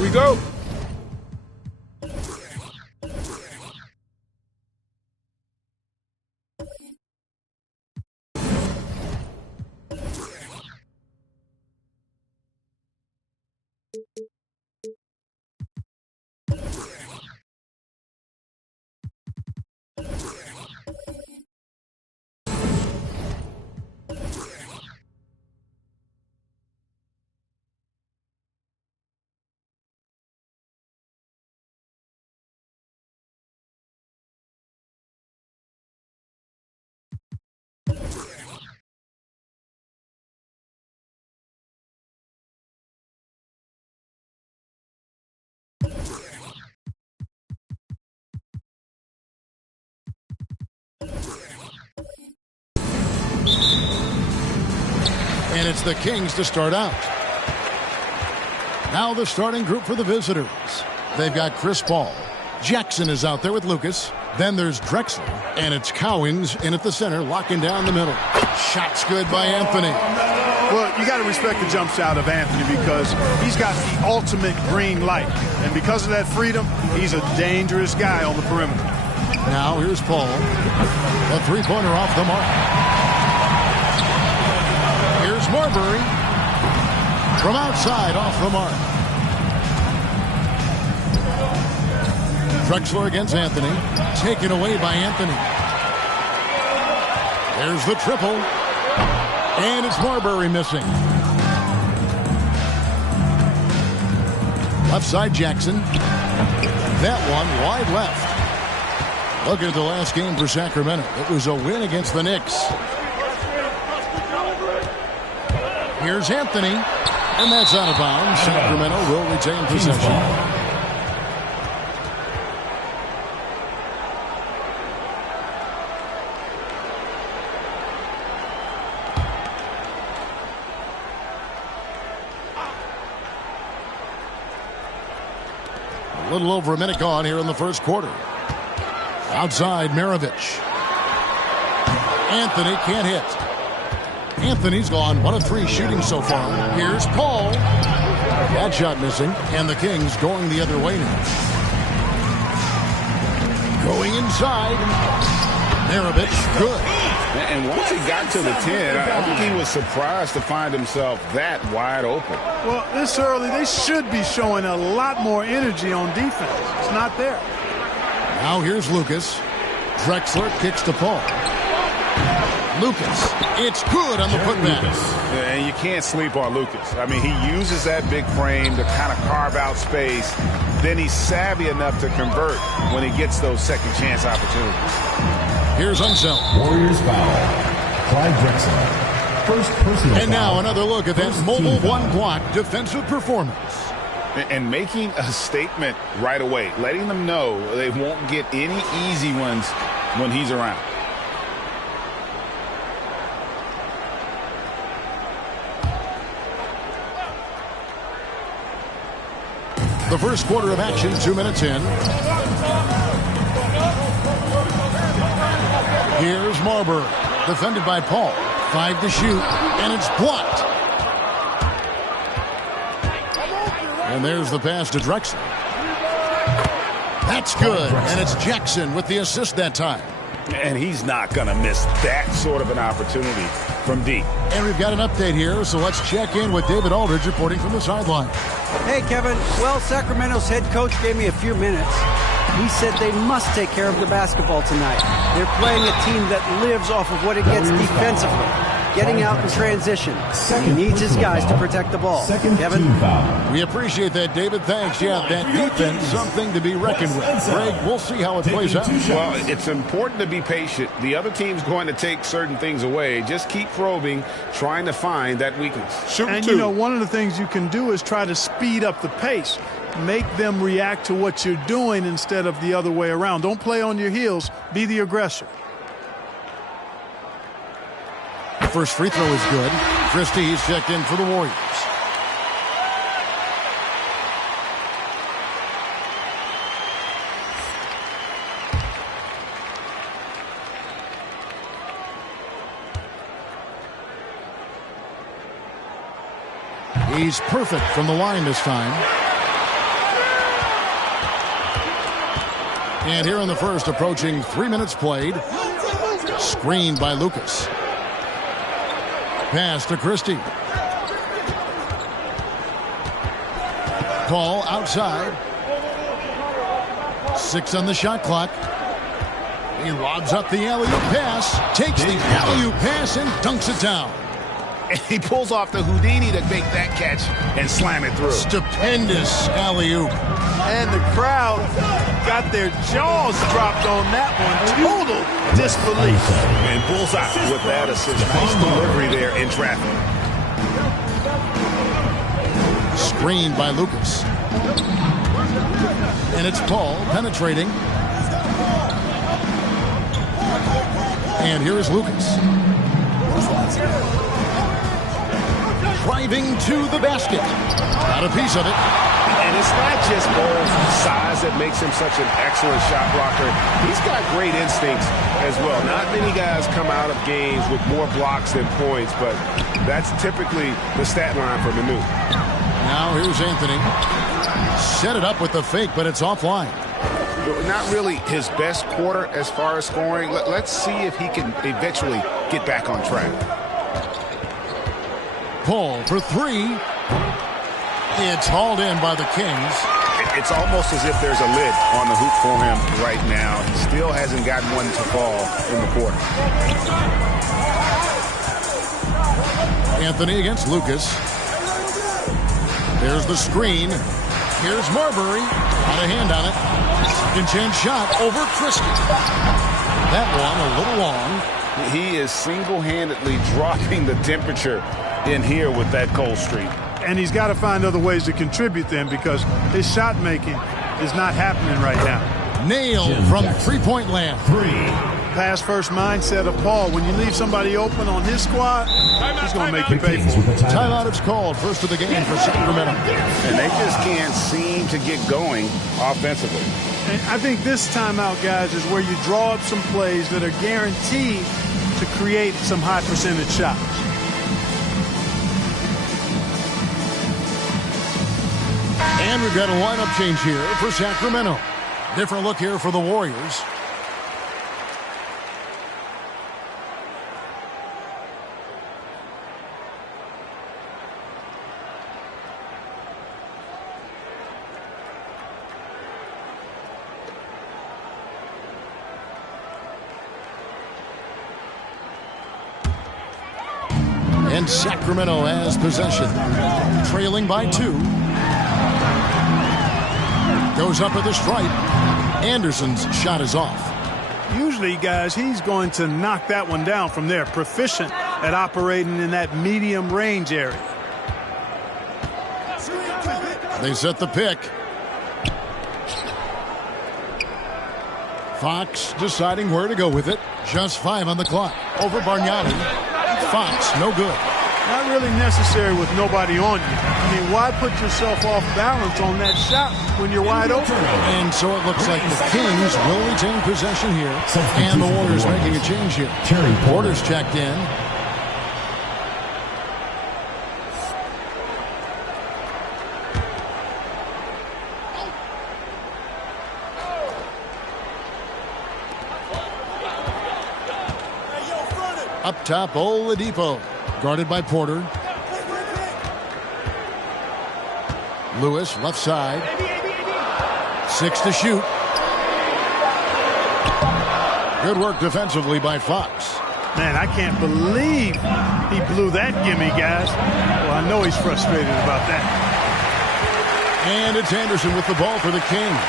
Here we go. And it's the Kings to start out. Now the starting group for the visitors. They've got Chris Paul. Jackson is out there with Lucas. Then there's Drexler. And it's Cowings in at the center, locking down the middle. Shot's good by Anthony. Well, you got to respect the jump shot of Anthony because he's got the ultimate green light. And because of that freedom, he's a dangerous guy on the perimeter. Now here's Paul. A three-pointer off the mark. Here's Marbury. From outside, off the mark. Drexler against Anthony. Taken away by Anthony. There's the triple. And it's Marbury missing. Left side, Jackson. That one wide left. Look at the last game for Sacramento. It was a win against the Knicks. Here's Anthony. And that's out of bounds. Sacramento will retain possession. A little over a minute gone here in the first quarter. Outside, Maravich. Anthony can't hit. Anthony's gone 1 of 3 shooting so far. Here's Paul. That shot missing. And the Kings going the other way now. Going inside. Maravich, good. And once he got to the 10, I think he was surprised to find himself that wide open. Well, this early, they should be showing a lot more energy on defense. It's not there. Now here's Lucas. Drexler kicks to Paul. Lucas, it's good on the putback. Yeah, and you can't sleep on Lucas. I mean, he uses that big frame to kind of carve out space. Then he's savvy enough to convert when he gets those second chance opportunities. Here's Unseld. Warriors foul. Clyde Drexler. First personal And now foul. another look at that mobile one-block defensive performance. And making a statement right away, letting them know they won't get any easy ones when he's around. The first quarter of action, 2 minutes in. Here's Marbury, defended by Paul. 5 to shoot, and it's blocked. And there's the pass to Drexler. That's good, and it's Jackson with the assist that time. And he's not going to miss that sort of an opportunity from deep. And we've got an update here, so let's check in with David Aldridge reporting from the sideline. Hey, Kevin. Well, Sacramento's head coach gave me a few minutes. He said they must take care of the basketball tonight. They're playing a team that lives off of what it gets defensively, getting out in transition. He needs his guys to protect the ball. Kevin? We appreciate that, David. Thanks. Yeah, that defense, something to be reckoned with. Greg, we'll see how it plays out. Well, it's important to be patient. The other team's going to take certain things away. Just keep probing, trying to find that weakness. And, you know, one of the things you can do is try to speed up the pace. Make them react to what you're doing instead of the other way around. Don't play on your heels. Be the aggressor. First free throw is good. Christie's checked in for the Warriors. He's perfect from the line this time. And here in the first, approaching 3 minutes played. Screened by Lucas. Pass to Christie. Paul outside. 6 on the shot clock. He lobs up the alley-oop pass. Takes the alley-oop pass and dunks it down. And he pulls off the Houdini to make that catch and slam it through. Stupendous alley-oop. And the crowd got their jaws dropped on that one. Total disbelief. And bullseye with that assist. Nice delivery there in traffic. Screened by Lucas. And it's Paul penetrating. And here is Lucas. driving to the basket. Got a piece of it. And it's not just Ball's size that makes him such an excellent shot blocker. He's got great instincts as well. Not many guys come out of games with more blocks than points, but that's typically the stat line for Manu. Now here's Anthony. Set it up with the fake, but it's offline. Not really his best quarter as far as scoring. Let's see if he can eventually get back on track. Paul for three. It's hauled in by the Kings. It's almost as if there's a lid on the hoop for him right now. He still hasn't gotten one to fall in the quarter. Anthony against Lucas. There's the screen. Here's Marbury. Got a hand on it. Second chance shot over Tristan. That one a little long. He is single-handedly dropping the temperature in here with that cold streak. And he's got to find other ways to contribute then, because his shot making is not happening right now. Nailed from three-point land. Pass first mindset of Paul. When you leave somebody open on his squad, he's going to make you pay for it. Timeout is called. First of the game for Sacramento. And they just can't seem to get going offensively. And I think this timeout, guys, is where you draw up some plays that are guaranteed to create some high percentage shots. And we've got a lineup change here for Sacramento. Different look here for the Warriors. And Sacramento has possession. Trailing by 2. Goes up at the stripe. Anderson's shot is off. Usually, guys, he's going to knock that one down from there. Proficient at operating in that medium range area. They set the pick. Fox deciding where to go with it. Just 5 on the clock. Over Bargnani. Fox, no good. Not really necessary with nobody on you. I mean, why put yourself off balance on that shot when you're wide open? And so it looks like the Kings will retain possession here. And the Warriors making a change here. Porter's checked in. Up top, Oladipo. Guarded by Porter. Lewis, left side. 6 to shoot. Good work defensively by Fox. Man, I can't believe he blew that gimme, guys. Well, I know he's frustrated about that. And it's Anderson with the ball for the Kings.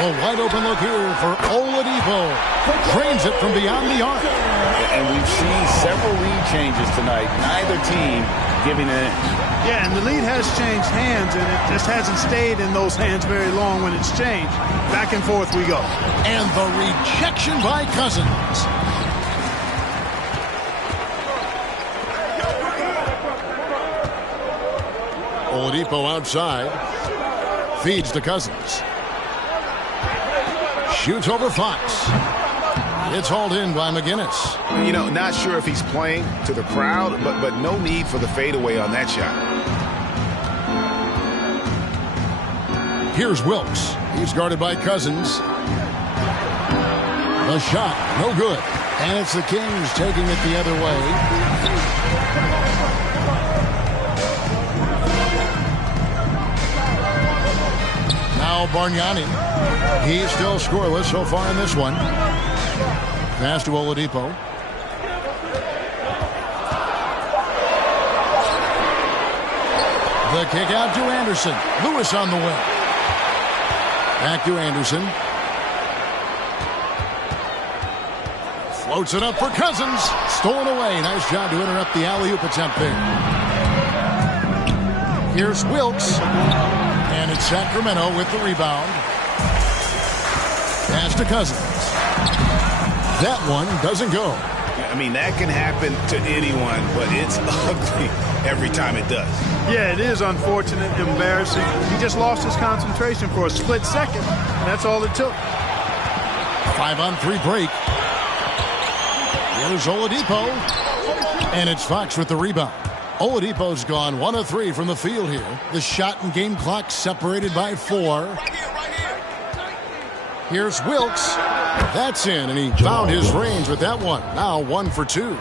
A wide open look here for Oladipo. Drains it from beyond the arc. And we've seen several lead changes tonight. Neither team giving in. Yeah, and the lead has changed hands, and it just hasn't stayed in those hands very long when it's changed. Back and forth we go. And the rejection by Cousins. Oladipo outside. Feeds to Cousins. Shoots over Fox. It's hauled in by McGinnis. You know, not sure if he's playing to the crowd, but no need for the fadeaway on that shot. Here's Wilkes. He's guarded by Cousins. The shot, no good. And it's the Kings taking it the other way. Now Bargnani. He's still scoreless so far in this one. Pass to Oladipo. The kick out to Anderson. Lewis on the wing. Back to Anderson. Floats it up for Cousins. Stolen away. Nice job to interrupt the alley-oop attempt there. Here's Wilkes. And it's Sacramento with the rebound. Pass to Cousins. That one doesn't go. I mean, that can happen to anyone, but it's ugly every time it does. Yeah, it is unfortunate, embarrassing. He just lost his concentration for a split second. That's all it took. 5-on-3 break. Here's Oladipo. And it's Fox with the rebound. Oladipo's gone 1 of 3 from the field here. The shot and game clock separated by 4. Here's Wilkes. That's in, and he found his range with that one. Now 1 for 2.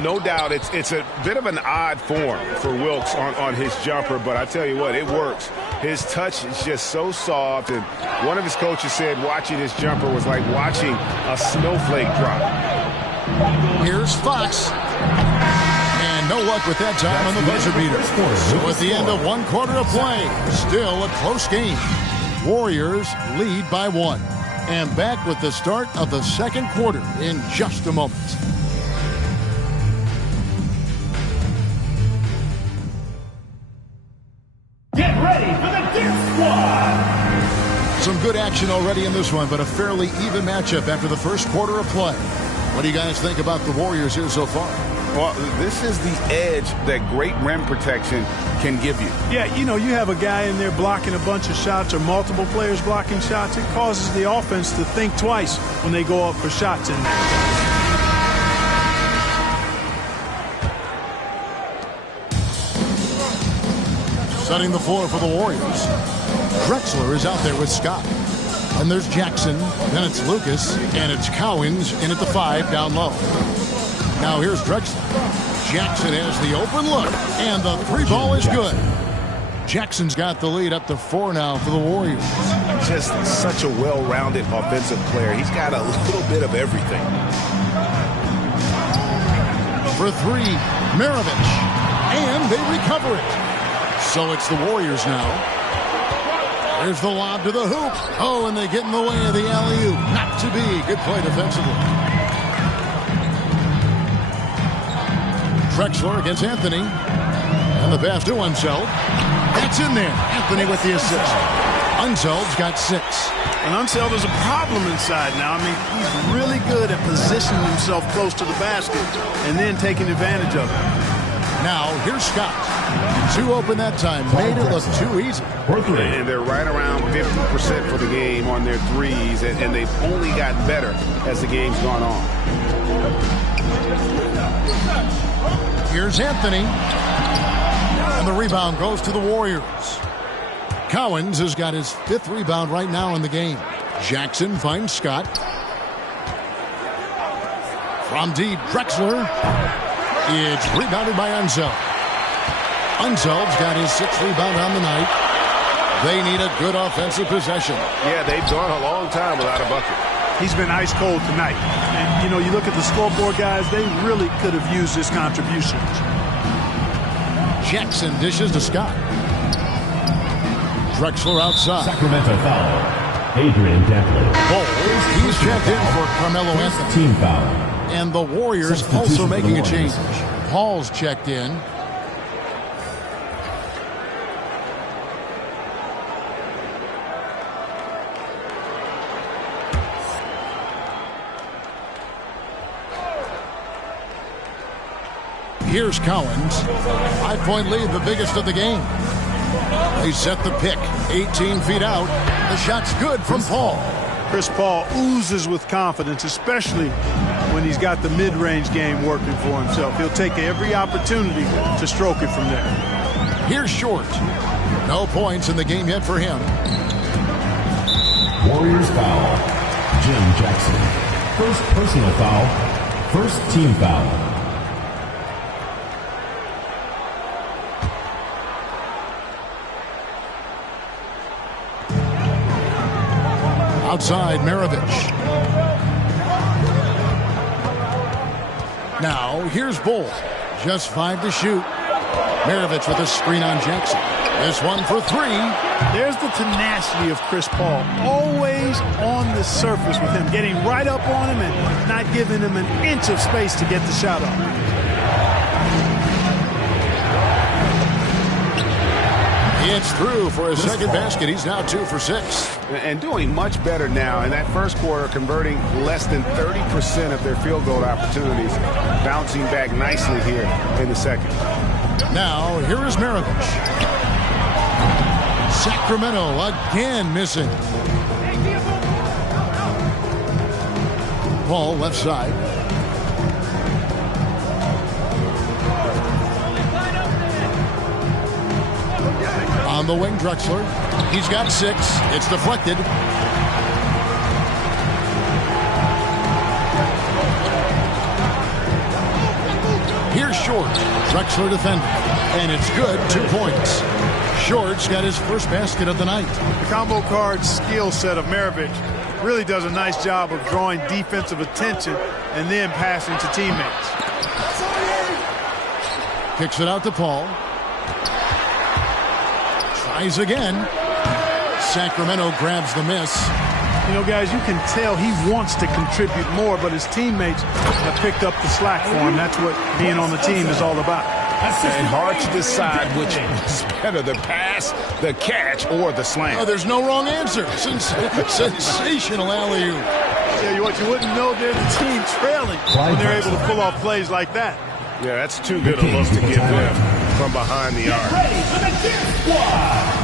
No doubt, it's a bit of an odd form for Wilkes on his jumper, but I tell you what, it works. His touch is just so soft, and one of his coaches said watching his jumper was like watching a snowflake drop. Here's Fox. And no luck with that time on the buzzer beater. So at the end of 1 quarter of play, still a close game. Warriors lead by 1. And back with the start of the second quarter in just a moment. Get ready for the Dirt Squad. Some good action already in this one, but a fairly even matchup after the first quarter of play. What do you guys think about the Warriors here so far? Well, this is the edge that great rim protection can give you. Yeah, you know, you have a guy in there blocking a bunch of shots or multiple players blocking shots. It causes the offense to think twice when they go up for shots in there. Setting the floor for the Warriors. Drexler is out there with Scott. And there's Jackson. Then it's Lucas. And it's Cowens in at the 5 down low. Now here's Drexler. Jackson has the open look. And the 3 ball is good. Jackson's got the lead up to 4 now for the Warriors. Just such a well-rounded offensive player. He's got a little bit of everything. For 3, Maravich. And they recover it. So it's the Warriors now. There's the lob to the hoop. Oh, and they get in the way of the alley-oop. Not to be. Good play defensively. Drexler against Anthony. And the pass to Unseld. That's in there. Anthony with the assist. Unseld's got 6. And Unseld is a problem inside now. I mean, he's really good at positioning himself close to the basket and then taking advantage of it. Now, here's Scott. 2 open that time. Made it look too easy. And they're right around 50% for the game on their threes, and they've only gotten better as the game's gone on. Here's Anthony. And the rebound goes to the Warriors. Cowens has got his 5th rebound right now in the game. Jackson finds Scott. From deep, Drexler. It's rebounded by Unseld. Unseld's got his 6th rebound on the night. They need a good offensive possession. Yeah, they've gone a long time without a bucket. He's been ice cold tonight. And, you know, you look at the scoreboard, guys, they really could have used his contributions. Jackson dishes to Scott. Drexler outside. Sacramento foul. Adrian Dantley. He's checked in for Carmelo Anthony. Team foul. And the Warriors also making a change. Paul's checked in. Here's Cowens. 5-point lead, the biggest of the game. They set the pick. 18 feet out. The shot's good from Paul. Chris Paul oozes with confidence, especially when he's got the mid-range game working for himself. He'll take every opportunity to stroke it from there. Here's Short. No points in the game yet for him. Warriors foul. Jim Jackson. First personal foul. First team foul. Outside, Maravich. Now, here's Bull. Just 5 to shoot. Maravich with a screen on Jackson. This one for 3. There's the tenacity of Chris Paul. Always on the surface with him, getting right up on him and not giving him an inch of space to get the shot off. It's through for his second basket. He's now 2 for 6. And doing much better now. In that first quarter, converting less than 30% of their field goal opportunities. Bouncing back nicely here in the second. Now, here is Maravich. Sacramento again missing. Paul left side. On the wing, Drexler. He's got 6. It's deflected. Here's Short. Drexler defending. And it's good. 2 points. Short's got his first basket of the night. The combo guard skill set of Maravich really does a nice job of drawing defensive attention and then passing to teammates. Kicks it out to Paul. Tries again. Sacramento grabs the miss. You know, guys, you can tell he wants to contribute more, but his teammates have picked up the slack for him. That's what being on the team is all about. And hard to decide which is better, the pass, the catch, or the slam. Oh, there's no wrong answer. Sensational alley-oop. Tell you what, you wouldn't know they're the team trailing when they're able to pull off plays like that. Yeah, that's too good a look to give them from behind the arc. Ready for the dance squad.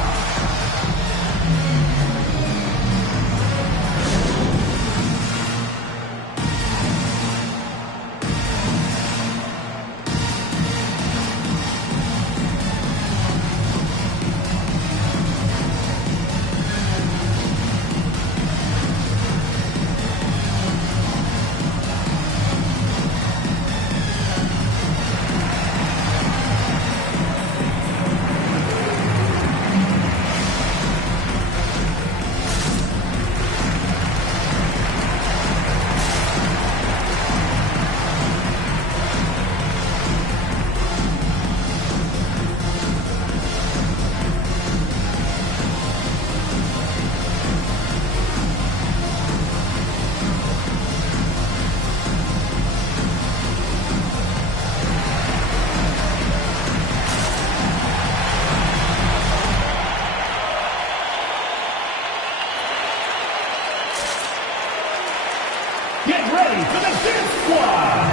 Get ready for the dance squad.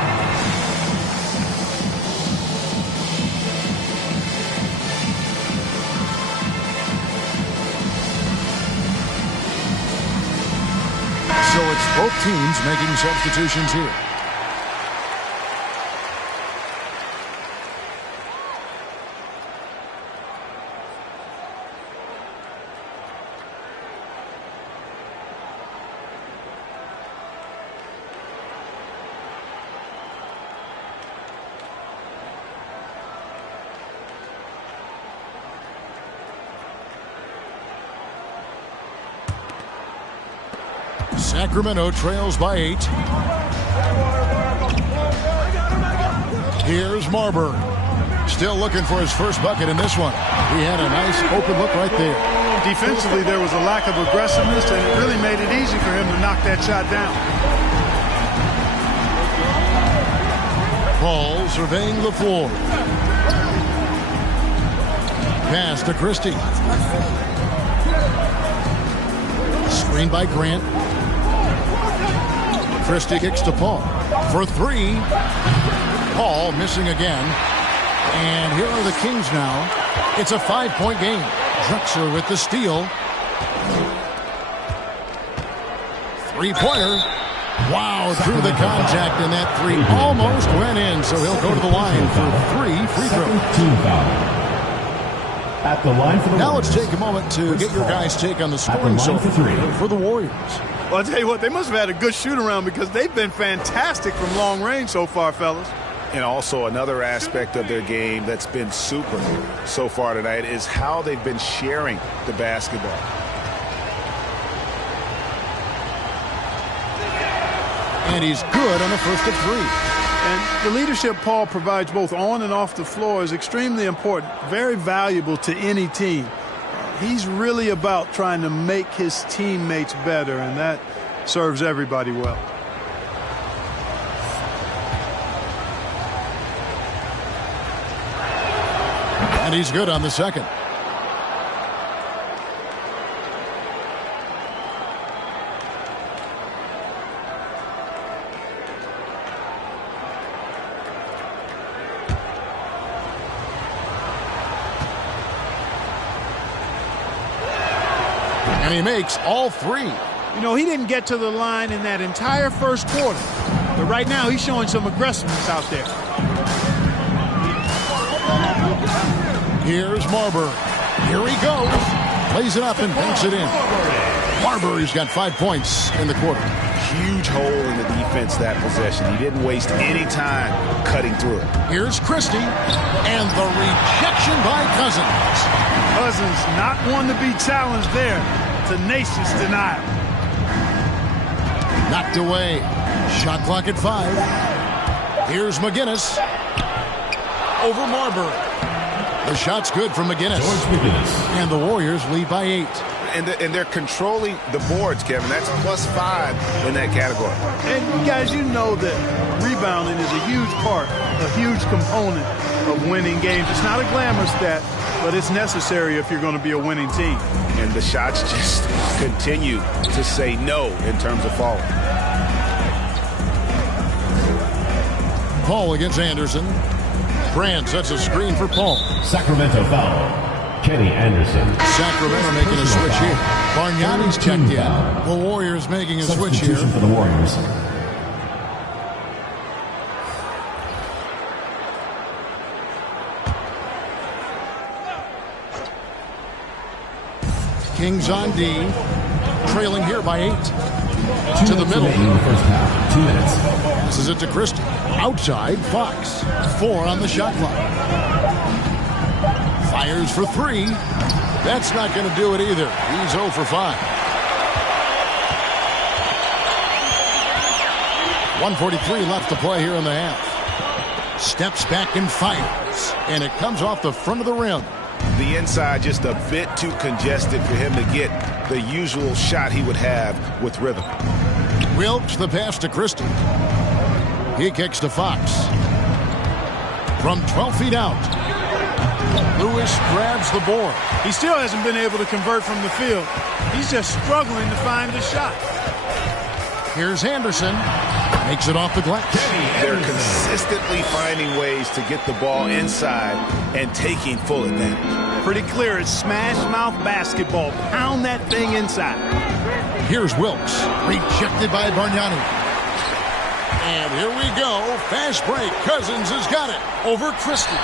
So it's both teams making substitutions here. Sacramento trails by 8. Here's Marburg. Still looking for his first bucket in this one. He had a nice open look right there. Defensively, there was a lack of aggressiveness, and it really made it easy for him to knock that shot down. Paul surveying the floor. Pass to Christie. Screen by Grant. Christie kicks to Paul for 3. Paul missing again. And here are the Kings now. It's a 5-point game. Drexler with the steal. 3-pointer. Wow, through the contact, and that 3 almost went in. So he'll go to the line for 3 free throws. Team foul. At the line for the Now Warriors. let's take a moment to get your guys' take on the scoring so for 3. for the Warriors. Well, I'll tell you what, they must have had a good shoot-around because they've been fantastic from long range so far, fellas. And also another aspect of their game that's been super so far tonight is how they've been sharing the basketball. And he's good on the first of 3. And the leadership Paul provides both on and off the floor is extremely important, very valuable to any team. He's really about trying to make his teammates better, and that serves everybody well. And he's good on the second. And he makes all three. You know, he didn't get to the line in that entire first quarter. But right now, he's showing some aggressiveness out there. Here's Marbury. Here he goes. Plays it up and banks it in. Marbury's got 5 points in the quarter. Huge hole in the defense that possession. He didn't waste any time cutting through it. Here's Christie. And the rejection by Cousins. Cousins not one to be challenged there. Tenacious denial. Knocked away. Shot clock at 5. Here's McGinnis. Over Marbury. The shot's good from McGinnis. And the Warriors lead by 8. And they're controlling the boards, Kevin. That's +5 in that category. And you guys, you know that rebounding is a huge part, a huge component of winning games. It's not a glamour stat, but it's necessary if you're going to be a winning team. And the shots just continue to say no in terms of falling. Paul against Anderson. Brand sets a screen for Paul. Sacramento foul. Kenny Anderson. Sacramento making a switch here. Bargnani's checked in. The Warriors making a switch here. For the Warriors. Kings on D. Trailing here by 8. To the middle. In the first half. 2 minutes. Passes it to Christie. Outside, Fox. 4 on the shot clock. Fires for 3. That's not going to do it either. He's 0 for 5. 1:43 left to play here in the half. Steps back and fires. And it comes off the front of the rim. The inside just a bit too congested for him to get the usual shot he would have with rhythm. Wilkes the pass to Christie. He kicks to Fox. From 12 feet out. Lewis grabs the board. He still hasn't been able to convert from the field. He's just struggling to find the shot. Here's Anderson. Makes it off the glass. They're consistently finding ways to get the ball inside and taking full advantage. Pretty clear it's smash mouth basketball. Pound that thing inside. Here's Wilkes. Rejected by Bargnani. And here we go. Fast break. Cousins has got it. Over Christie.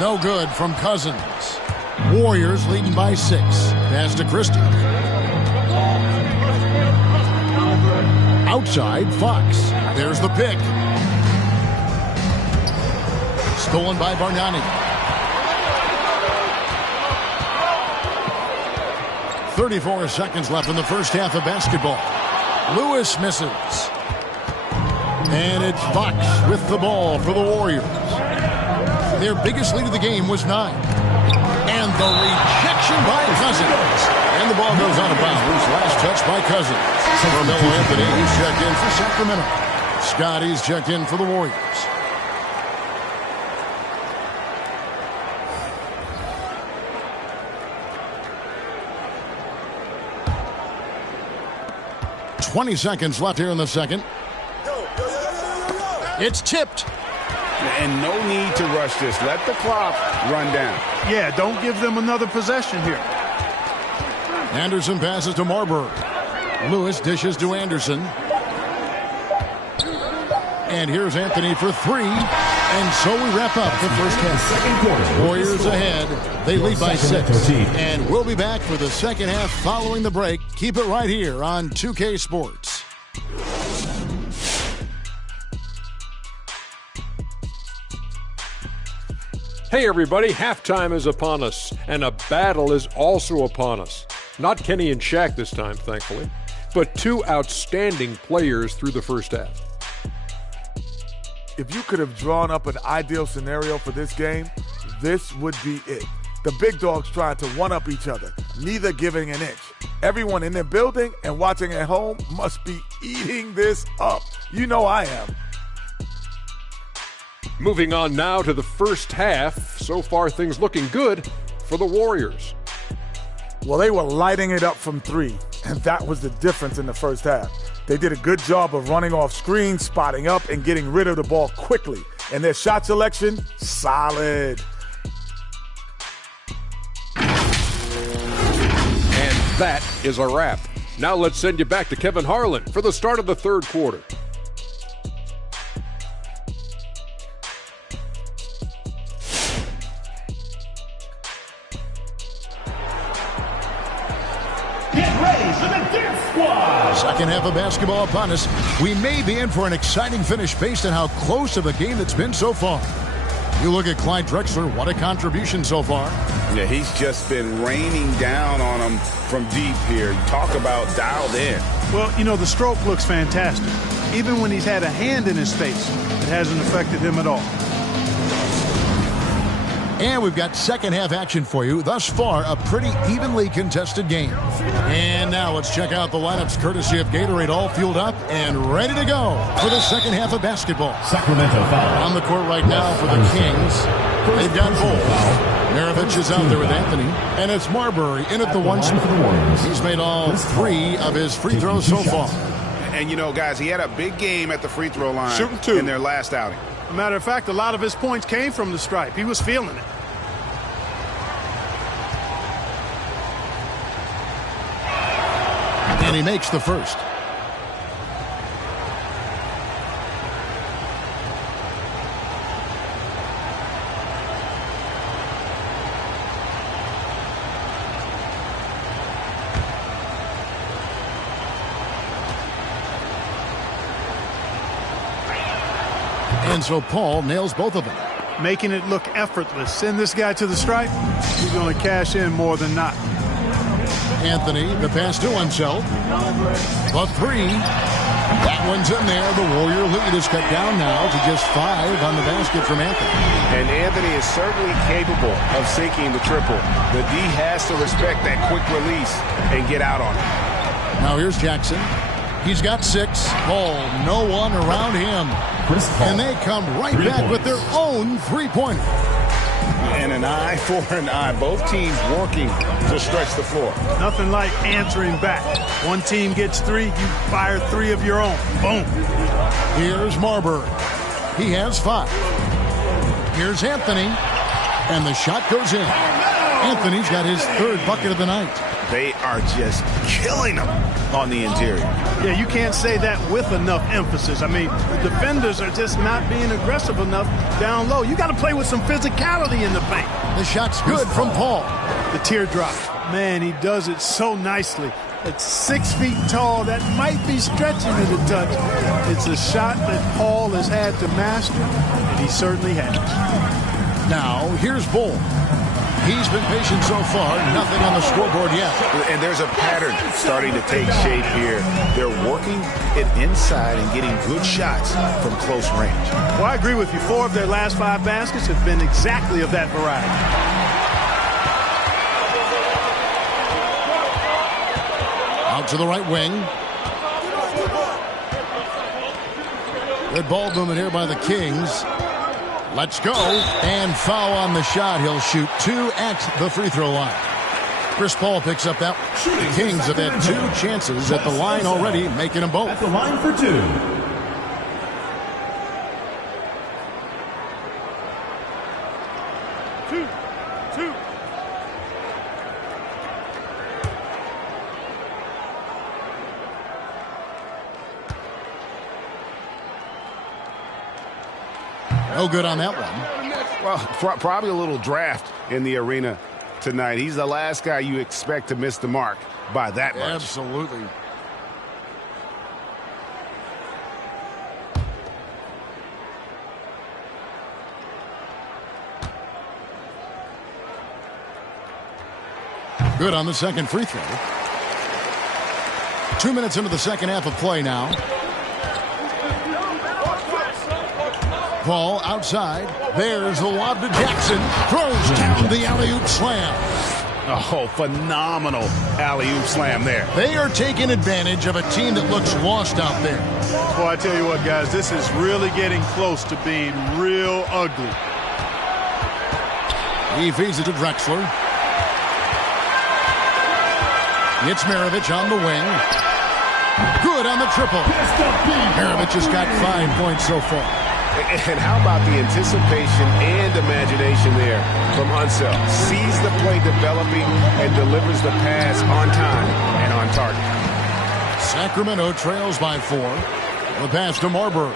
No good from Cousins. Warriors leading by 6. Pass to Christie. Outside, Fox. There's the pick. Stolen by Bargnani. 34 seconds left in the first half of basketball. Lewis misses. And it's Fox with the ball for the Warriors. Their biggest lead of the game was 9. And the rejection by Cousins. And the ball goes out of bounds. Last touch by Cousins. Carmelo Anthony checked in for Sacramento. Scotty's checked in for the Warriors. $20 seconds left here in the second. It's tipped. And no need to rush this. Let the clock run down. Yeah, don't give them another possession here. Anderson passes to Marbury. Lewis dishes to Anderson. And here's Anthony for 3. And so we wrap up the first half. Second quarter. Warriors ahead. They lead by 6. And we'll be back for the second half following the break. Keep it right here on 2K Sports. Hey everybody, halftime is upon us, and a battle is also upon us. Not Kenny and Shaq this time, thankfully, but 2 outstanding players through the first half. If you could have drawn up an ideal scenario for this game, this would be it. The big dogs trying to one-up each other, neither giving an inch. Everyone in their building and watching at home must be eating this up. You know I am. Moving on now to the first half. So far, things looking good for the Warriors. Well, they were lighting it up from 3, and that was the difference in the first half. They did a good job of running off screens, spotting up, and getting rid of the ball quickly. And their shot selection, solid. And That is a wrap. Now let's send you back to Kevin Harlan for the start of the third quarter. Get ready for the Death Squad. Second half of basketball upon us. We may be in for an exciting finish based on how close of a game that's been so far. You look at Clyde Drexler, what a contribution so far. Yeah, he's just been raining down on him from deep here. Talk about dialed in. Well, you know, the stroke looks fantastic. Even when he's had a hand in his face, it hasn't affected him at all. And we've got second half action for you. Thus far, a pretty evenly contested game. And now let's check out the lineups courtesy of Gatorade, all fueled up and ready to go for the second half of basketball. Sacramento foul. On the court right now for the Kings. They've got Bull. Maravich is out there with Anthony. And it's Marbury in at the one spot. He's made all 3 of his free throws so far. And, you know, guys, he had a big game at the free throw line Shooting 2 in their last outing. As a matter of fact, a lot of his points came from the stripe. He was feeling it. And he makes the first. And so Paul nails both of them. Making it look effortless. Send this guy to the stripe. He's going to cash in more than not. Anthony, the pass to himself. The 3. That one's in there. The Warrior lead is cut down now to just 5 on the basket from Anthony. And Anthony is certainly capable of sinking the triple. The D has to respect that quick release and get out on it. Now here's Jackson. He's got 6. Paul, no one around him. And they come right back with their own three-pointer. And an eye for an eye. Both teams working to stretch the floor. Nothing like answering back. One team gets 3, you fire 3 of your own. Boom. Here's Marbury. He has 5. Here's Anthony. And the shot goes in. Anthony's got his 3rd bucket of the night. They are just killing them on the interior. Yeah, you can't say that with enough emphasis. I mean, the defenders are just not being aggressive enough down low. You got to play with some physicality in the paint. The shot's good from Paul. The teardrop. Man, he does it so nicely. At 6 feet tall, that might be stretching it a touch. It's a shot that Paul has had to master, and he certainly has. Now, here's Bull. He's been patient so far. Nothing on the scoreboard yet. And there's a pattern starting to take shape here. They're working it inside and getting good shots from close range. Well, I agree with you. 4 of their last 5 baskets have been exactly of that variety. Out to the right wing. Good ball movement here by the Kings. Let's go. And foul on the shot. He'll shoot 2 at the free throw line. Chris Paul picks up that one. The Kings have had 2 chances at the line already, making them both. At the line for 2. Two. No good on that one. Well, probably a little draft in the arena tonight. He's the last guy you expect to miss the mark by that much. Absolutely. Good on the second free throw. 2 minutes into the second half of play now. Paul outside. There's the lob to Jackson. Throws down the alley-oop slam. Oh, phenomenal alley-oop slam there. They are taking advantage of a team that looks lost out there. Well, I tell you what, guys, this is really getting close to being real ugly. He feeds it to Drexler. It's Maravich on the wing. Good on the triple. Maravich has got 5 points so far. And how about the anticipation and imagination there from Unseld? Sees the play developing and delivers the pass on time and on target. Sacramento trails by 4. The pass to Marbury.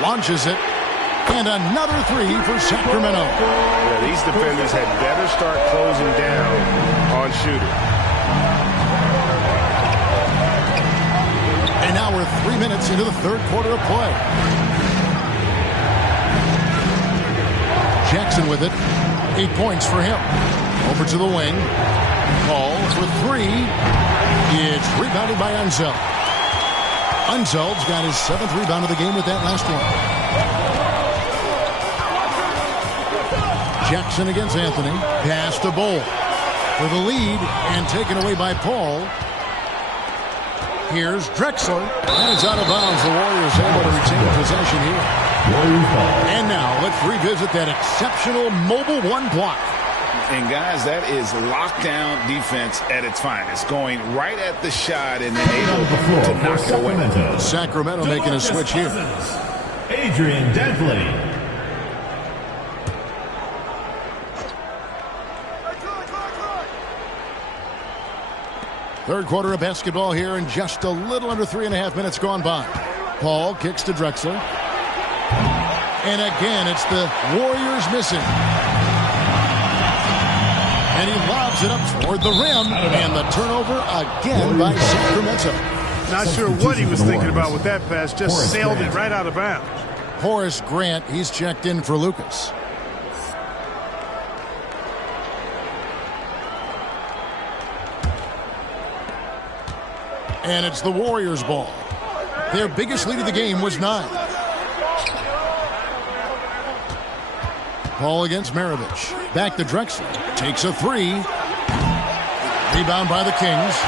Launches it. And another 3 for Sacramento. Yeah, these defenders had better start closing down on Shooter. And now we're 3 minutes into the third quarter of play. Jackson with it. 8 points for him. Over to the wing. Paul for 3. It's rebounded by Unseld. Unseld's got his 7th rebound of the game with that last one. Jackson against Anthony. Pass to Bowl. For the lead and taken away by Paul. Here's Drexler. And it's out of bounds. The Warriors able to retain possession here. And now let's revisit that exceptional mobile 1 block. And guys, that is lockdown defense at its finest. Going right at the shot and then able to knock it away. Sacramento making a switch here. Adrian Dantley. Third quarter of basketball here, and just a little under 3.5 minutes gone by. Paul kicks to Drexler. And again, it's the Warriors missing. And he lobs it up toward the rim, and the turnover again by Sacramento. Not sure what he was thinking about with that pass, just sailed it right out of bounds. Horace Grant, he's checked in for Lucas. And it's the Warriors' ball. Their biggest lead of the game was 9. Paul against Maravich. Back to Drexler. Takes a 3. Rebound by the Kings.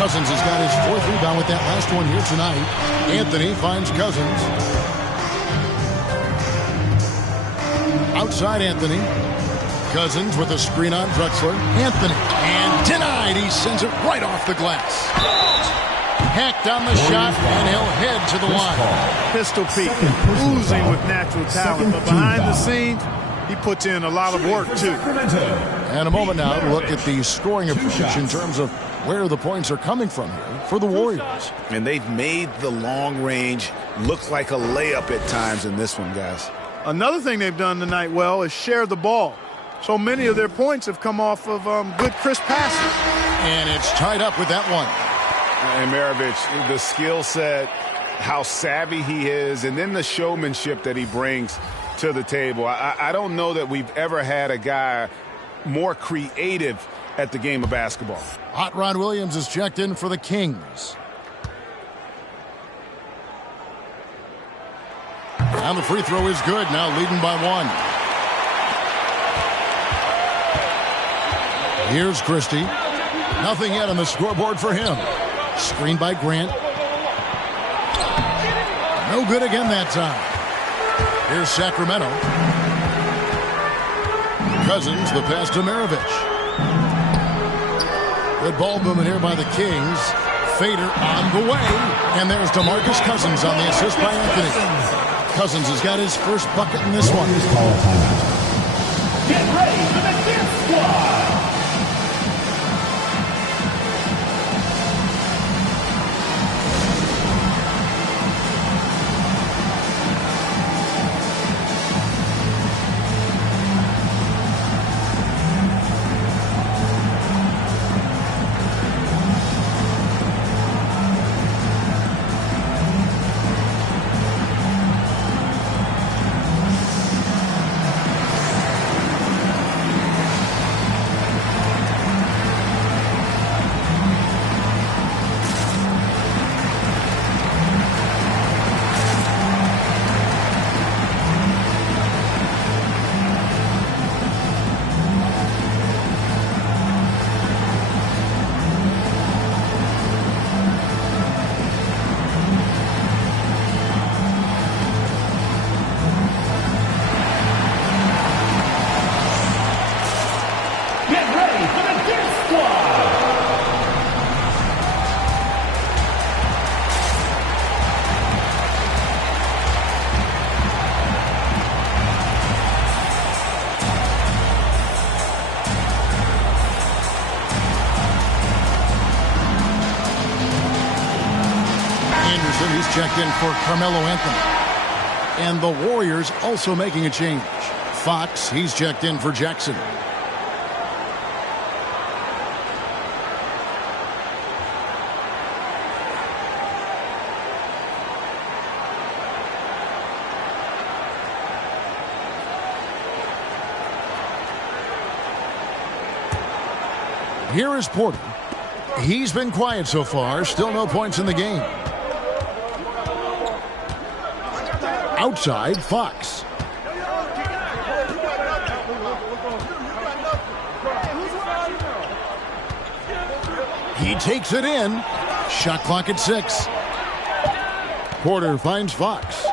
Cousins has got his 4th rebound with that last one here tonight. Anthony finds Cousins. Outside Anthony. Cousins with a screen on Drexler. Anthony. And denied. He sends it right off the glass. Hacked on the shot, and he'll head to the line. Pistol Pete, oozing with natural talent, but behind the scenes, he puts in a lot of work, too. And a moment now to look at the scoring approach in terms of where the points are coming from here for the Warriors. And they've made the long range look like a layup at times in this one, guys. Another thing they've done tonight well is share the ball. So many of their points have come off of good, crisp passes. And it's tied up with that one. And Maravich, the skill set, how savvy he is, and then the showmanship that he brings to the table. I don't know that we've ever had a guy more creative at the game of basketball. Hot Rod Williams is checked in for the Kings. And the free throw is good, now leading by 1. Here's Christie. Nothing yet on the scoreboard for him. Screen by Grant. No good again that time. Here's Sacramento. Cousins, the pass to Maravich. Good ball movement here by the Kings. Fader on the way. And there's DeMarcus Cousins on the assist by Anthony. Cousins has got his first bucket in this one. Get ready for the dance squad. checked in for Carmelo Anthony. And the Warriors also making a change. Fox, he's checked in for Jackson. Here is Porter. He's been quiet so far. Still no points in the game. Outside, Fox. He takes it in. Shot clock at 6. Porter finds Fox.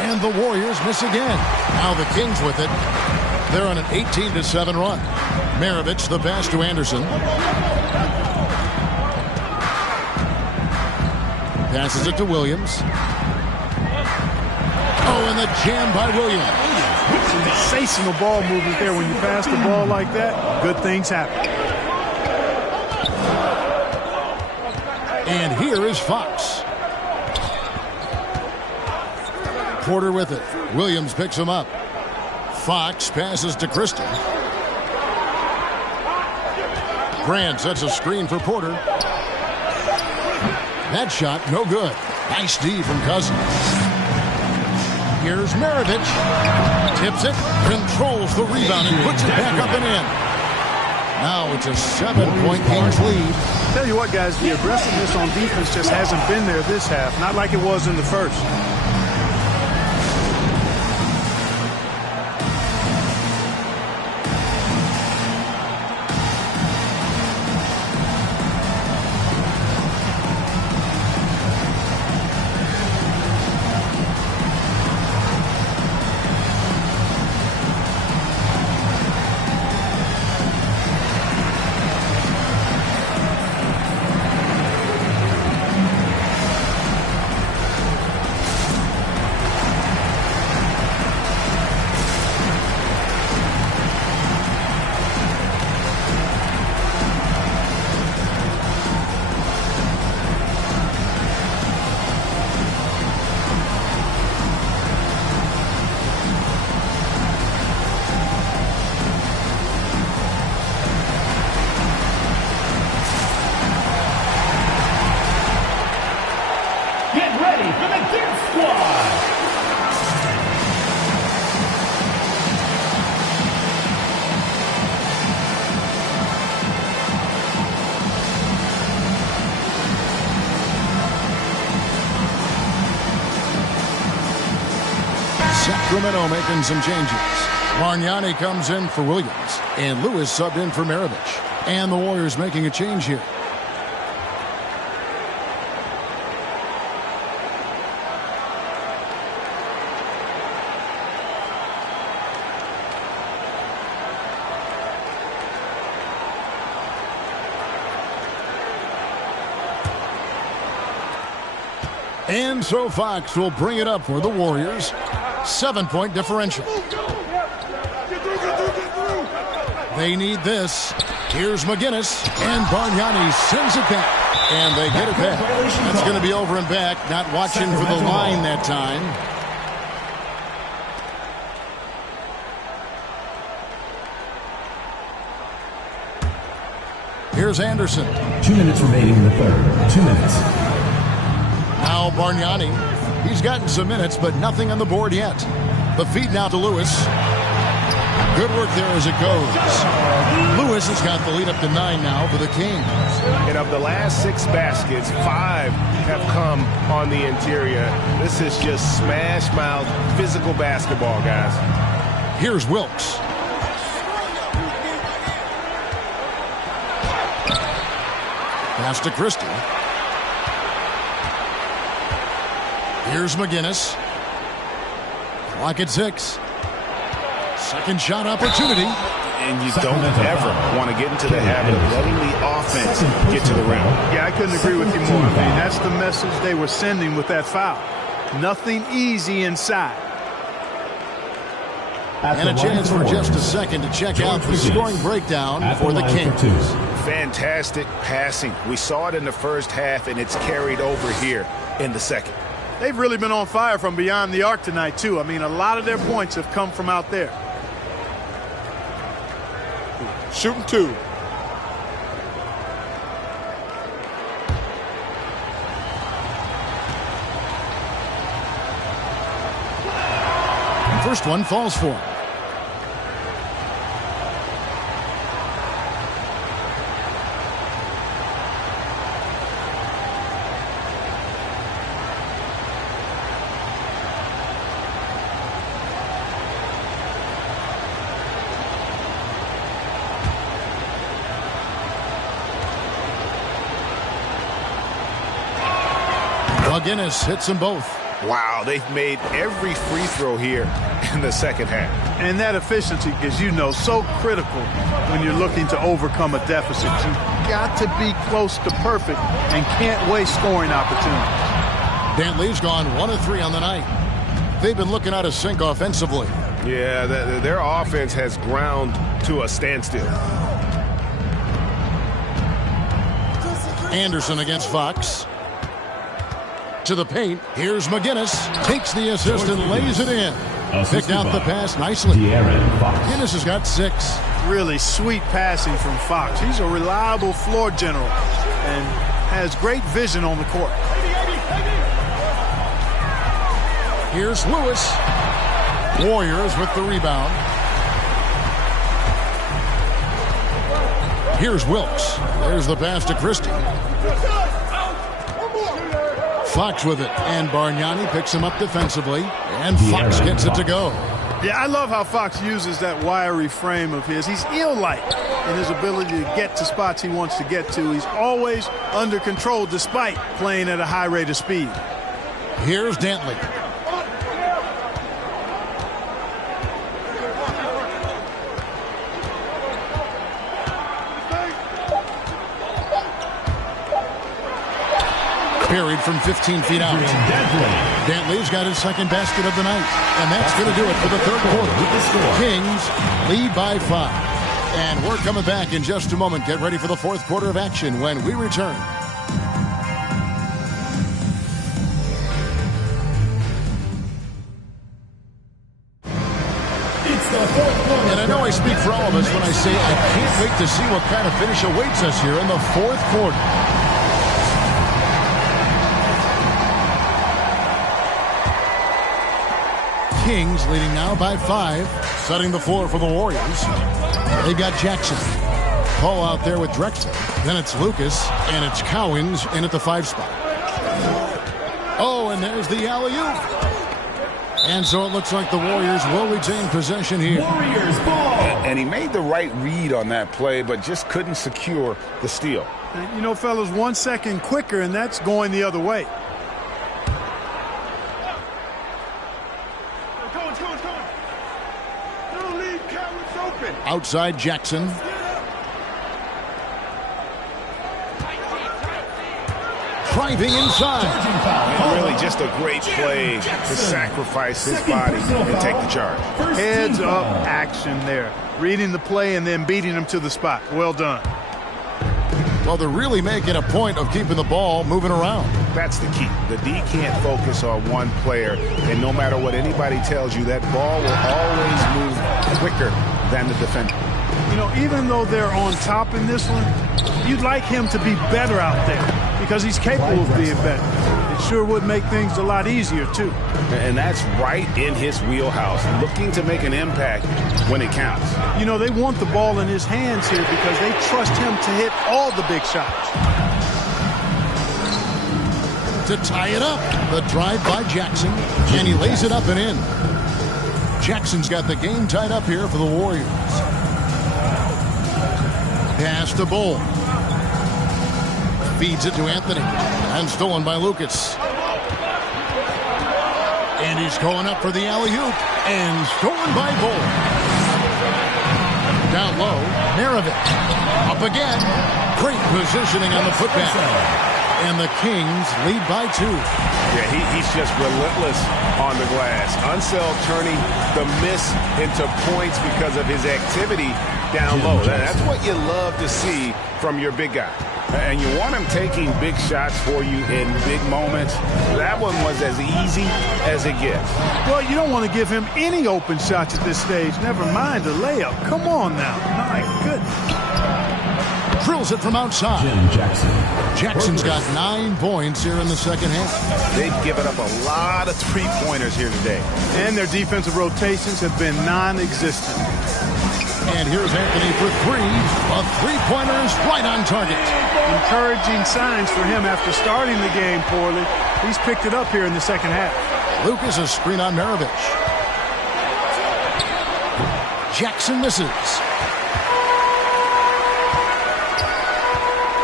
And the Warriors miss again. Now the Kings with it. They're on an 18-7 run. Maravich the pass to Anderson. Passes it to Williams. Oh, and the jam by Williams. Sensational ball movement there. When you pass the ball like that, good things happen. And here is Fox. Porter with it. Williams picks him up. Fox passes to Christie. Grant sets a screen for Porter. That shot, no good. Nice D from Cousins. Here's Maravich. Tips it, controls the rebound, and puts it back up and in. Now it's a 7-point Kings lead. Tell you what, guys, the aggressiveness on defense just hasn't been there this half. Not like it was in the first. Sacramento making some changes. Bargnani comes in for Williams, and Lewis subbed in for Maravich. And the Warriors making a change here. And so Fox will bring it up for the Warriors. 7-point differential. They need this. Here's McGinnis, and Bargnani sends it back. And they get it back. That's going to be over and back. Not watching for the line that time. Here's Anderson. 2 minutes remaining in the third. 2 minutes. Now Bargnani. He's gotten some minutes, but nothing on the board yet. The feed now to Lewis. Good work there as it goes. Lewis has got the lead up to 9 now for the Kings. And of the last 6 baskets, 5 have come on the interior. This is just smash-mouth physical basketball, guys. Here's Wilkes. Pass to Christie. Here's McGinnis. Clock at 6. Second shot opportunity. And you don't ever want to get into the habit of letting the offense get to the rim. Yeah, I couldn't agree with you more. I mean, that's the message they were sending with that foul. Nothing easy inside. And a chance for just a second to check out the scoring breakdown for the Kings. Fantastic passing. We saw it in the first half, and it's carried over here in the second. They've really been on fire from beyond the arc tonight, too. I mean, a lot of their points have come from out there. Shooting two. First one falls for him. McGinnis hits them both. Wow, they've made every free throw here in the second half. And that efficiency, as you know, so critical when you're looking to overcome a deficit. You've got to be close to perfect and can't waste scoring opportunities. Dantley's gone 1 of 3 on the night. They've been looking out of sync offensively. Yeah, their offense has ground to a standstill. Anderson against Fox. To the paint. Here's McGinnis. Takes the assist and lays it in. Picked out the pass nicely. McGinnis has got 6. Really sweet passing from Fox. He's a reliable floor general and has great vision on the court. Here's Lewis. Warriors with the rebound. Here's Wilkes. There's the pass to Christie. Fox with it, and Bargnani picks him up defensively, and Fox gets it to go. Yeah, I love how Fox uses that wiry frame of his. He's eel-like in his ability to get to spots he wants to get to. He's always under control despite playing at a high rate of speed. Here's Dantley. Buried from 15 feet out. Dantley's got his second basket of the night. And that's going to do it for the third quarter. Kings lead by 5. And we're coming back in just a moment. Get ready for the fourth quarter of action when we return. And I know I speak for all of us when I say I can't wait to see what kind of finish awaits us here in the fourth quarter. Kings leading now by 5, setting the floor for the Warriors. They've got Jackson. Paul out there with Drexler. Then it's Lucas, and it's Cowings in at the 5 spot. Oh, and there's the alley-oop. And so it looks like the Warriors will retain possession here. Warriors ball. And he made the right read on that play, but just couldn't secure the steal. And, you know, fellas, 1 second quicker, and that's going the other way. Outside Jackson. Driving inside. And really just a great play to sacrifice his body and take the charge. Heads up action there. Reading the play and then beating him to the spot. Well done. Well, they're really making a point of keeping the ball moving around. That's the key. The D can't focus on one player, and no matter what anybody tells you, that ball will always move quicker than the defender. You know, even though they're on top in this one, you'd like him to be better out there because he's capable of being better. It sure would make things a lot easier, too. And that's right in his wheelhouse, looking to make an impact when it counts. You know, they want the ball in his hands here because they trust him to hit all the big shots. To tie it up, the drive by Jackson, and he lays it up and in. Jackson's got the game tied up here for the Warriors. Pass to Bull. Feeds it to Anthony. And stolen by Lucas. And he's going up for the alley-oop. And stolen by Bull. Down low, Maravich. Up again. Great positioning on the putback. And the Kings lead by 2. Yeah, he's just relentless on the glass. Unseld turning the miss into points because of his activity down low. That's what you love to see from your big guy. And you want him taking big shots for you in big moments. That one was as easy as it gets. Well, you don't want to give him any open shots at this stage. Never mind a layup. Come on now. My goodness. Drills it from outside. Jim Jackson. Jackson's got 9 points here in the second half. They've given up a lot of three-pointers here today. And their defensive rotations have been non-existent. And here's Anthony for 3. A three-pointer is right on target. Encouraging signs for him after starting the game poorly. He's picked it up here in the second half. Lucas a screen on Maravich. Jackson misses.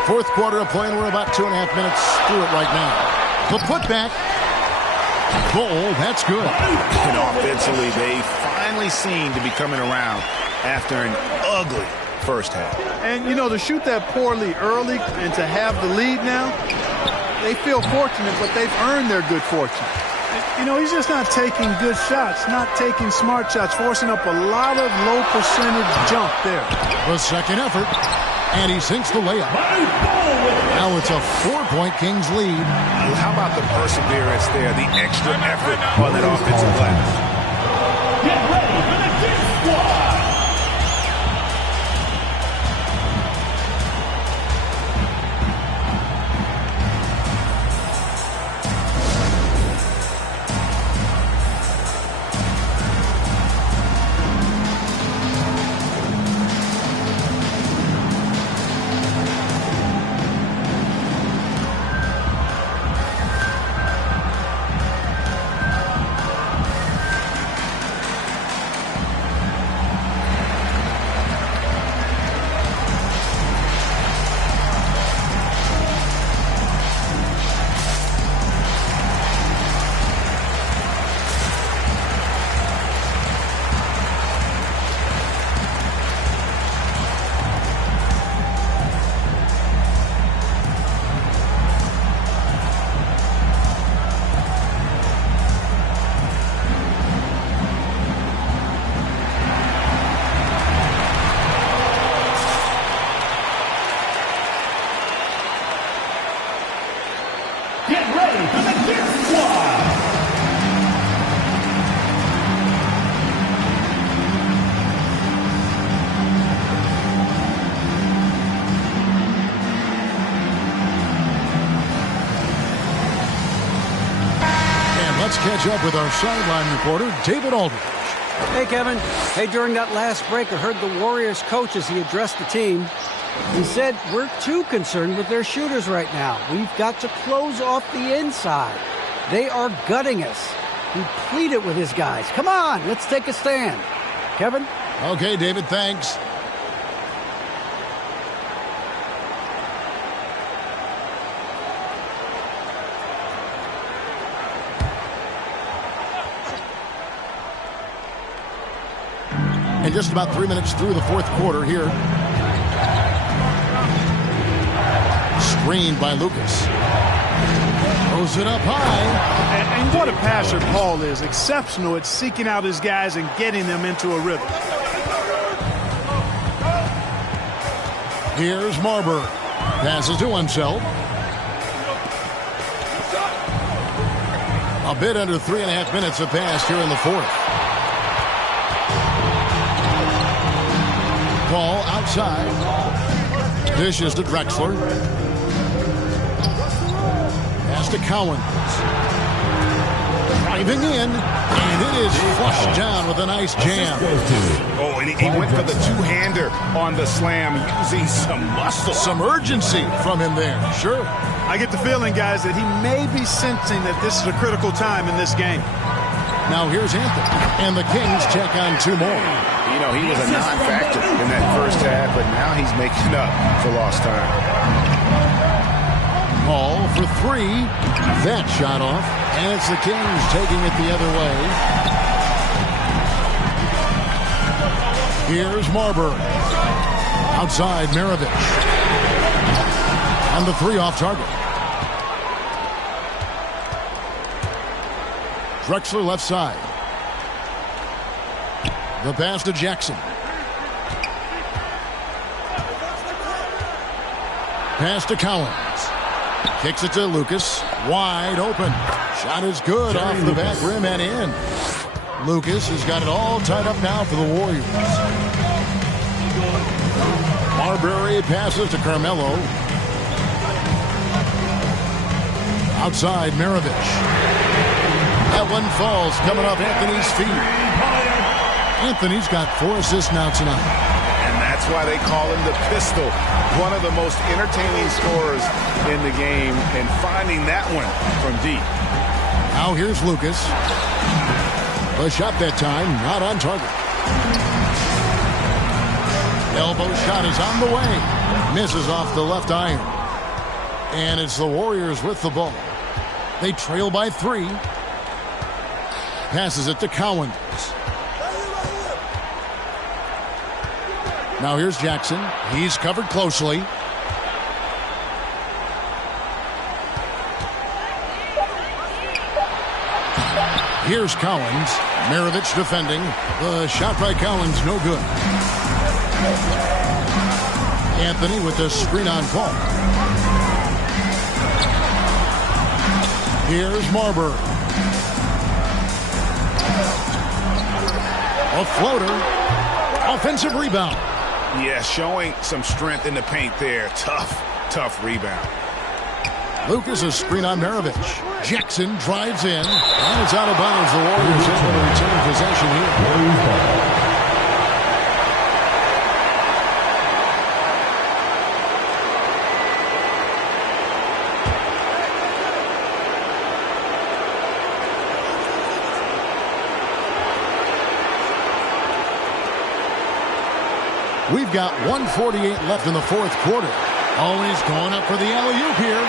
Fourth quarter of play, and we're about 2.5 minutes through it right now. The putback. Goal, that's good. And offensively, they finally seem to be coming around after an ugly first half. And, you know, to shoot that poorly early and to have the lead now, they feel fortunate, but they've earned their good fortune. You know, he's just not taking good shots, not taking smart shots, forcing up a lot of low percentage jump there. The second effort, and he sinks the layup. Now it's a 4-point Kings lead. How about the perseverance there, the extra effort on that offensive glass? Get ready for the Kings squad. Get ready for the Kings squad. And let's catch up with our sideline reporter, David Aldridge. Hey, Kevin. Hey, during that last break, I heard the Warriors coach as he addressed the team. He said, we're too concerned with their shooters right now. We've got to close off the inside. They are gutting us. He pleaded with his guys. Come on, let's take a stand. Kevin? Okay, David, thanks. And just about 3 minutes through the fourth quarter here. Screened by Lucas. Throws it up high. And what a passer Paul is. Exceptional at seeking out his guys and getting them into a rhythm. Here's Marbury. Passes to Unseld. A bit under 3.5 minutes have passed here in the fourth. Ball outside. Dishes to Drexler. Pass to Cowens. Driving in. And it is flushed down with a nice jam. Oh, and he went for the two-hander on the slam, using some muscle. Some urgency from him there. Sure. I get the feeling, guys, that he may be sensing that this is a critical time in this game. Now here's Anthony. And the Kings check on 2 more. You know, he was a non-factor in that first half, but now he's making up for lost time. Ball for 3. That shot off. And it's the Kings taking it the other way. Here's Marbury. Outside Maravich. And the 3 off target. Drexler left side. The pass to Jackson. Pass to Collins. Kicks it to Lucas. Wide open. Shot is good off the back rim and in. Lucas has got it all tied up now for the Warriors. Marbury passes to Carmelo. Outside, Maravich. That one falls coming off Anthony's feet. Anthony's got 4 assists now tonight. And that's why they call him the Pistol. One of the most entertaining scorers in the game, and finding that one from deep. Now here's Lucas. The shot that time, not on target. Elbow shot is on the way. Misses off the left iron. And it's the Warriors with the ball. They trail by 3. Passes it to Collins. Now here's Jackson. He's covered closely. Here's Collins. Maravich defending. The shot by Collins, no good. Anthony with the screen on Paul. Here's Marbury. A floater. Offensive rebound. Yeah, showing some strength in the paint there. Tough rebound. Lucas a screen on Maravich. Jackson drives in, and it's out of bounds. The Warriors able to retain possession here. We've got 1:48 left in the 4th quarter. Always going up for the alley-oop here.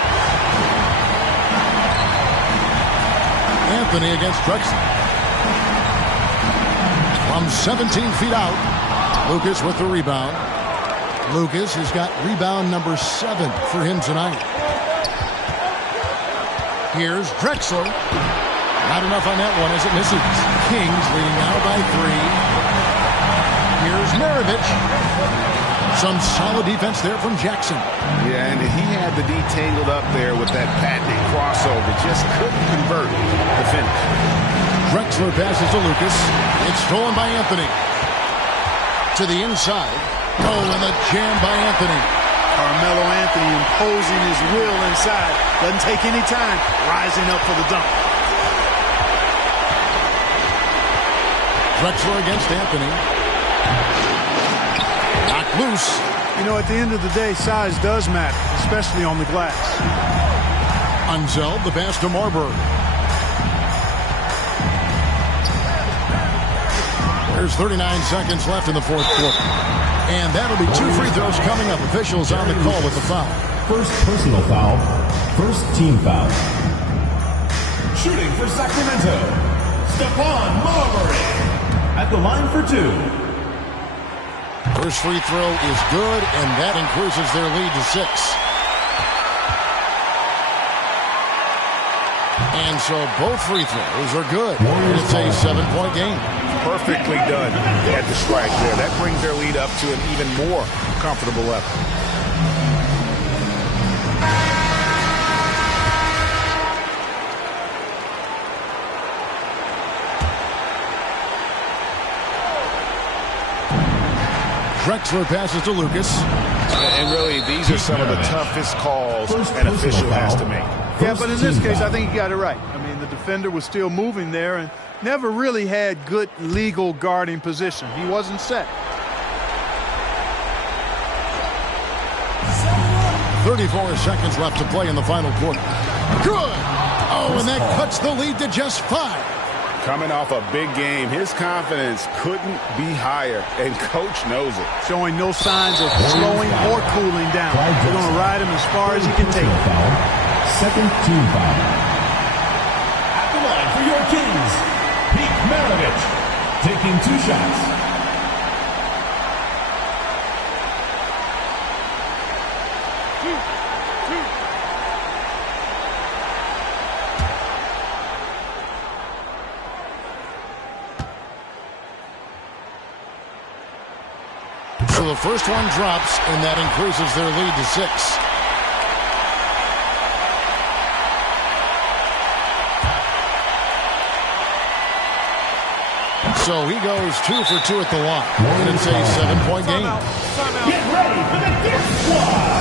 Anthony against Drexler. From 17 feet out, Lucas with the rebound. Lucas has got rebound number 7 for him tonight. Here's Drexler. Not enough on that one as it misses. Kings leading now by 3. Here's Maravich. Some solid defense there from Jackson. Yeah, and he had the D tangled up there with that patented crossover. Just couldn't convert the finish. Drexler passes to Lucas. It's stolen by Anthony. To the inside. Oh, and the jam by Anthony. Carmelo Anthony imposing his will inside. Doesn't take any time. Rising up for the dunk. Drexler against Anthony. Knocked loose. You know, at the end of the day, size does matter, especially on the glass. Unzeld, the pass to Marbury. There's 39 seconds left in the 4th quarter. And that'll be 2 free throws coming up. Officials on the call with the foul. First personal foul. First team foul. Shooting for Sacramento, Stephon Marbury. At the line for 2. First free throw is good, and that increases their lead to 6. And so both free throws are good. It's a 7-point game. Perfectly done at the strike there. That brings their lead up to an even more comfortable level. Drexler passes to Lucas. And really, these are some of the toughest calls an official has to make. Yeah, but in this case, I think he got it right. I mean, the defender was still moving there and never really had good legal guarding position. He wasn't set. 34 seconds left to play in the final quarter. Good! Oh, and that cuts the lead to just 5. Coming off a big game, his confidence couldn't be higher, and Coach knows it. Showing no signs of slowing or cooling down. They're going to ride him as far as he can take it. Second team foul. At the line for your Kings, Pete Maravich, taking 2 shots. So the first one drops, and that increases their lead to 6. So he goes 2 for 2 at the line. And it's a 7-point game. Get ready for the Dirt Squad.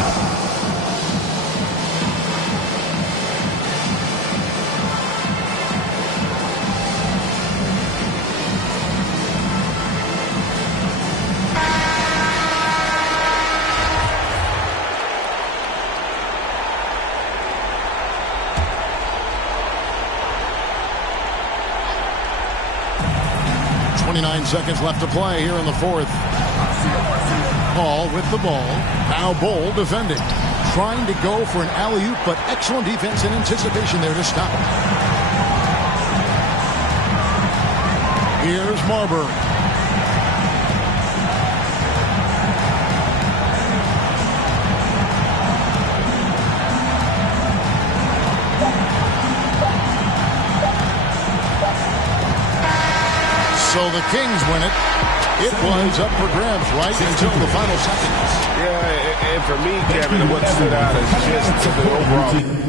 Seconds left to play here in the fourth. Paul with the ball. Now Bowl defending. Trying to go for an alley-oop, but excellent defense and anticipation there to stop. Here's Marbury. So the Kings win it. It was up for grabs right until the final seconds. Yeah, and for me, Kevin, what stood out is just the overall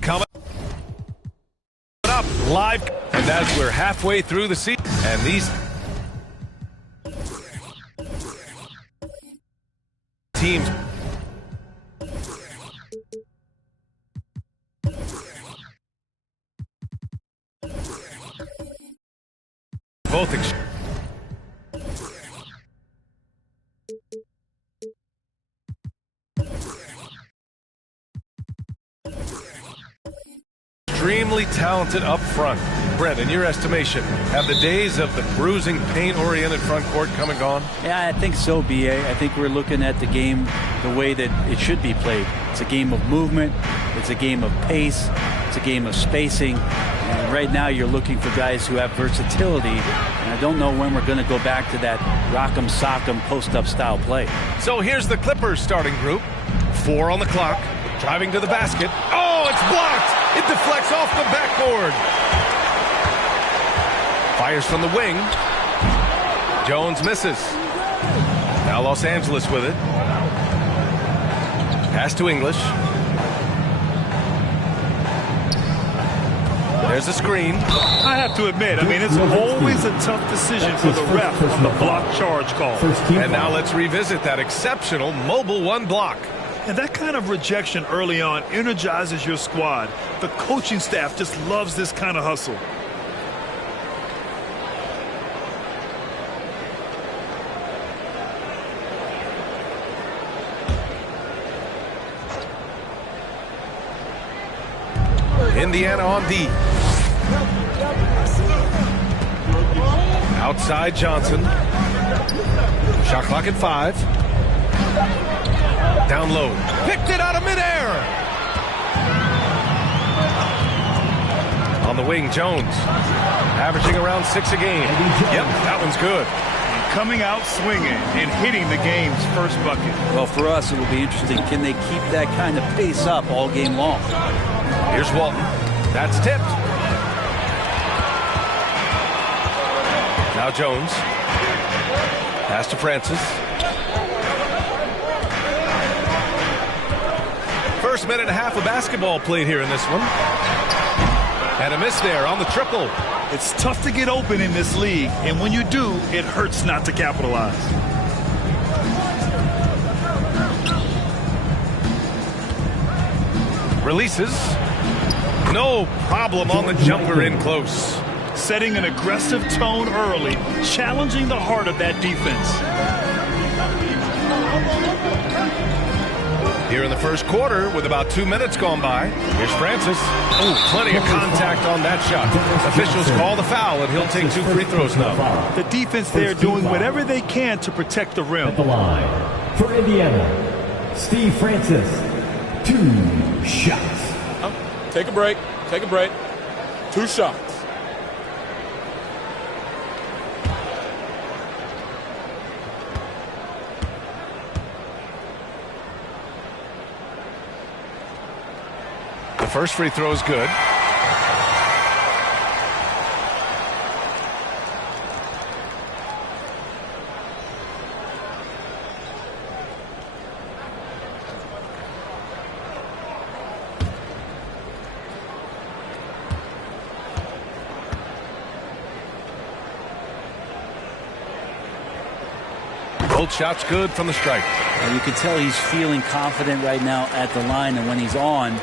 Coming up live, and as we're halfway through the season, and these teams both extremely talented up front. Brent, in your estimation, have the days of the bruising, pain-oriented front court come and gone? Yeah, I think so, B.A. I think we're looking at the game the way that it should be played. It's a game of movement. It's a game of pace. It's a game of spacing. And right now you're looking for guys who have versatility. And I don't know when we're going to go back to that rock'em sock'em post-up style play. So here's the Clippers starting group. 4 on the clock. Driving to the basket. Oh, it's blocked! It deflects off the backboard. Fires from the wing. Jones misses. Now Los Angeles with it. Pass to English. There's a screen. I have to admit, it's always a tough decision for the ref on the block charge call. And now let's revisit that exceptional mobile one block. And that kind of rejection early on energizes your squad. The coaching staff just loves this kind of hustle. Indiana on D. Outside Johnson. Shot clock at 5. Down low. Picked it out of midair. On the wing, Jones. Averaging around 6 a game. Yep, that one's good. Coming out swinging and hitting the game's first bucket. Well, for us, it will be interesting. Can they keep that kind of pace up all game long? Here's Walton. That's tipped. Now Jones. Pass to Francis. First minute and a half of basketball played here in this one. And a miss there on the triple. It's tough to get open in this league, and when you do, it hurts not to capitalize. Releases. No problem on the jumper in close. Setting an aggressive tone early, challenging the heart of that defense. Here in the first quarter, with about 2 minutes gone by, here's Francis. Oh, plenty of contact on that shot. Officials call the foul, and he'll take 2 free throws now. The defense there doing whatever they can to protect the rim. At the line for Indiana, Steve Francis, 2 shots. Take a break. Take a break. 2 shots. The first free throw is good. Both shots good from the stripe. And you can tell he's feeling confident right now at the line, and when he's on,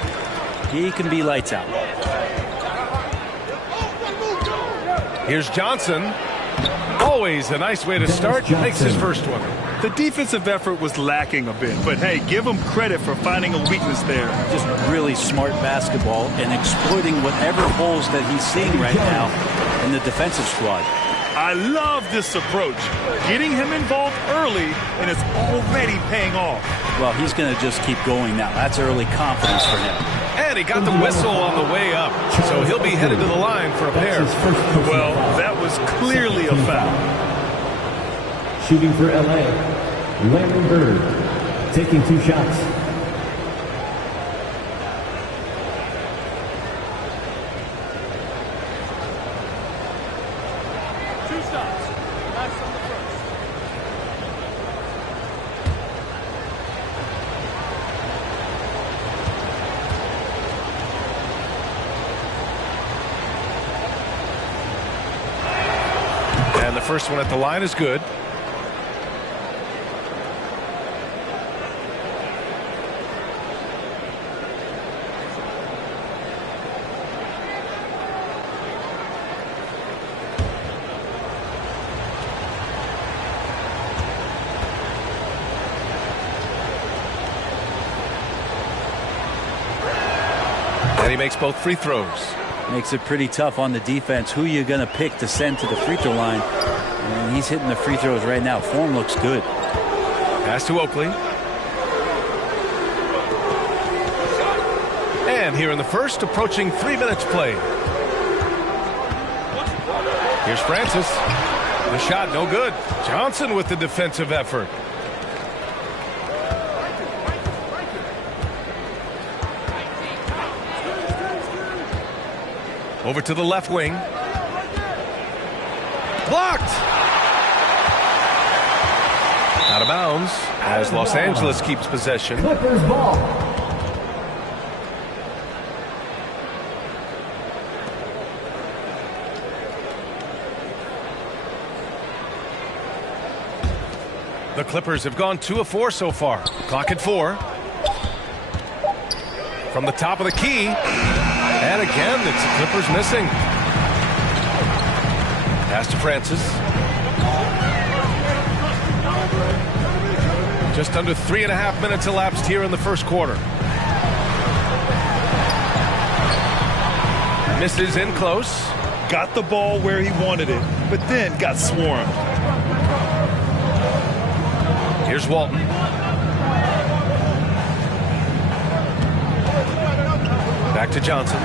he can be lights out. Here's Johnson. Always a nice way to start. Makes his first one. The defensive effort was lacking a bit, but hey, give him credit for finding a weakness there. Just really smart basketball and exploiting whatever holes that he's seeing right now in the defensive squad. I love this approach. Getting him involved early, and it's already paying off. Well, he's going to just keep going now. That's early confidence for him. And he got the whistle on the way up, so he'll be headed to the line for a pair. Well, that was clearly a foul. Shooting for LA, Larry Bird, taking 2 shots. And the first one at the line is good. And he makes both free throws. Makes it pretty tough on the defense. Who you going to pick to send to the free throw line? And he's hitting the free throws right now. Form looks good. Pass to Oakley. And here in the first, approaching 3 minutes played. Here's Francis. The shot no good. Johnson with the defensive effort. Over to the left wing. Blocked! Out of bounds as Los Angeles keeps possession. Clippers ball. The Clippers have gone 2 of 4 so far. Clock at 4. From the top of the key. And again, it's the Clippers missing. Pass to Francis. Just under 3.5 minutes elapsed here in the first quarter. Misses in close. Got the ball where he wanted it, but then got swarmed. Here's Walton. Back to Johnson.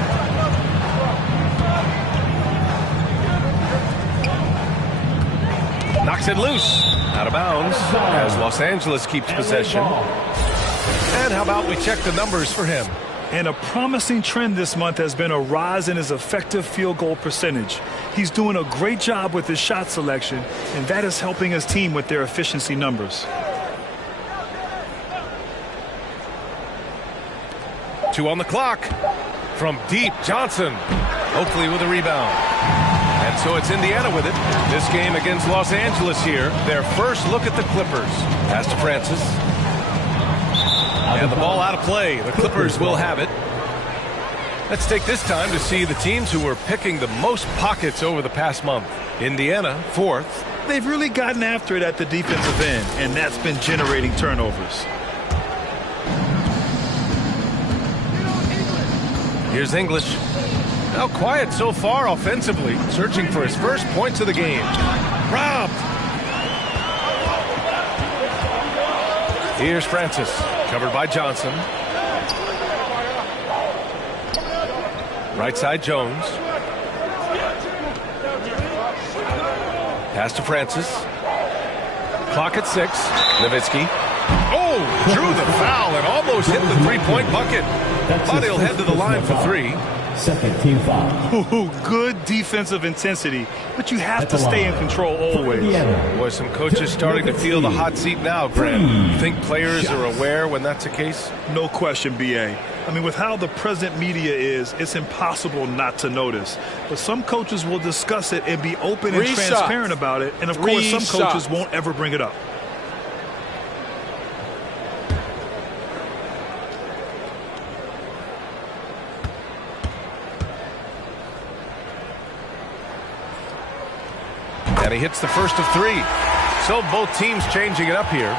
Knocks it loose. Out of bounds as Los Angeles keeps possession. And how about we check the numbers for him? And a promising trend this month has been a rise in his effective field goal percentage. He's doing a great job with his shot selection, and that is helping his team with their efficiency numbers. 2 on the clock. From deep, Johnson. Oakley with a rebound. And so it's Indiana with it. This game against Los Angeles here. Their first look at the Clippers. Pass to Francis. And the ball out of play. The Clippers will have it. Let's take this time to see the teams who were picking the most pockets over the past month. Indiana, 4th. They've really gotten after it at the defensive end, and that's been generating turnovers. Here's English. Now quiet so far offensively, searching for his first points of the game. Robbed. Here's Francis, covered by Johnson. Right side Jones. Pass to Francis. Clock at 6. Nowitzki. Oh, drew the foul and almost hit the three-point bucket. But he'll head to the line for 3. Second team foul. Ooh, good defensive intensity, but you have to stay in control always. Boy, some coaches starting to feel the hot seat now, Grant. You think players are aware when that's the case? No question, B.A. I mean, with how the present media is, it's impossible not to notice. But some coaches will discuss it and be open and transparent about it. And, of course, some coaches won't ever bring it up. And he hits the first of 3. So both teams changing it up here.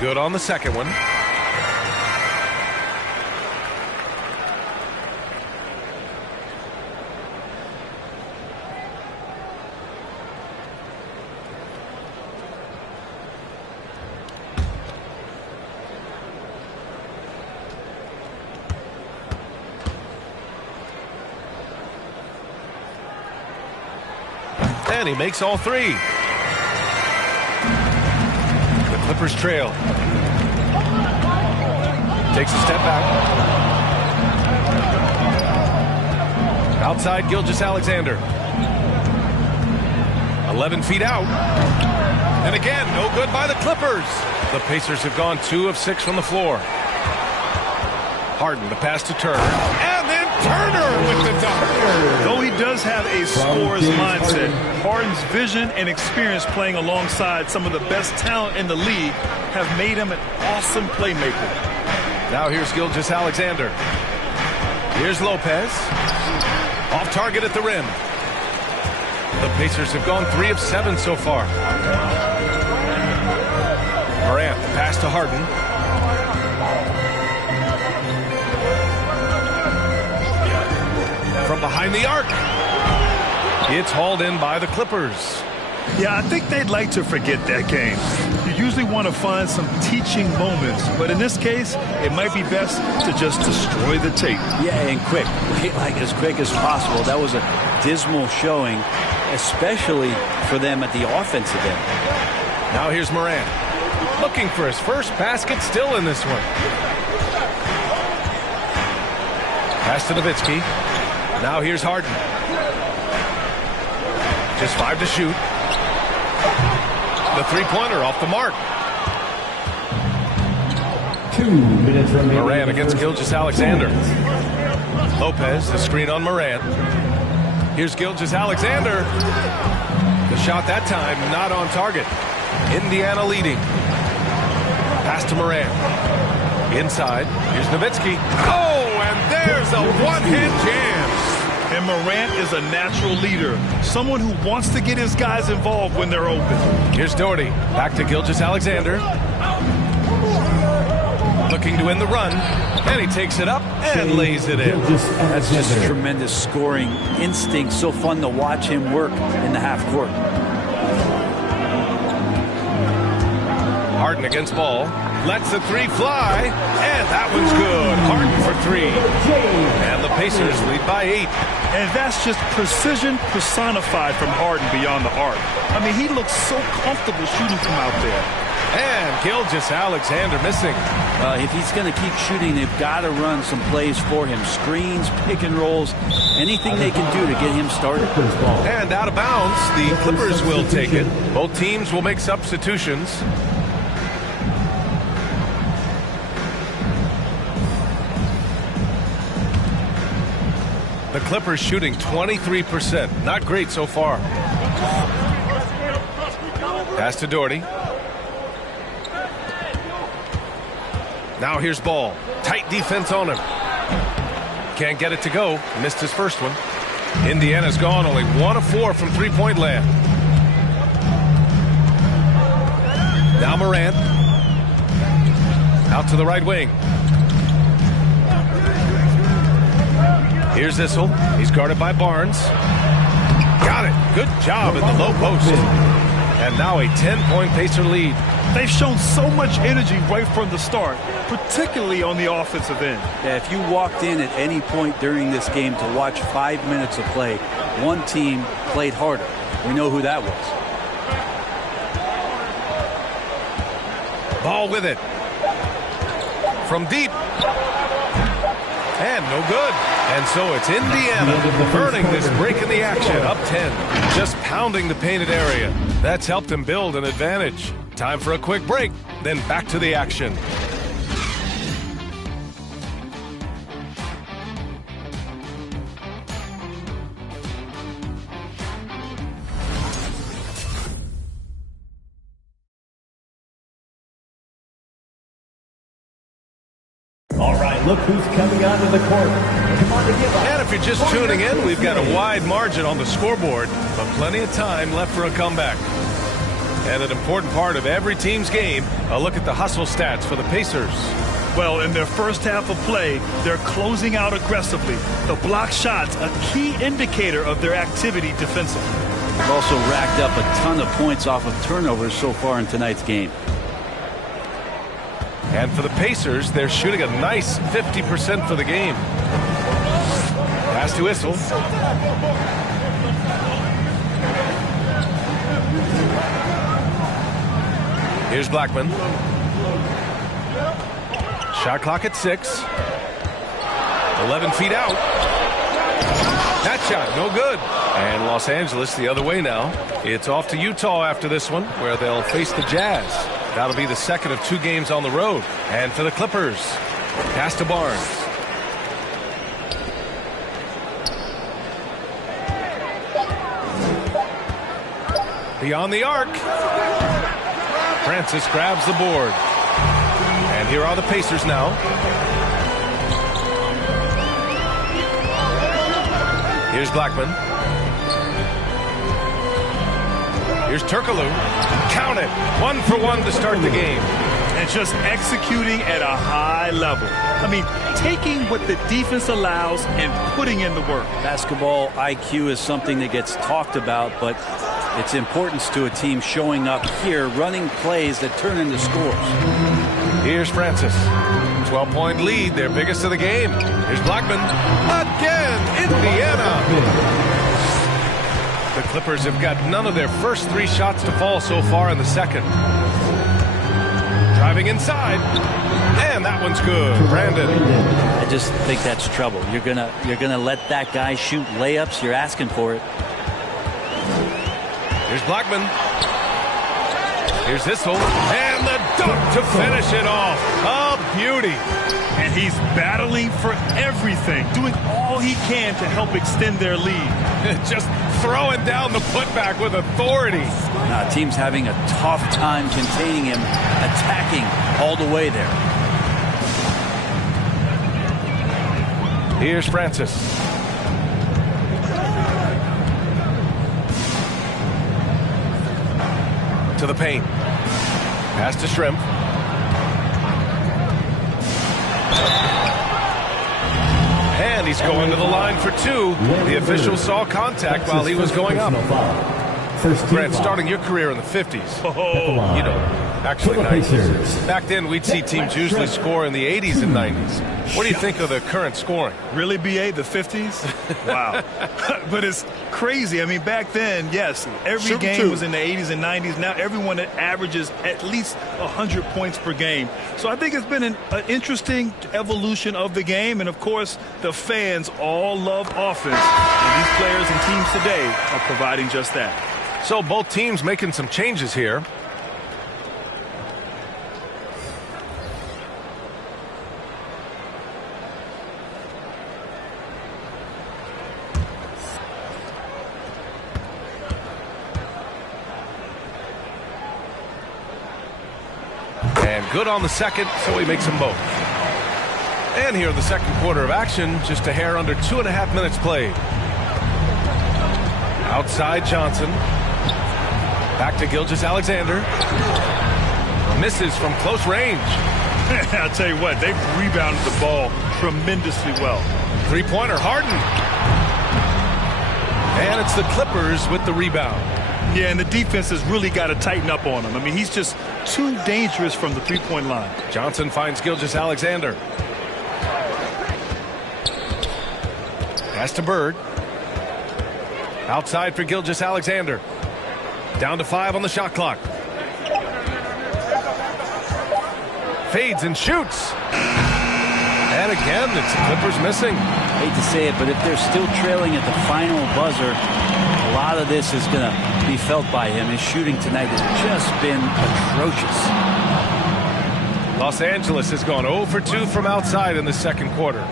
Good on the second one. And he makes all 3. Clippers trail. Takes a step back. Outside Gilgeous-Alexander. 11 feet out. And again, no good by the Clippers. The Pacers have gone 2 of 6 from the floor. Harden, the pass to Turner. And then Turner with the dunk. Though he does have a scorer's mindset, Harden's vision and experience playing alongside some of the best talent in the league have made him an awesome playmaker. Now here's Gilgeous-Alexander. Here's Lopez. Off target at the rim. The Pacers have gone 3 of 7 so far. Morant, pass to Harden. From behind the arc. It's hauled in by the Clippers. Yeah, I think they'd like to forget that game. You usually want to find some teaching moments, but in this case, it might be best to just destroy the tape. Yeah, and quick. Like as quick as possible. That was a dismal showing, especially for them at the offensive end. Now here's Morant. Looking for his first basket, still in this one. Pass to Nowitzki. Now here's Harden. Just 5 to shoot. The three-pointer off the mark. 2 minutes remaining. Morant against Gilgeous-Alexander. Lopez, the screen on Morant. Here's Gilgeous-Alexander. The shot that time not on target. Indiana leading. Pass to Morant. Inside. Here's Nowitzki. Oh, and there's a one-hand jam. And Morant is a natural leader, someone who wants to get his guys involved when they're open. Here's Doherty. Back to Gilgeous-Alexander. Looking to win the run. And he takes it up and lays it in. That's just a tremendous scoring instinct. So fun to watch him work in the half court. Harden against Ball. Lets the 3 fly. And that one's good. Harden for 3. And the Pacers lead by 8. And that's just precision personified from Harden beyond the arc. I mean, he looks so comfortable shooting from out there. And Gilgeous-Alexander missing. If he's going to keep shooting, they've got to run some plays for him. Screens, pick and rolls, anything they can do to get him started. And out of bounds, the Clippers will take it. Both teams will make substitutions. The Clippers shooting 23%. Not great so far. Pass to Doherty. Now here's Ball. Tight defense on him. Can't get it to go. Missed his first one. Indiana's gone only 1 of 4 from three-point land. Now Morant. Out to the right wing. Here's Issel. He's guarded by Barnes. Got it. Good job in the low post. And now a 10-point Pacer lead. They've shown so much energy right from the start, particularly on the offensive end. Yeah, if you walked in at any point during this game to watch 5 minutes of play, one team played harder. We know who that was. Ball with it. From deep. And no good. And so it's Indiana earning this break in the action. Up 10. Just pounding the painted area. That's helped him build an advantage. Time for a quick break. Then back to the action. Look who's coming onto the court. Come on to give up. And if you're just tuning in, we've got a wide margin on the scoreboard, but plenty of time left for a comeback. And an important part of every team's game, a look at the hustle stats for the Pacers. Well, in their first half of play, they're closing out aggressively. The block shots, a key indicator of their activity defensively. They've also racked up a ton of points off of turnovers so far in tonight's game. And for the Pacers, they're shooting a nice 50% for the game. Pass to Issel. Here's Blackman. Shot clock at 6. 11 feet out. That shot, no good. And Los Angeles the other way now. It's off to Utah after this one, where they'll face the Jazz. That'll be the second of 2 games on the road. And for the Clippers, pass to Barnes. Beyond the arc. Francis grabs the board. And here are the Pacers now. Here's Blackman. Here's Turkoglu. Count it. 1 for 1 to start the game. And just executing at a high level. I mean, taking what the defense allows and putting in the work. Basketball IQ is something that gets talked about, but its importance to a team showing up here, running plays that turn into scores. Here's Francis. 12-point lead, their biggest of the game. Here's Blackman. Again, Indiana. The Clippers have got none of their first 3 shots to fall so far in the second. Driving inside. And that one's good. Brandon. I just think that's trouble. You're gonna let that guy shoot layups. You're asking for it. Here's Blackman. Here's Issel. And the dunk to finish it off. A beauty. And he's battling for everything, doing all he can to help extend their lead. Just throwing down the putback with authority. Team's having a tough time containing him, attacking all the way there. Here's Francis. To the paint. Pass to Shrimp. And he's going to the line for 2. The official saw contact while he was going up. Grant, starting your career in the 50s. You know, actually 90s. Back then, we'd see teams usually score in the 80s and 90s. What do you think of the current scoring? Really, B.A., the 50s? Wow. But it's crazy. I mean, back then, yes, every game was in the 80s and 90s. Now everyone averages at least 100 points per game. So I think it's been an interesting evolution of the game. And, of course, the fans all love offense. And these players and teams today are providing just that. So both teams making some changes here. And good on the second, so he makes them both. And here in the second quarter of action, just a hair under 2.5 minutes played. Outside Johnson. Back to Gilgeous-Alexander. Misses from close range. I'll tell you what, they've rebounded the ball tremendously well. Three-pointer, Harden. And it's the Clippers with the rebound. Yeah, and the defense has really got to tighten up on him. I mean, he's just too dangerous from the three-point line. Johnson finds Gilgeous-Alexander. Pass to Bird. Outside for Gilgeous-Alexander. Down to 5 on the shot clock. Fades and shoots. And again, it's the Clippers missing. I hate to say it, but if they're still trailing at the final buzzer, a lot of this is going to be felt by him. His shooting tonight has just been atrocious. Los Angeles has gone 0 for 2 from outside in the second quarter.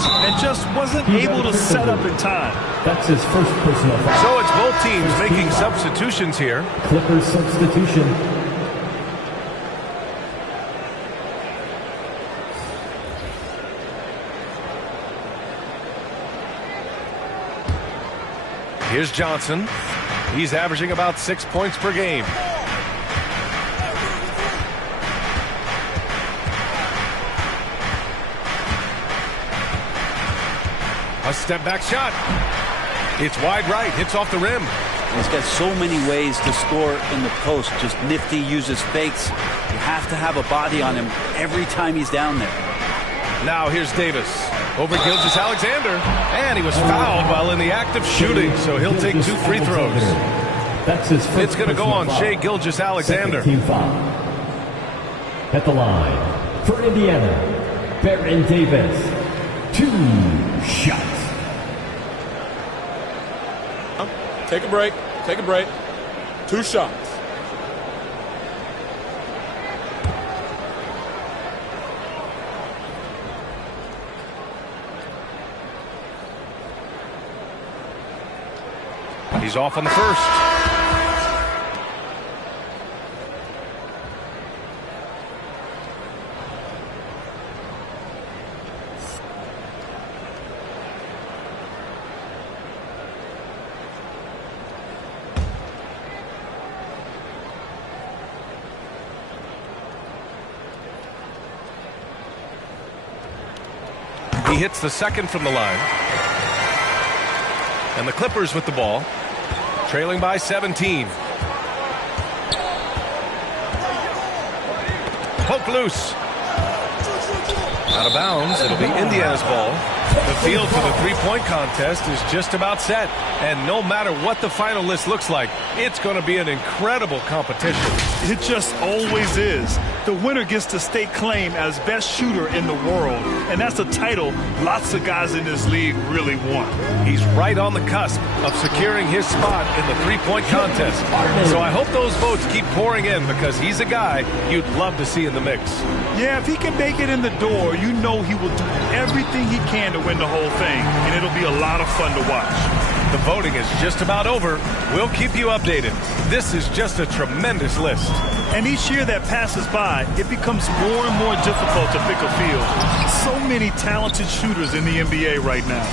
And just wasn't able to set up in time. That's his first personal foul. So it's both teams making substitutions here. Clippers substitution. Here's Johnson. He's averaging about 6 points per game. A step back shot. It's wide right, hits off the rim. He's got so many ways to score in the post. Just nifty, uses fakes. You have to have a body on him every time he's down there. Now here's Davis. Over Gilgeous-Alexander. And he was fouled while in the act of shooting, so he'll take 2 free throws. That's his first. It's going to go on Shai Gilgeous-Alexander. Team foul. At the line for Indiana, Baron Davis. 2 shots. Take a break. Take a break. 2 shots. He's off on the first. He hits the second from the line. And the Clippers with the ball, trailing by 17. Poke loose. Out of bounds. It'll be Indiana's ball. The field for the three-point contest is just about set. And no matter what the final list looks like, it's going to be an incredible competition. It just always is. The winner gets to stake claim as best shooter in the world. And that's a title lots of guys in this league really want. He's right on the cusp of securing his spot in the three-point contest. So I hope those votes keep pouring in because he's a guy you'd love to see in the mix. Yeah, if he can make it in the door, you know he will do everything he can to win the whole thing. And it'll be a lot of fun to watch. The voting is just about over. We'll keep you updated. This is just a tremendous list. And each year that passes by, it becomes more and more difficult to pick a field. So many talented shooters in the NBA right now.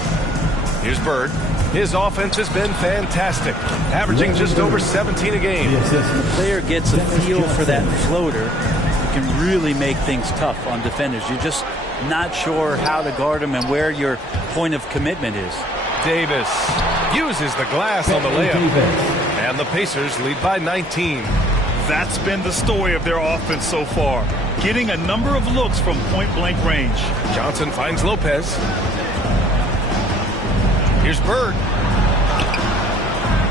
Here's Bird. His offense has been fantastic, averaging just over 17 a game. If the player gets a feel for that floater, it can really make things tough on defenders. You're just not sure how to guard them and where your point of commitment is. Davis uses the glass on the layup. And the Pacers lead by 19. That's been the story of their offense so far, getting a number of looks from point-blank range. Johnson finds Lopez. Here's Bird.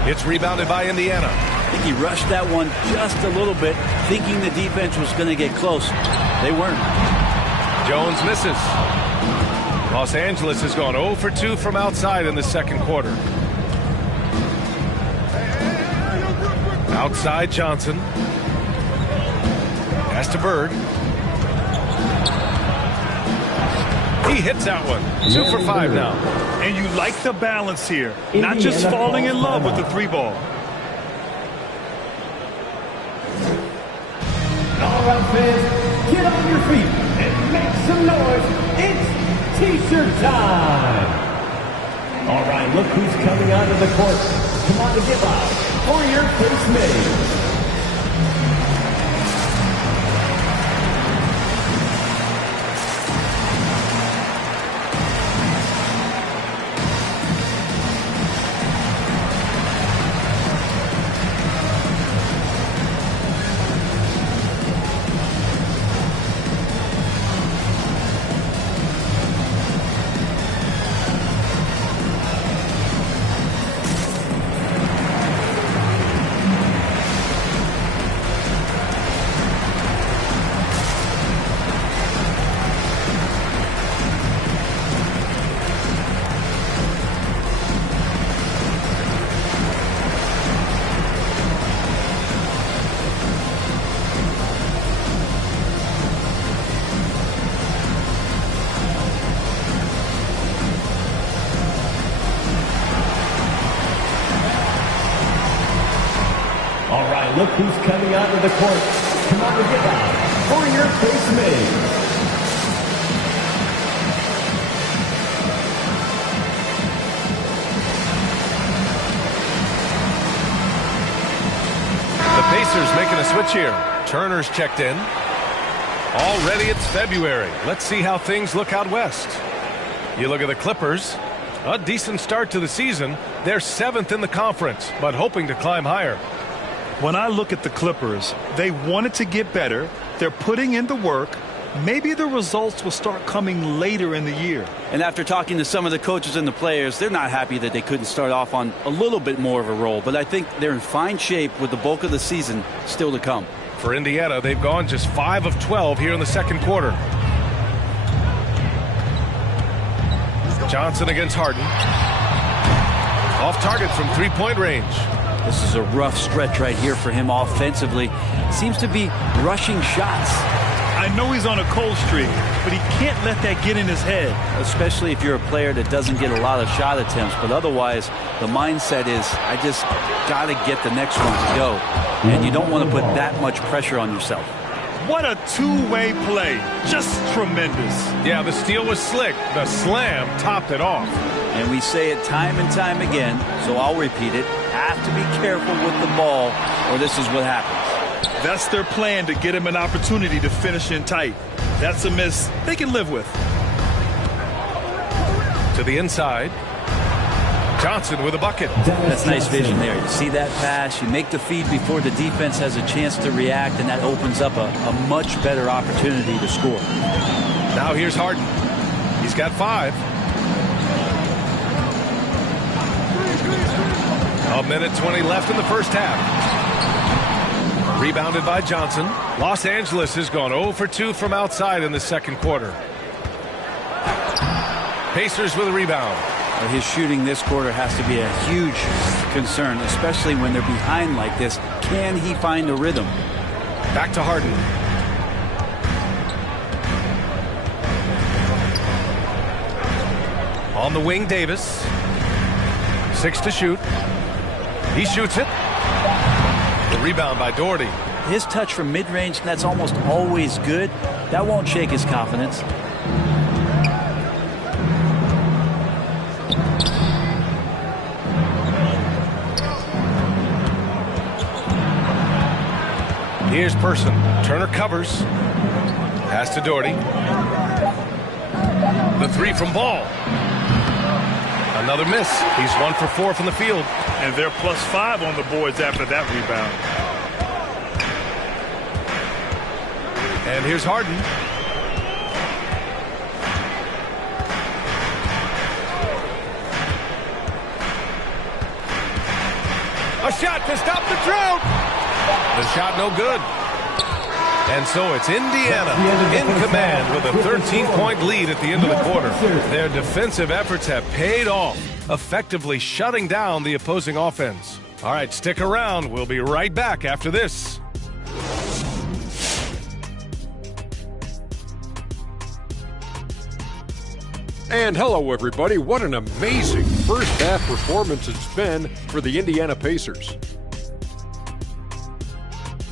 It's rebounded by Indiana. I think he rushed that one just a little bit, thinking the defense was going to get close. They weren't. Jones misses. Los Angeles has gone 0 for 2 from outside in the second quarter. Outside Johnson. Pass to Bird. He hits that one. 2 for 5 now. And you like the balance here. Not just falling in love with the three ball. All right, fans, get on your feet and make some noise. It's T-shirt time. All right, look who's coming onto the court. Come on to give up for your first mate. Look who's coming out of the court. Come on to get out for your first mate. Pacers making a switch here. Turner's checked in. Already it's February. Let's see how things look out west. You look at the Clippers. A decent start to the season. They're 7th in the conference, but hoping to climb higher. When I look at the Clippers, they wanted to get better. They're putting in the work. Maybe the results will start coming later in the year. And after talking to some of the coaches and the players, they're not happy that they couldn't start off on a little bit more of a roll. But I think they're in fine shape with the bulk of the season still to come. For Indiana, they've gone just 5 of 12 here in the second quarter. Johnson against Harden. Off target from three-point range. This is a rough stretch right here for him offensively. Seems to be rushing shots. I know he's on a cold streak, but he can't let that get in his head. Especially if you're a player that doesn't get a lot of shot attempts. But otherwise, the mindset is, I just got to get the next one to go. And you don't want to put that much pressure on yourself. What a two-way play. Just tremendous. Yeah, the steal was slick. The slam topped it off. And we say it time and time again, so I'll repeat it. Have to be careful with the ball, or this is what happens. That's their plan, to get him an opportunity to finish in tight. That's a miss they can live with. To the inside. Johnson with a bucket. That's nice vision there. You see that pass, you make the feed before the defense has a chance to react, and that opens up a much better opportunity to score. Now here's Harden. He's got 5. A minute 20 left in the first half. Rebounded by Johnson. Los Angeles has gone 0 for 2 from outside in the second quarter. Pacers with a rebound. His shooting this quarter has to be a huge concern, especially when they're behind like this. Can he find a rhythm? Back to Harden. On the wing, Davis. 6 to shoot. He shoots it. The rebound by Doherty. His touch from mid-range, that's almost always good. That won't shake his confidence. Here's Person. Turner covers. Pass to Doherty. The 3 from Ball. Another miss. He's 1 for 4 from the field. And they're +5 on the boards after that rebound. And here's Harden. A shot to stop the drought. The shot no good. And so it's Indiana in command with a 13-point lead at the end of the quarter. Their defensive efforts have paid off, effectively shutting down the opposing offense. All right, stick around. We'll be right back after this. And hello, everybody. What an amazing first half performance it's been for the Indiana Pacers.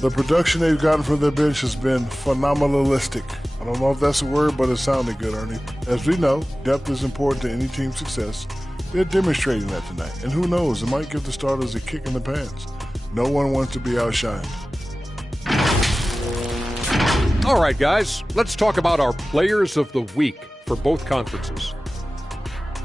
The production they've gotten from their bench has been phenomenalistic. I don't know if that's a word, but it sounded good, Ernie. As we know, depth is important to any team's success. They're demonstrating that tonight. And who knows, it might give the starters a kick in the pants. No one wants to be outshined. All right, guys, let's talk about our players of the week for both conferences.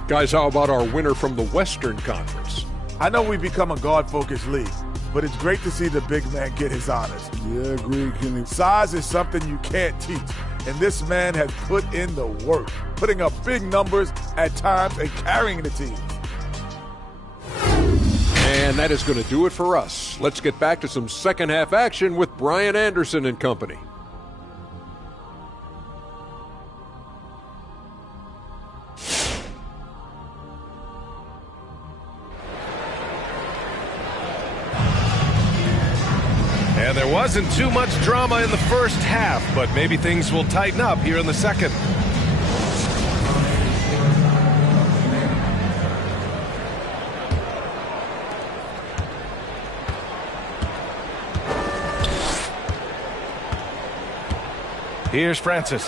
Guys, how about our winner from the Western Conference? I know we've become a guard-focused league, but it's great to see the big man get his honors. Yeah, agreed, Kenny. Size is something you can't teach, and this man has put in the work, putting up big numbers at times and carrying the team. And that is going to do it for us. Let's get back to some second half action with Brian Anderson and company. And there wasn't too much drama in the first half, but maybe things will tighten up here in the second. Here's Francis.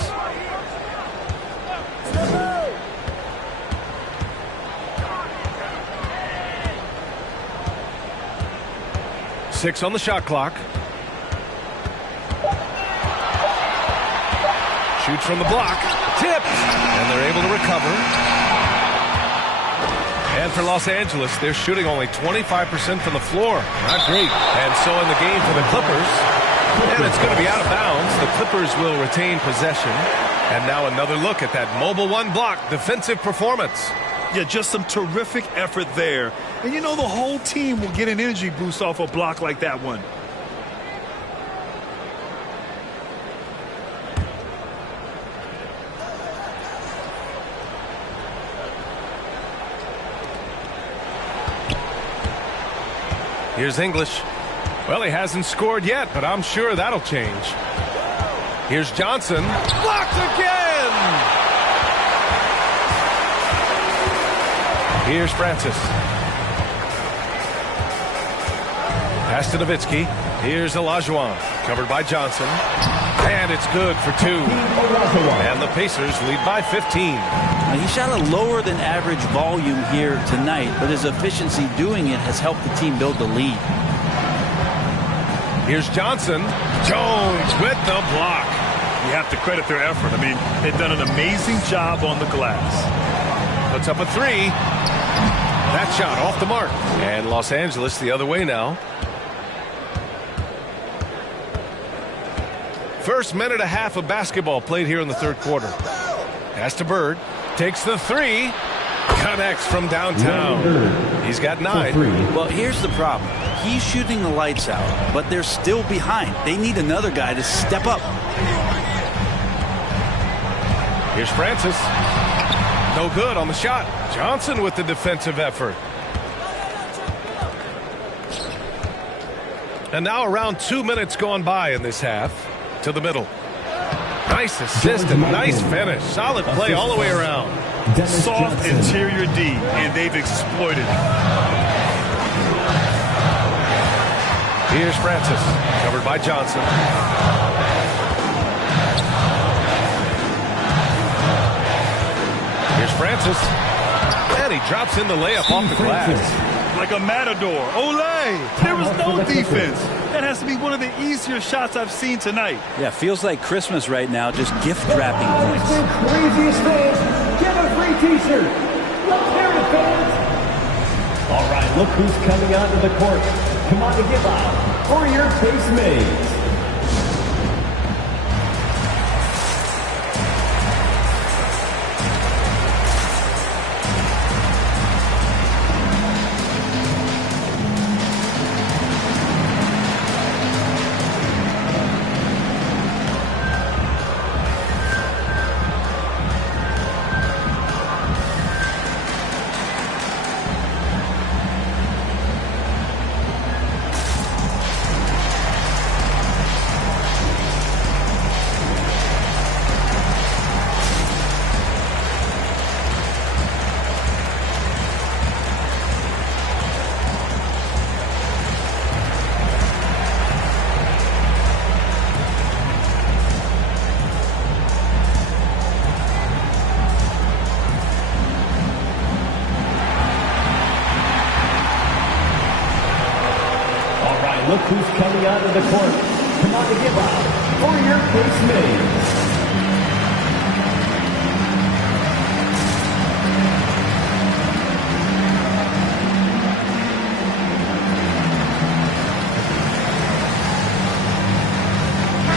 Six on the shot clock. Shoots from the block. Tipped. And they're able to recover. And for Los Angeles, they're shooting only 25% from the floor. Not great. And so in the game for the Clippers. And it's going to be out of bounds. The Clippers will retain possession. And now another look at that mobile one block defensive performance. Yeah, just some terrific effort there. And you know the whole team will get an energy boost off a block like that one. Here's English. Well, he hasn't scored yet, but I'm sure that'll change. Here's Johnson. Blocked again! Here's Francis. Pass to Nowitzki. Here's Olajuwon. Covered by Johnson. And it's good for 2. And the Pacers lead by 15. He shot a lower than average volume here tonight, but his efficiency doing it has helped the team build the lead. Here's Johnson. Jones with the block. You have to credit their effort. I mean, they've done an amazing job on the glass. Puts up a 3. That shot off the mark. And Los Angeles the other way now. First minute and a half of basketball played here in the third quarter. Pass to Bird. Takes the 3. Connects from downtown. He's got 9. Well, here's the problem. He's shooting the lights out, but they're still behind. They need another guy to step up. Here's Francis. No good on the shot. Johnson with the defensive effort. And now around 2 minutes gone by in this half. To the middle. Nice assist and nice finish. Solid play all the way around. Soft interior D, and they've exploited it. Here's Francis. Covered by Johnson. Here's Francis. And he drops in the layup off the glass. Like a matador. Olé! There was no defense. That has to be one of the easier shots I've seen tonight. Yeah, feels like Christmas right now, just gift wrapping points. Craziest fans, get a free t-shirt. Let's hear it, fans. All right, look who's coming onto the court. Come on to give out for your base mates. Look who's coming onto the court. Come on to give out for your base mates.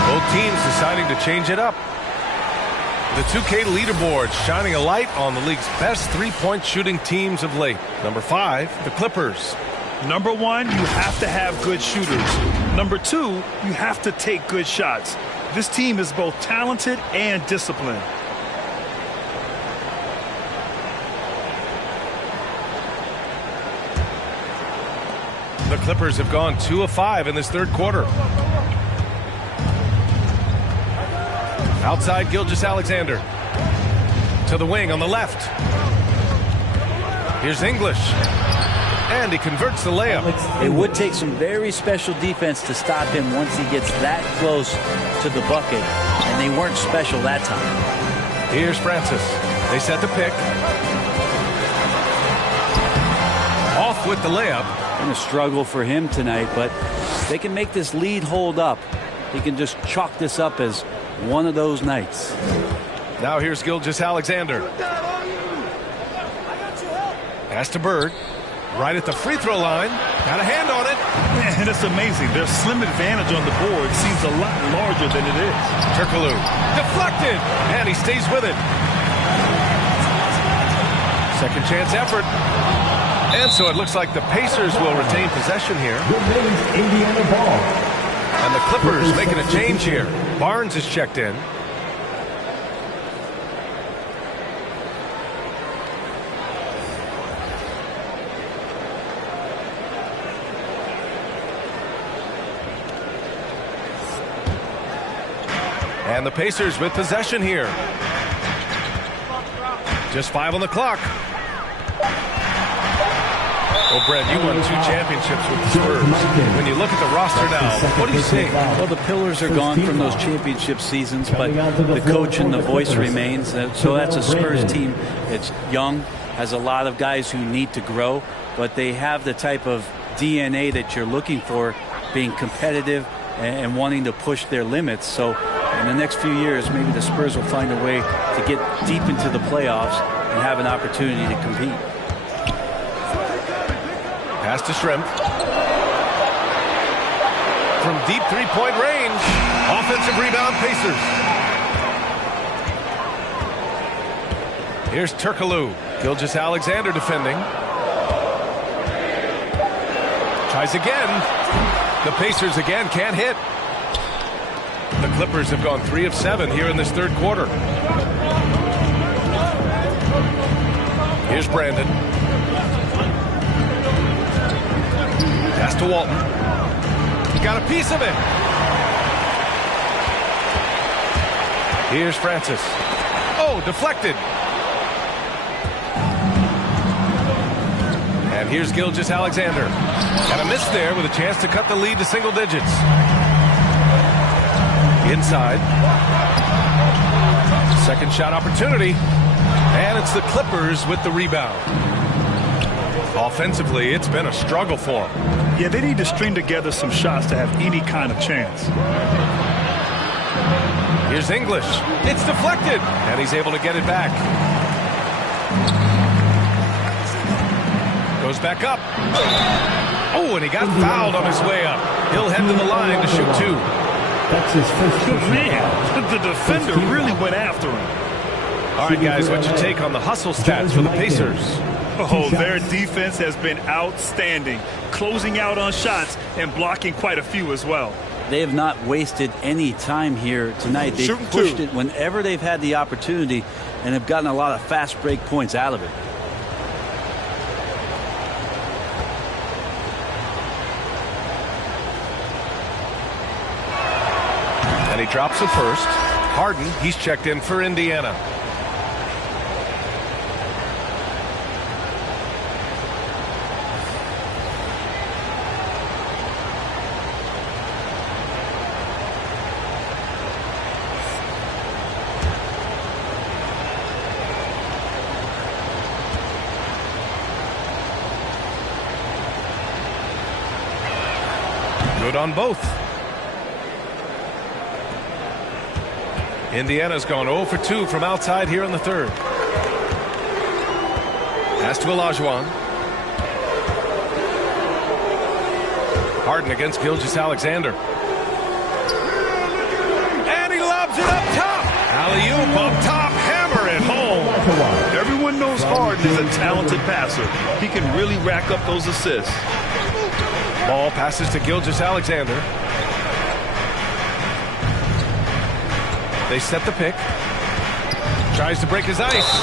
Both teams deciding to change it up. The 2K leaderboard shining a light on the league's best three-point shooting teams of late. Number 5, the Clippers. Number 1, you have to have good shooters. Number 2, you have to take good shots. This team is both talented and disciplined. The Clippers have gone 2 of 5 in this third quarter. Outside Gilgeous-Alexander. To the wing on the left. Here's English. And he converts the layup. It would take some very special defense to stop him once he gets that close to the bucket. And they weren't special that time. Here's Francis. They set the pick. Off with the layup. Been a struggle for him tonight, but they can make this lead hold up. He can just chalk this up as one of those nights. Now here's Gilgeous-Alexander. Pass to Bird. Right at the free throw line. Got a hand on it. And it's amazing. Their slim advantage on the board seems a lot larger than it is. Turkoglu. Deflected. And he stays with it. Second chance effort. And so it looks like the Pacers will retain possession here. Indiana ball. And the Clippers making a change here. Barnes is checked in. And the Pacers with possession here. Just 5 on the clock. Well, Brett, you won 2 championships with the Spurs. When you look at the roster now, what do you see? Well, the pillars are gone from those championship seasons, but the coach and the voice remains. So that's a Spurs team that's young, has a lot of guys who need to grow, but they have the type of DNA that you're looking for, being competitive and wanting to push their limits. So in the next few years, maybe the Spurs will find a way to get deep into the playoffs and have an opportunity to compete. Pass to Shrimp. From deep three-point range. Offensive rebound, Pacers. Here's Turkoglu. Gilgeous-Alexander defending. Tries again. The Pacers again can't hit. The Clippers have gone 3 of 7 here in this third quarter. Here's Brandon. Pass to Walton. Got a piece of it. Here's Francis. Oh, deflected. And here's Gilgeous-Alexander. Got a miss there with a chance to cut the lead to single digits. Inside. Second shot opportunity. And it's the Clippers with the rebound. Offensively, it's been a struggle for them. Yeah, they need to string together some shots to have any kind of chance. Here's English. It's deflected. And he's able to get it back. Goes back up. Oh, and he got fouled on his way up. He'll head to the line to shoot 2. That's his first shot. Man, the defender really went after him. All right, guys, what's your take on the hustle stats for the Pacers? Oh, their defense has been outstanding, closing out on shots and blocking quite a few as well. They have not wasted any time here tonight. They've pushed it whenever they've had the opportunity and have gotten a lot of fast break points out of it. And he drops it first. Harden, he's checked in for Indiana. Good on both. Indiana's gone 0 for 2 from outside here in the third. Pass to Olajuwon. Harden against Gilgeous-Alexander. And he lobs it up top. Alley-oop up top. Hammer it home. Everyone knows Harden is a talented passer. He can really rack up those assists. Ball passes to Gilgeous-Alexander. They set the pick. Tries to break his ice.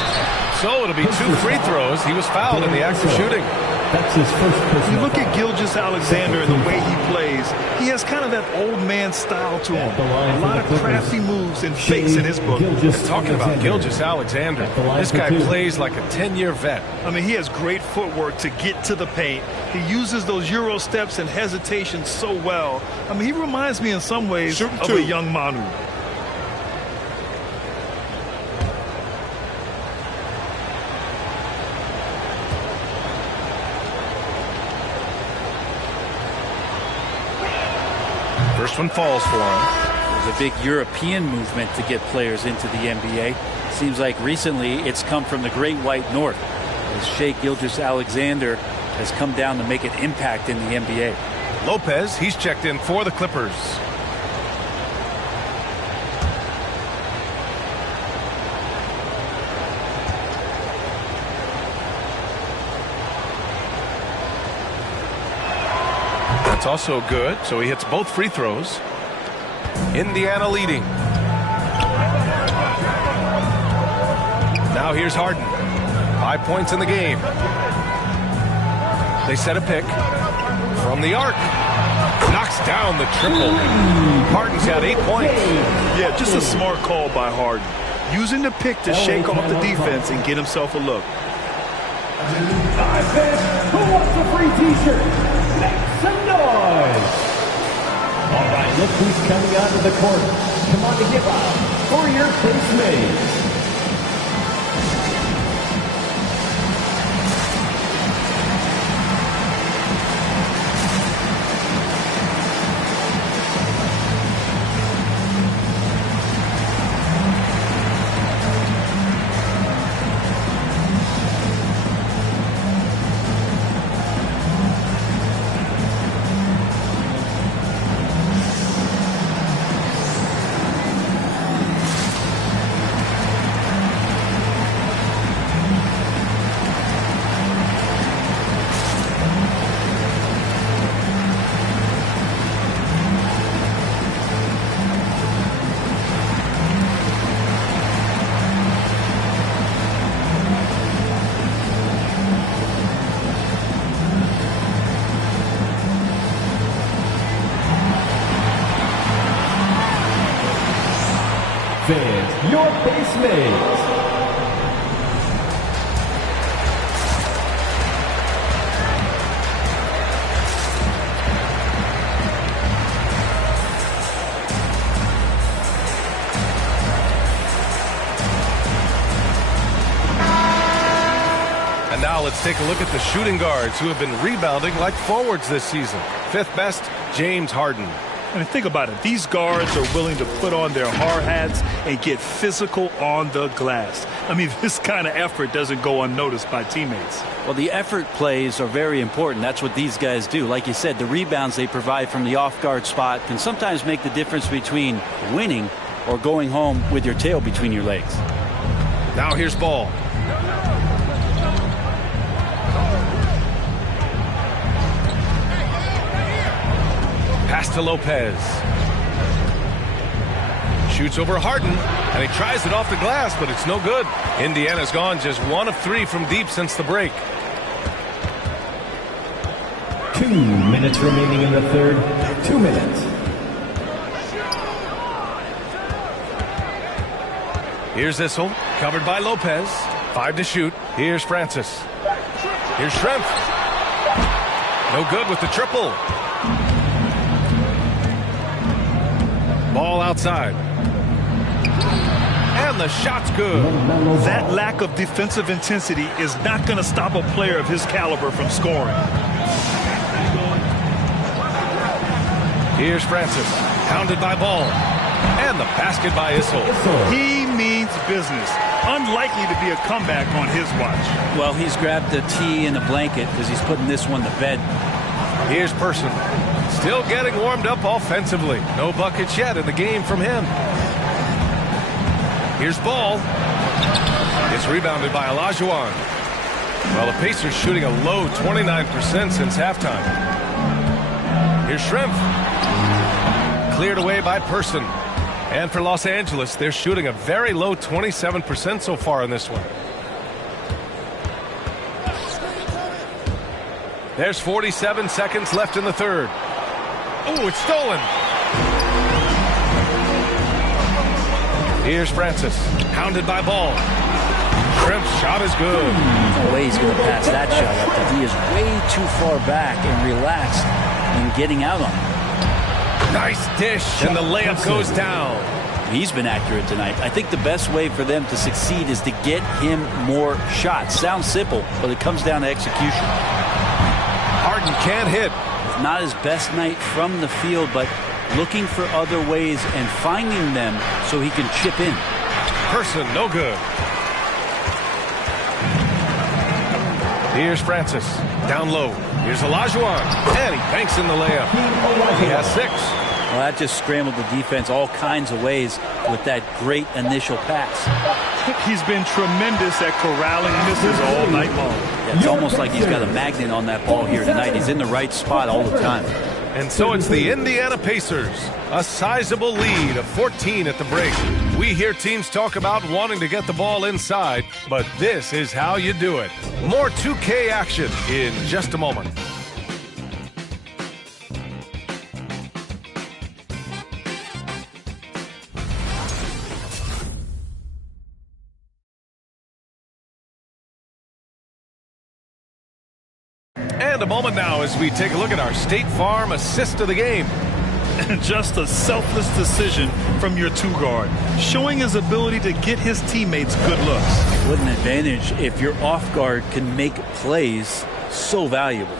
So it'll be 2 free throws. He was fouled in the act of shooting. That's his first. You look at Gilgeous-Alexander and the way he plays, he has kind of that old man style to him. A lot of crafty moves and fakes in his book. Talking about Gilgeous-Alexander, this guy plays like a 10-year vet. I mean, he has great footwork to get to the paint. He uses those Euro steps and hesitation so well. I mean, he reminds me in some ways of a young Manu. First one falls for him. a big European movement to get players into the NBA. Seems like recently it's come from the Great White North, as Shai Gilgeous-Alexander has come down to make an impact in the NBA. Lopez, he's checked in for the Clippers. That's also good, so he hits both free throws. Indiana leading. Now here's Harden. 5 points in the game. They set a pick from the arc. Knocks down the triple. Harden's got 8 points. Yeah, just a smart call by Harden. Using the pick to shake off the defense and get himself a look. Who wants a free t-shirt? Make some noise. All right, look who's coming onto the court. Come on to give up for your base mates. Fans, your base mates. And now let's take a look at the shooting guards who have been rebounding like forwards this season. 5th best, James Harden. I mean, think about it. These guards are willing to put on their hard hats and get physical on the glass. I mean, this kind of effort doesn't go unnoticed by teammates. Well, the effort plays are very important. That's what these guys do. Like you said, the rebounds they provide from the off-guard spot can sometimes make the difference between winning or going home with your tail between your legs. Now here's Ball. Pass to Lopez. Shoots over Harden, and he tries it off the glass, but it's no good. Indiana's gone just 1 of 3 from deep since the break. 2 minutes remaining in the third. 2 minutes. Here's Issel, covered by Lopez. 5 to shoot. Here's Francis. Here's Schrempf. No good with the triple. Ball outside. And the shot's good. That lack of defensive intensity is not going to stop a player of his caliber from scoring. Here's Francis, pounded by Ball. And the basket by Issel. He means business. Unlikely to be a comeback on his watch. Well, he's grabbed the tee and the blanket because he's putting this one to bed. Here's Person. Still getting warmed up offensively. No buckets yet in the game from him. Here's Ball. It's rebounded by Olajuwon. Well, the Pacers shooting a low 29% since halftime. Here's Schrempf. Cleared away by Person. And for Los Angeles, they're shooting a very low 27% so far in this one. There's 47 seconds left in the third. Oh, it's stolen. Here's Francis, hounded by Ball. Schrempf's shot is good. The way he's going to pass that shot up, that he is way too far back and relaxed in getting out on it. Nice dish, and the layup goes down. He's been accurate tonight. I think the best way for them to succeed is to get him more shots. Sounds simple, but it comes down to execution. Harden can't hit. Not his best night from the field, but looking for other ways and finding them so he can chip in. Person, no good. Here's Francis. Down low. Here's Olajuwon. And he banks in the layup. He has 6. Well, that just scrambled the defense all kinds of ways with that great initial pass. He's been tremendous at corralling misses all night long. Yeah, it's almost like he's got a magnet on that ball here tonight. He's in the right spot all the time. And so it's the Indiana Pacers. A sizable lead of 14 at the break. We hear teams talk about wanting to get the ball inside, but this is how you do it. More 2K action in just a moment. And a moment now as we take a look at our State Farm assist of the game. Just a selfless decision from your 2-guard, showing his ability to get his teammates good looks. What an advantage if your off guard can make plays so valuable.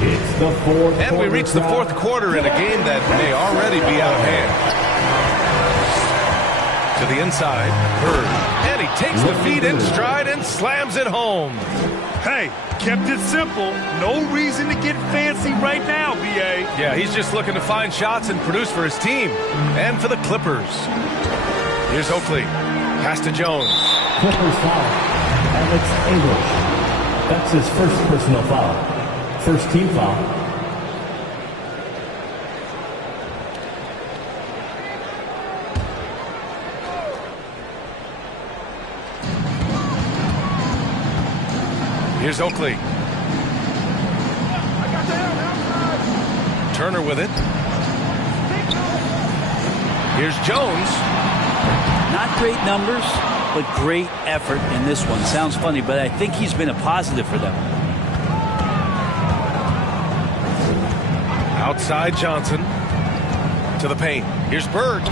It's the fourth and we reach the fourth quarter in a game that may already be out of hand. To the inside, Bird. And he takes the feed in stride and slams it home. Hey, kept it simple. No reason to get fancy right now, B.A. Yeah, he's just looking to find shots and produce for his team. And for the Clippers. Here's Oakley. Pass to Jones. Clippers foul. Alex English. That's his first personal foul. First team foul. Here's Oakley. Turner with it. Here's Jones. Not great numbers, but great effort in this one. Sounds funny, but I think he's been a positive for them. Outside Johnson. To the paint. Here's Bird.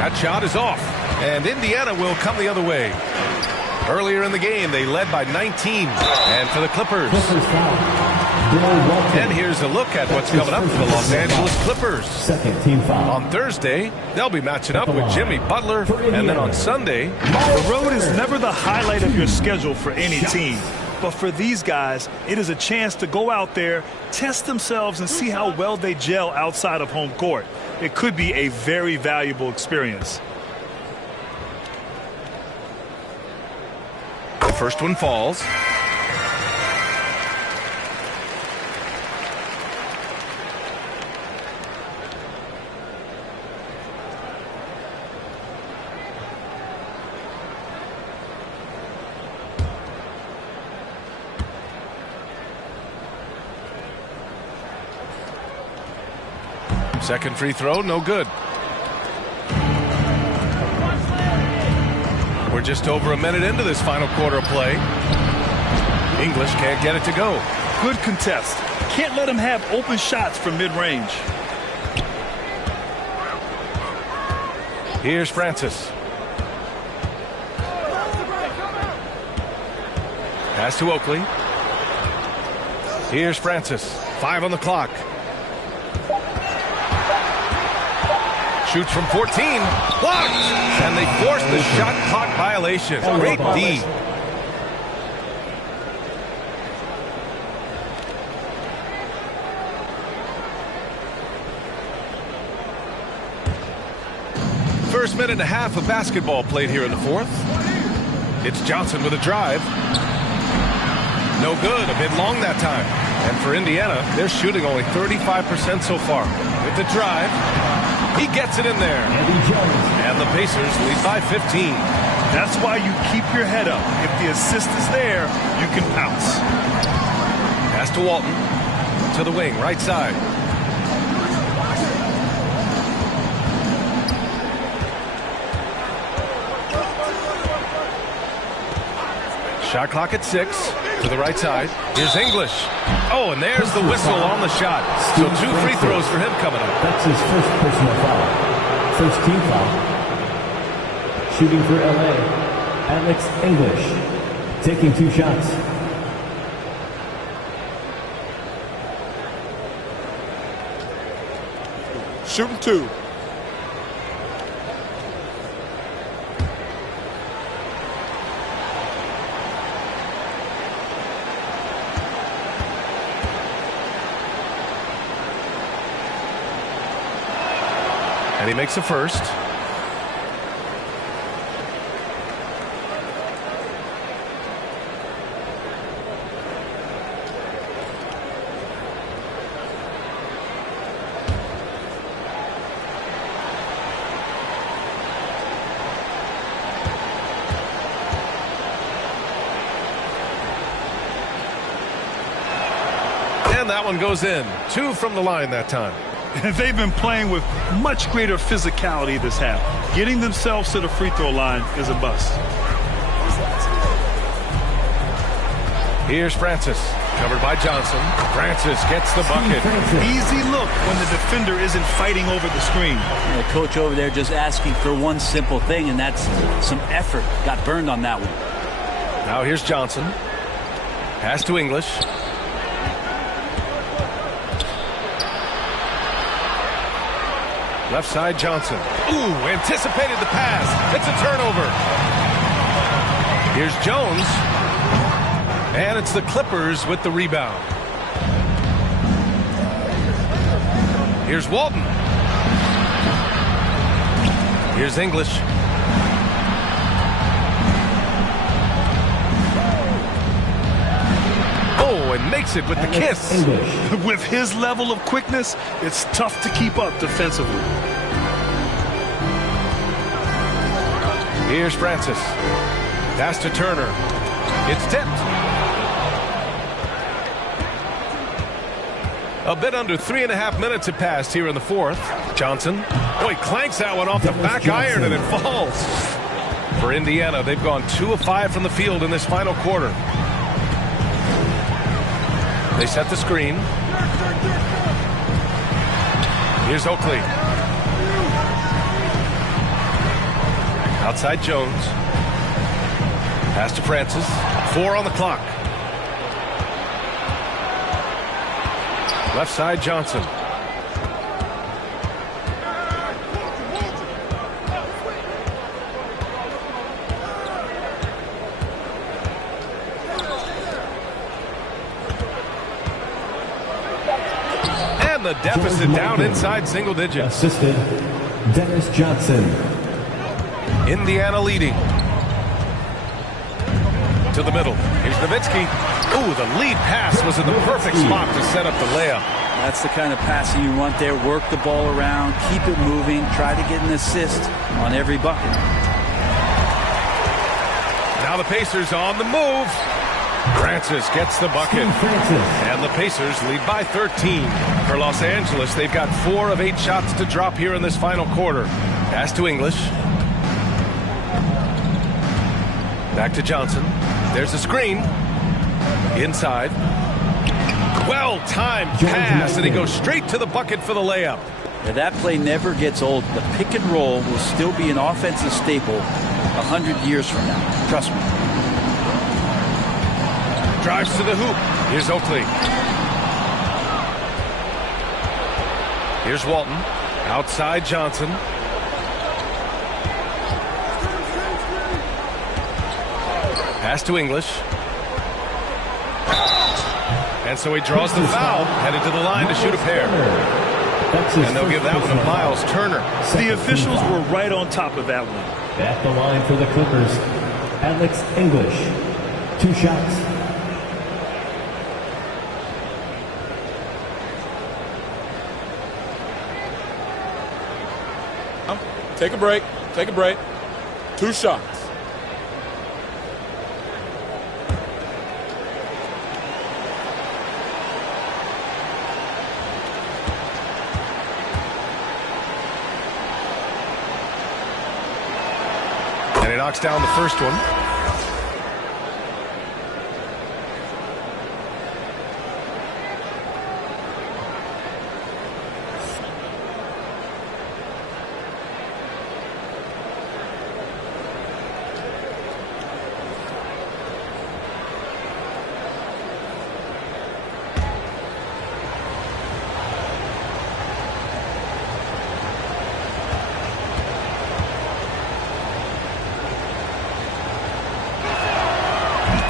That shot is off. And Indiana will come the other way. Earlier in the game, they led by 19. And for the Clippers. And here's a look at what's coming up for the Los Angeles Clippers. Second team foul. On Thursday, they'll be matching up with Jimmy Butler. And then on Sunday, the road is never the highlight of your schedule for any team. But for these guys, it is a chance to go out there, test themselves, and see how well they gel outside of home court. It could be a very valuable experience. First one falls. Second free throw, no good. We're just over a minute into this final quarter of play. English can't get it to go. Good contest. Can't let him have open shots from mid-range. Here's Francis. Pass to Oakley. Here's Francis. 5 on the clock. Shoots from 14. Blocked! And they force the shot clock violation. Great D. First minute and a half of basketball played here in the fourth. It's Johnson with a drive. No good. A bit long that time. And for Indiana, they're shooting only 35% so far. With the drive. He gets it in there. And the Pacers lead by 15. That's why you keep your head up. If the assist is there, you can pounce. Pass to Walton. To the wing, right side. Shot clock at 6. To the right side. Here's English. Oh, and there's the whistle on the shot. So 2 free throws for him coming up. That's his first personal foul. First team foul. Shooting for LA, Alex English. Taking 2 shots. shooting 2. And he makes the first. And that one goes in. 2 from the line that time. They've been playing with much greater physicality this half. Getting themselves to the free throw line is a bust. Here's Francis, covered by Johnson. Francis gets the bucket. Easy look when the defender isn't fighting over the screen. And the coach over there just asking for one simple thing, and that's some effort. Got burned on that one. Now here's Johnson. Pass to English. Left side Johnson. Ooh, anticipated the pass. It's a turnover. Here's Jones. And it's the Clippers with the rebound. Here's Walton. Here's English. Oh, and makes it with the kiss. With his level of quickness, it's tough to keep up defensively. Here's Francis. Pass to Turner. It's tipped. A bit under 3.5 minutes have passed here in the fourth. Johnson. Oh, he clanks that one off the back iron and it falls. For Indiana, they've gone 2 of 5 from the field in this final quarter. They set the screen. Here's Oakley. Outside Jones. Pass to Francis. 4 on the clock. Left side Johnson. And the deficit down inside single digits. Assistant Dennis Johnson. Indiana leading. To the middle. Here's Nowitzki. Ooh, the lead pass was in the perfect spot to set up the layup. That's the kind of passing you want there. Work the ball around, keep it moving, try to get an assist on every bucket. Now the Pacers on the move. Francis gets the bucket. And the Pacers lead by 13. For Los Angeles, they've got 4 of 8 shots to drop here in this final quarter. Pass to English. Back to Johnson. There's a screen. Inside. Well-timed pass, and he goes straight to the bucket for the layup. Now that play never gets old. The pick and roll will still be an offensive staple 100 years from now. Trust me. Drives to the hoop. Here's Oakley. Here's Walton. Outside Johnson. Pass to English. And so he draws the foul, headed to the line to shoot a pair. And they'll give that one to Miles Turner. The officials were right on top of that one. At the line for the Clippers, Alex English. 2 shots. Take a break. Take a break. 2 shots. And he knocks down the first one.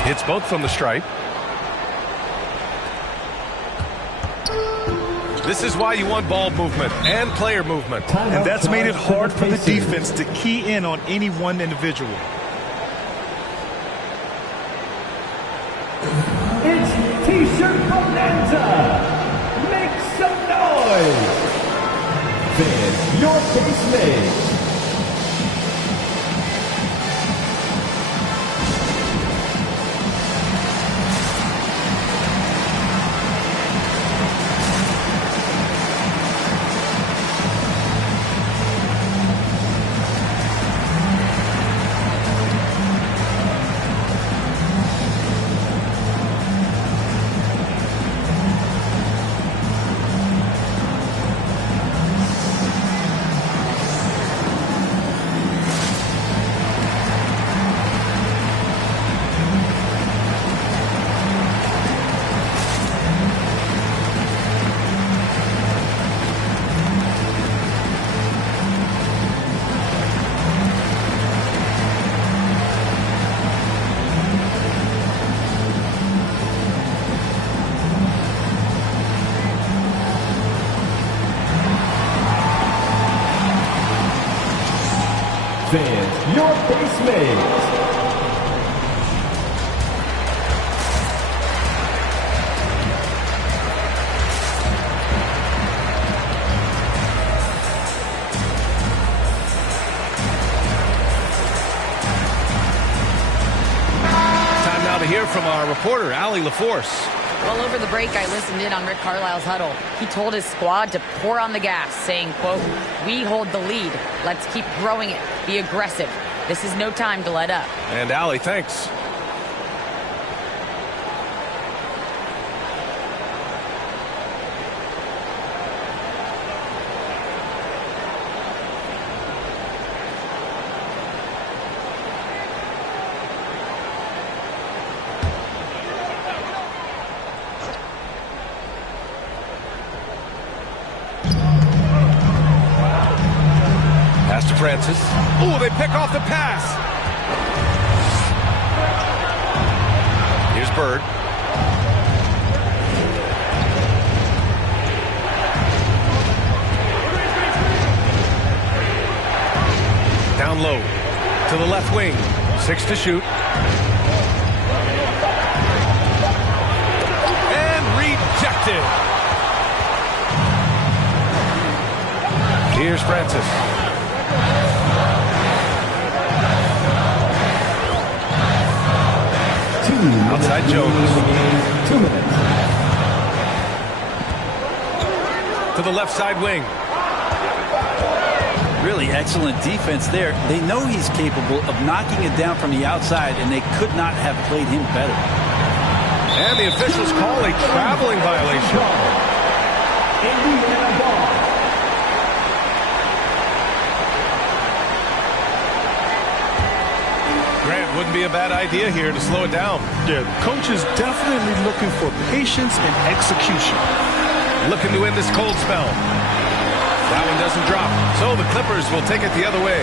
Hits both from the stripe. This is why you want ball movement and player movement. And that's made it hard for the defense to key in on any one individual. It's T-shirt bonanza. Make some noise. Fans, your case made. Fans, your base mates. Time now to hear from our reporter, Allie LaForce. Well, over the break, I listened in on Rick Carlisle's huddle. He told his squad to pour on the gas, saying, quote, "We hold the lead. Let's keep growing it. Be aggressive. This is no time to let up." And Allie, thanks. Pass to Francis. Oh, they pick off the pass. Here's Bird. Down low to the left wing. 6 to shoot. And rejected. Here's Francis. Outside Jones. 2 minutes. To the left side wing. Really excellent defense there. They know he's capable of knocking it down from the outside, and they could not have played him better. And the officials call a traveling violation. Indiana ball. Grant, wouldn't be a bad idea here to slow it down. Yeah, coach is definitely looking for patience and execution. Looking to end this cold spell. That one doesn't drop. So the Clippers will take it the other way.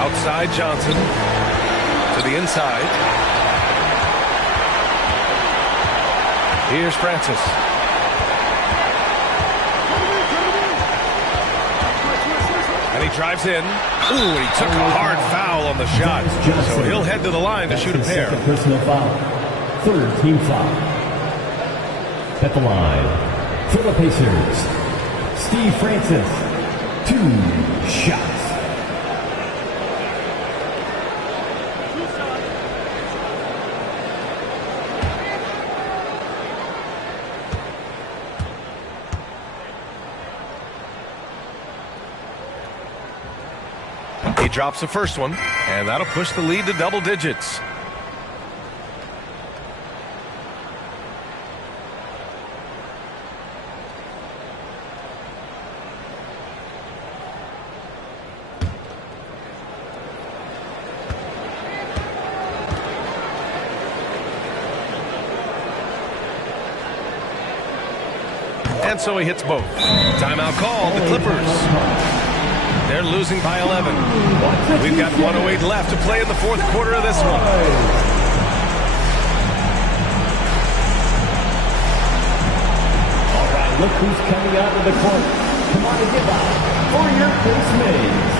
Outside Johnson. To the inside. Here's Francis. And he drives in. Ooh, and he took a hard foul on the shot. So he'll head to the line to shoot a pair. Second personal foul. Third team foul. At the line, for the Pacers, Steve Francis, 2 shots. He drops the first one, and that'll push the lead to double digits. And so he hits both. Timeout call, the Clippers. They're losing by 11. We've got 1:08 left to play in the fourth quarter of this one. All right, look who's coming out of the court. Come on and give up for your base mates.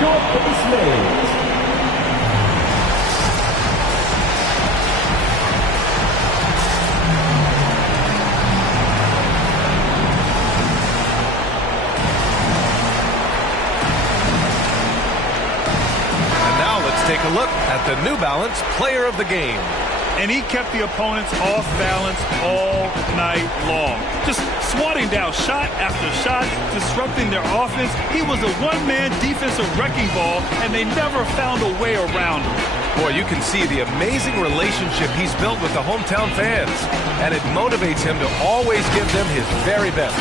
Your base mates. And now let's take a look at the New Balance Player of the Game. And he kept the opponents off balance all night long. Just swatting down shot after shot, disrupting their offense. He was a one-man defensive wrecking ball, and they never found a way around him. Boy, you can see the amazing relationship he's built with the hometown fans, and it motivates him to always give them his very best.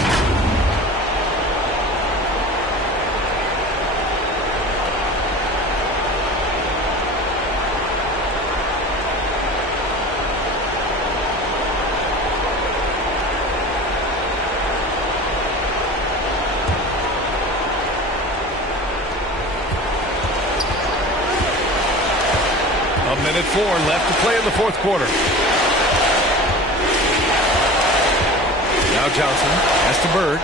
Minute 4 left to play in the fourth quarter. Now Johnson has to Bird.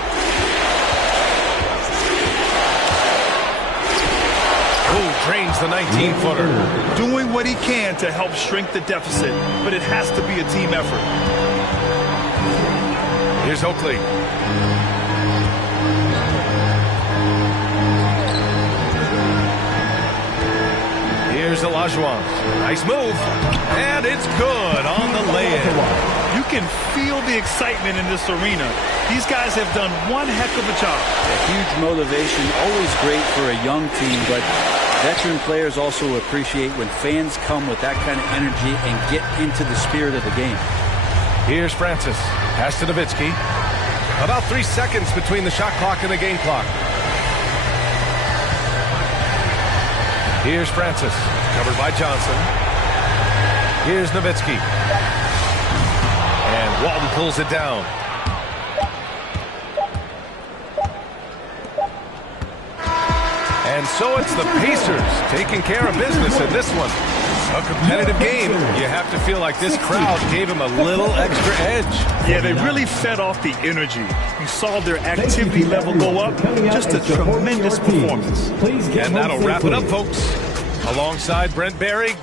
Oh, drains the 19-footer. Doing what he can to help shrink the deficit, but it has to be a team effort. Here's Oakley. Here's Olajuwon. Nice move. And it's good on the lay-in. You can feel the excitement in this arena. These guys have done one heck of a job. A huge motivation, always great for a young team, but veteran players also appreciate when fans come with that kind of energy and get into the spirit of the game. Here's Francis. Pass to Nowitzki. About 3 seconds between the shot clock and the game clock. Here's Francis, covered by Johnson. Here's Nowitzki. And Walton pulls it down. And so it's the Pacers taking care of business in this one. A competitive game. You have to feel like this crowd gave him a little extra edge. Yeah, they really fed off the energy. You saw their activity level go up. Just a tremendous performance. And that'll wrap it up, folks. Alongside Brent Barry,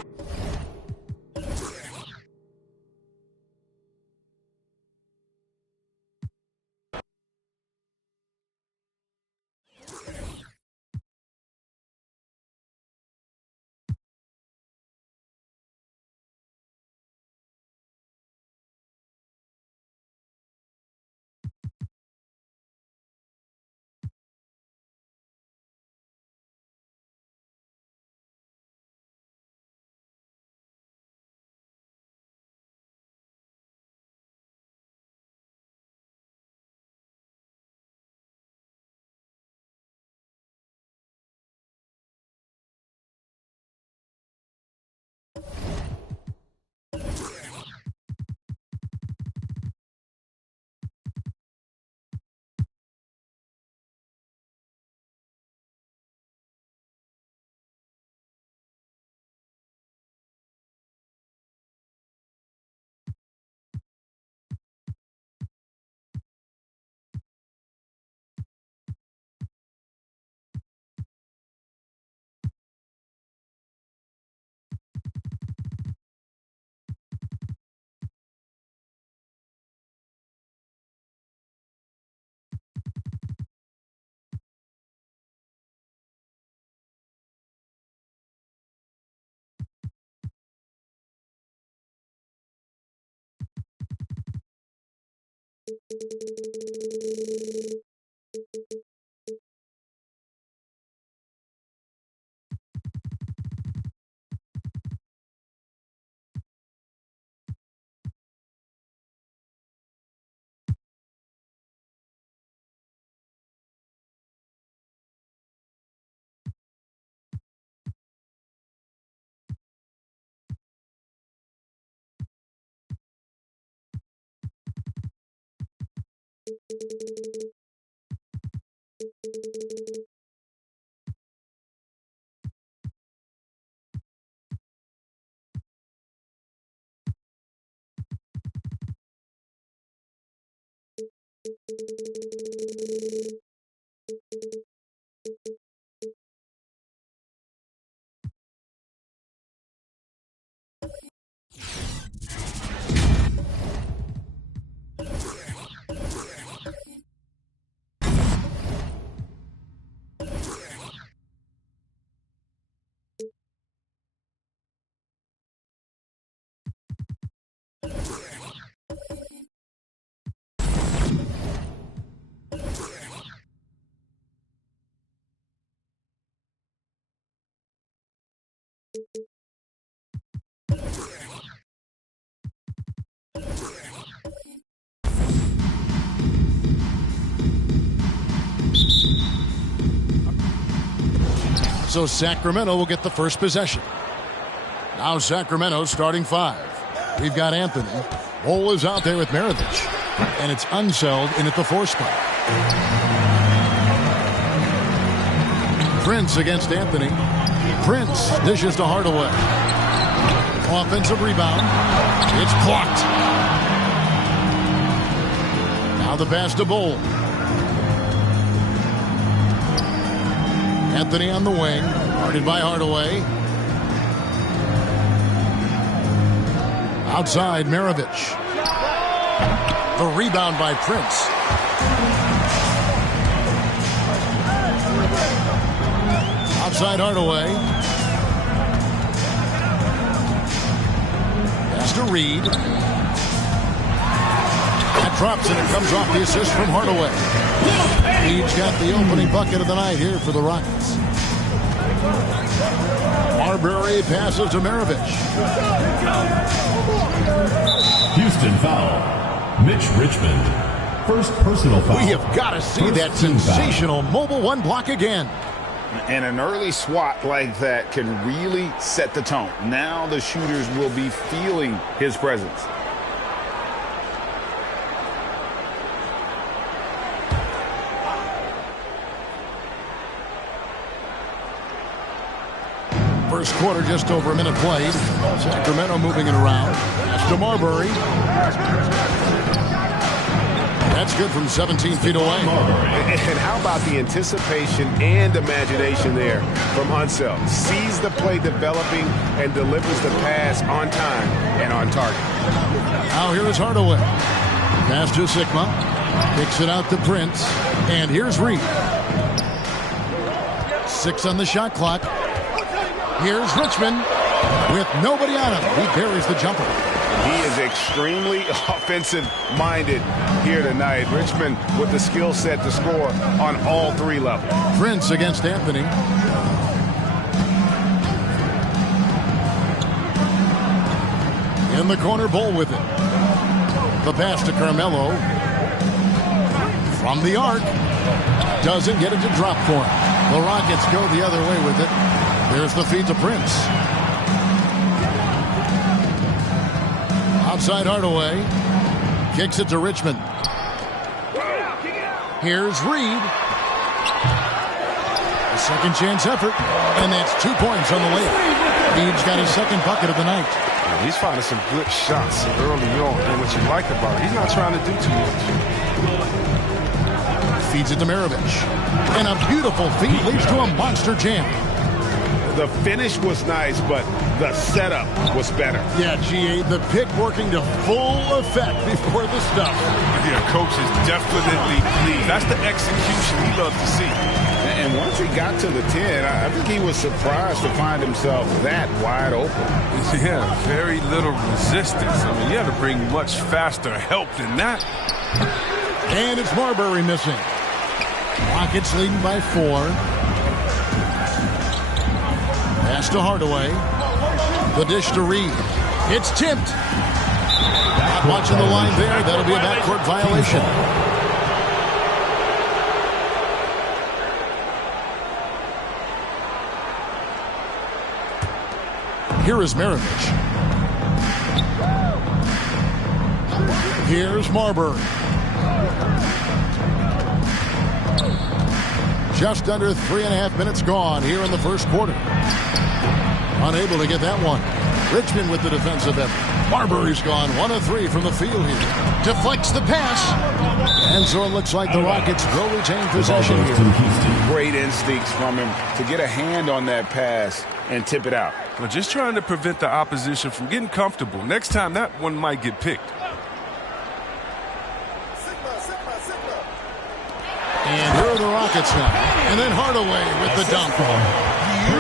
So Sacramento will get the first possession. Now Sacramento starting 5. We've got Anthony. Bol is out there with Maravich. And it's Unseld in at the 4 spot. Prince against Anthony. Prince dishes to Hardaway. Offensive rebound. It's blocked. Now the pass to Bol. Anthony on the wing, guarded by Hardaway. Outside, Maravich. The rebound by Prince. Outside, Hardaway. Pass to Reed. That drops and it comes off the assist from Hardaway. Reed's got the opening bucket of the night here for the Rockets. Marbury passes to Maravich. Houston foul. Mitch Richmond. First personal foul. We have got to see that sensational mobile 1 block again. And an early swat like that can really set the tone. Now the shooters will be feeling his presence. First quarter, just over a minute played. Sacramento moving it around. That's to Marbury. That's good from 17 feet away. And how about the anticipation and imagination there from Unseld? Sees the play developing and delivers the pass on time and on target. Now here is Hardaway. Pass to Sigma. Kicks it out to Prince. And here's Reed. 6 on the shot clock. Here's Richmond with nobody on him. He buries the jumper. He is extremely offensive-minded here tonight. Richmond with the skill set to score on all 3 levels. Prince against Anthony. In the corner, Bol with it. The pass to Carmelo. From the arc. Doesn't get it to drop for him. The Rockets go the other way with it. There's the feed to Prince. Outside Hardaway. Kicks it to Richmond. Here's Reed. A second chance effort. And that's 2 points on the layup. Reed's got his second bucket of the night. Yeah, he's finding some good shots early on. And what you like about it, he's not trying to do too much. Feeds it to Maravich. And a beautiful feed leads to a monster jam. The finish was nice, but the setup was better. Yeah, GA, the pick working to full effect before the stuff. Yeah, coach is definitely pleased. That's the execution he loves to see. And once he got to the 10, I think he was surprised to find himself that wide open. Yeah, very little resistance. I mean, you had to bring much faster help than that. And it's Marbury missing. Rockets leading by 4. Pass to Hardaway. The dish to Reed. It's tipped. Not watching the line there. That'll be a backcourt violation. Here is Maravich. Here's Marbury. Just under 3.5 minutes gone here in the first quarter. Unable to get that one. Richmond with the defensive effort. Marbury's gone 1 of 3 from the field here. Deflects the pass. And so it looks like the Rockets will retain possession here. Great instincts from him to get a hand on that pass and tip it out. Well, just trying to prevent the opposition from getting comfortable. Next time, that one might get picked. And here are the Rockets now. And then Hardaway with the dunk.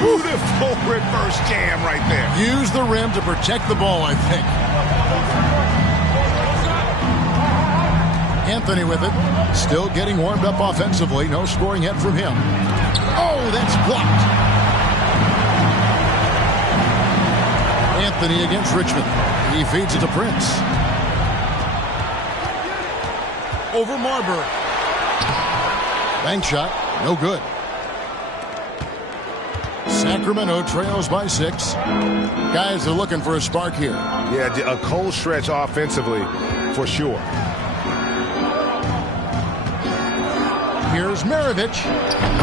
Beautiful reverse jam right there. Use the rim to protect the ball, I think. Anthony with it. Still getting warmed up offensively. No scoring yet from him. Oh, that's blocked. Anthony against Richmond. He feeds it to Prince. Over Marbury. Bank shot, no good. Sacramento trails by 6. Guys are looking for a spark here. Yeah, a cold stretch offensively, for sure. Here's Maravich.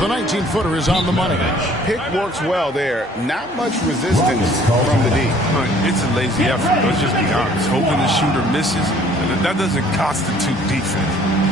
The 19-footer is on the money. Pick works well there. Not much resistance from the D. It's a lazy effort. Let's just be honest. Hoping the shooter misses, that doesn't constitute defense.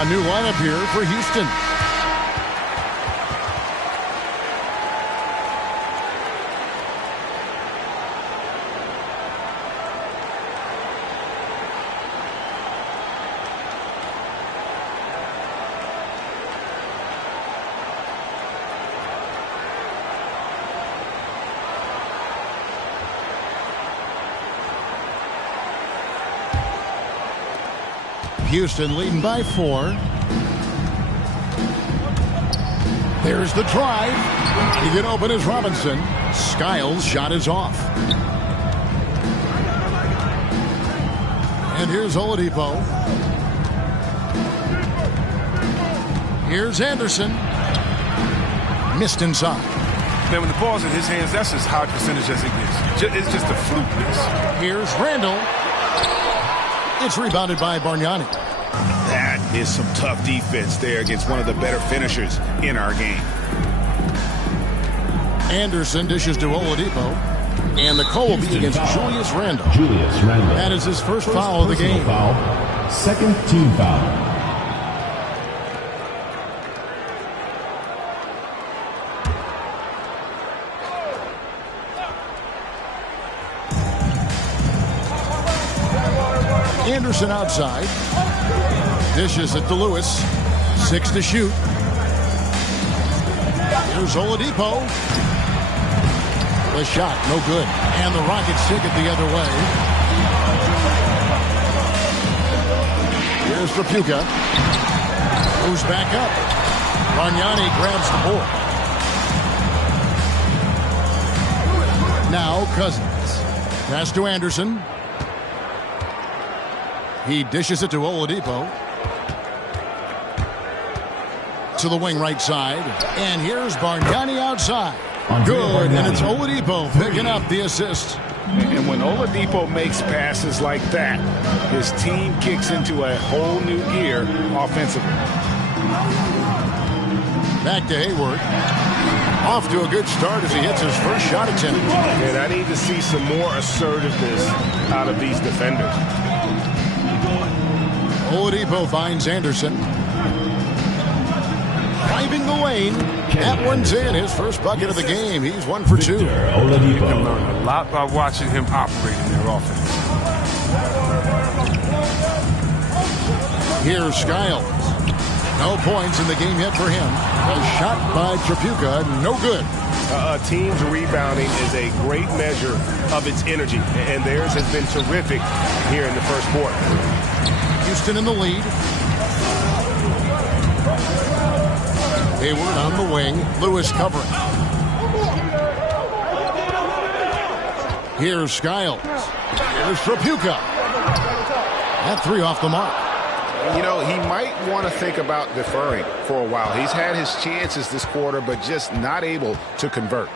A new lineup here for Houston. Houston leading by 4. There's the drive. To get open is Robinson. Skiles' shot is off. And here's Oladipo. Here's Anderson. Missed inside. Man, when the ball's in his hands, that's as high percentage as it gets. It's just a fluke miss. Here's Randall. It's rebounded by Bargnani. That is some tough defense there against one of the better finishers in our game. Anderson dishes to Oladipo. And the call will be against Julius Randle. That is his first foul of the game. Second team foul. Anderson outside. Dishes it to Lewis. 6 to shoot. Here's Oladipo. The shot, no good. And the Rockets take it the other way. Here's Trapuka. Moves back up. Bargnani grabs the board. Now Cousins. Pass to Anderson. He dishes it to Oladipo. To the wing right side. And here's Bargnani outside. Good, and it's Oladipo picking up the assist. And when Oladipo makes passes like that, his team kicks into a whole new gear offensively. Back to Hayward. Off to a good start as he hits his first shot attempt. And I need to see some more assertiveness out of these defenders. Oladipo finds Anderson. Driving the lane. That one's in. His first bucket of the game. He's 1 for 2. You can learn a lot by watching him operate in their offense. Here's Skiles. No points in the game yet for him. A shot by Trapuka. No good. A team's rebounding is a great measure of its energy, and theirs has been terrific here in the first quarter. Houston in the lead. Hayward on the wing. Lewis covering. Here's Skiles. Here's Trapuka. That three off the mark. You know, he might want to think about deferring for a while. He's had his chances this quarter, but just not able to convert.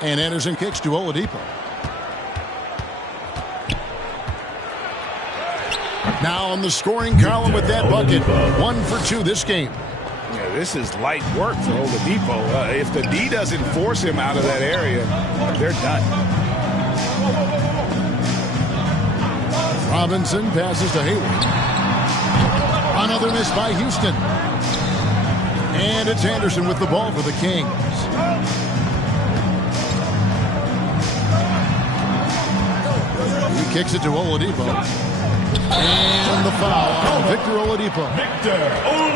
And Anderson kicks to Oladipo. Now on the scoring column with that bucket. 1 for 2 this game. Yeah, this is light work for Oladipo. If the D doesn't force him out of that area, they're done. Robinson passes to Hayward. Another miss by Houston. And it's Anderson with the ball for the Kings. He kicks it to Oladipo. And the foul on Victor Oladipo.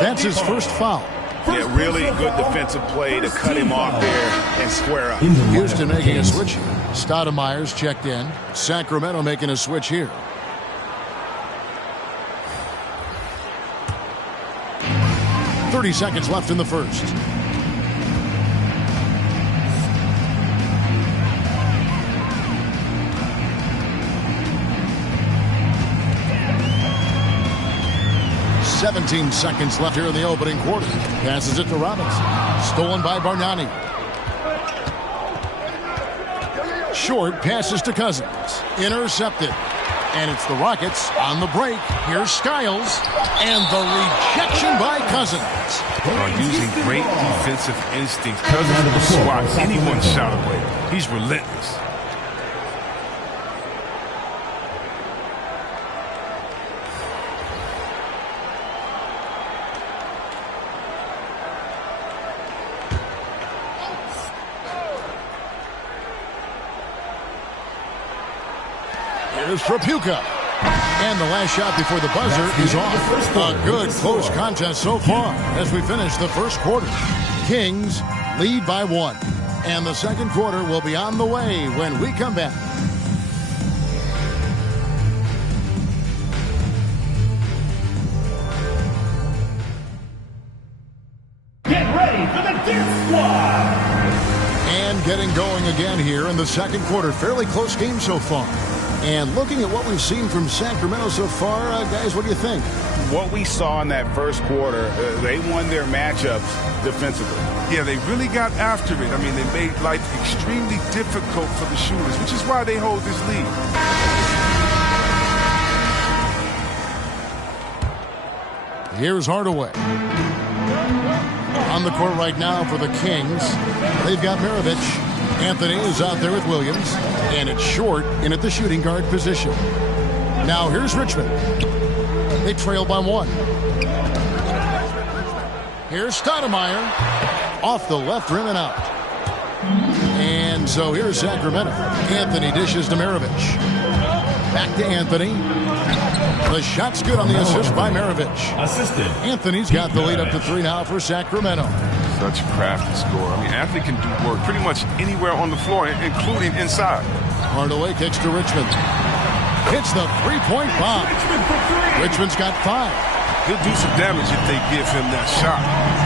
That's his first foul. Yeah, really good defensive play to cut him off there and square up. Houston making a switch here. Stoudemire's checked in. Sacramento making a switch here. .30 seconds left in the first. .17 seconds left here in the opening quarter. Passes it to Robinson. Stolen by Bargnani. Short passes to Cousins. Intercepted. And it's the Rockets on the break. Here's Skiles. And the rejection by Cousins. Using great defensive instincts, Cousins will swat anyone's shot away. He's relentless. Here's Trapuka. And the last shot before the buzzer is off. A good close contest so far as we finish the first quarter. Kings lead by 1. And the second quarter will be on the way when we come back. Get ready for the Deer Squad. And getting going again here in the second quarter. Fairly close game so far. And looking at what we've seen from Sacramento so far, guys, what do you think? What we saw in that first quarter, they won their matchups defensively. Yeah, they really got after it. I mean, they made life extremely difficult for the shooters, which is why they hold this lead. Here's Hardaway. On the court right now for the Kings. They've got Maravich. Anthony is out there with Williams. And it's Short in at the shooting guard position. Now here's Richmond. They trail by 1. Here's Stoudemire. Off the left rim and out. And so here's Sacramento. Anthony dishes to Maravich. Back to Anthony. The shot's good on the assist by Maravich. Assisted. Anthony's got the lead up to 3 now for Sacramento. Such a crafty score. I mean, Anthony can do work pretty much anywhere on the floor, including inside. Hardaway kicks to Richmond. hits the three-point bomb. Richmond's got 5. He'll do some damage if they give him that shot.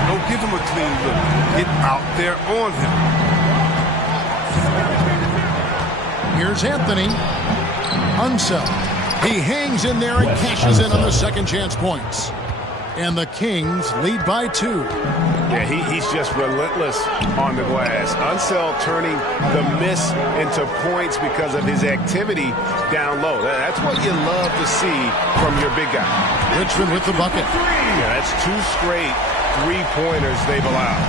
Don't give him a clean look. Get out there on him. Here's Anthony. Unseld. He hangs in there and cashes in on the second chance points. And the Kings lead by 2. Yeah, he's just relentless on the glass. Unseld turning the miss into points because of his activity down low. That's what you love to see from your big guy. Richmond with the bucket. Yeah, that's 2 straight three-pointers they've allowed.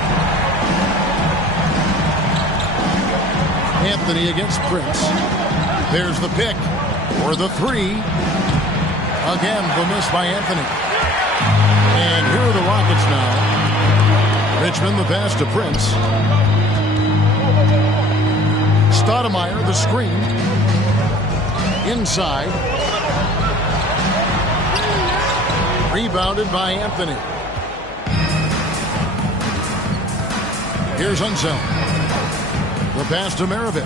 Anthony against Prince. There's the pick for the 3. Again, the miss by Anthony. And here are the Rockets now. Richmond the pass to Prince. Stoudemire the screen. Inside. Rebounded by Anthony. Here's Unseld. The pass to Maravich.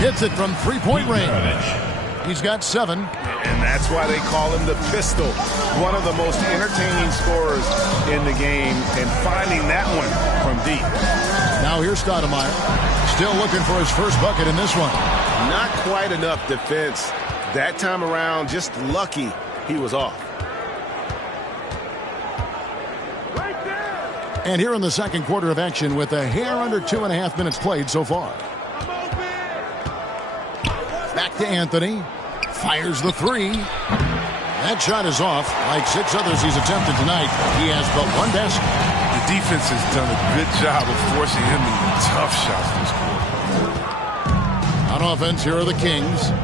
Hits it from three-point range. He's got 7. And that's why they call him the pistol. One of the most entertaining scorers in the game, and finding that one from deep. Now here's Stoudemire. Still looking for his first bucket in this one. Not quite enough defense. That time around, just lucky he was off. And here in the second quarter of action with a hair under 2.5 minutes played so far. Back to Anthony. Fires the 3. That shot is off. Like 6 others he's attempted tonight, he has but 1 basket. The defense has done a good job of forcing him into tough shots this quarter. On offense, here are the Kings.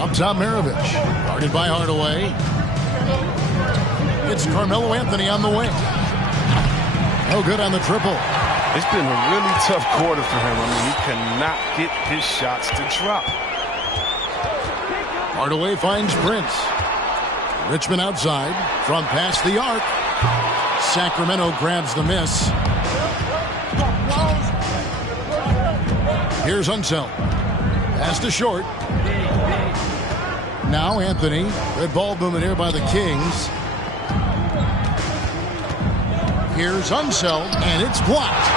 Up top, Maravich. Guarded by Hardaway. It's Carmelo Anthony on the wing. No good on the triple. It's been a really tough quarter for him. I mean, he cannot get his shots to drop. Hardaway finds Prince. Richmond outside from past the arc. Sacramento grabs the miss. Here's Unseld. Pass to short. Now Anthony. Good ball movement here by the Kings. Here's Unseld, and it's blocked.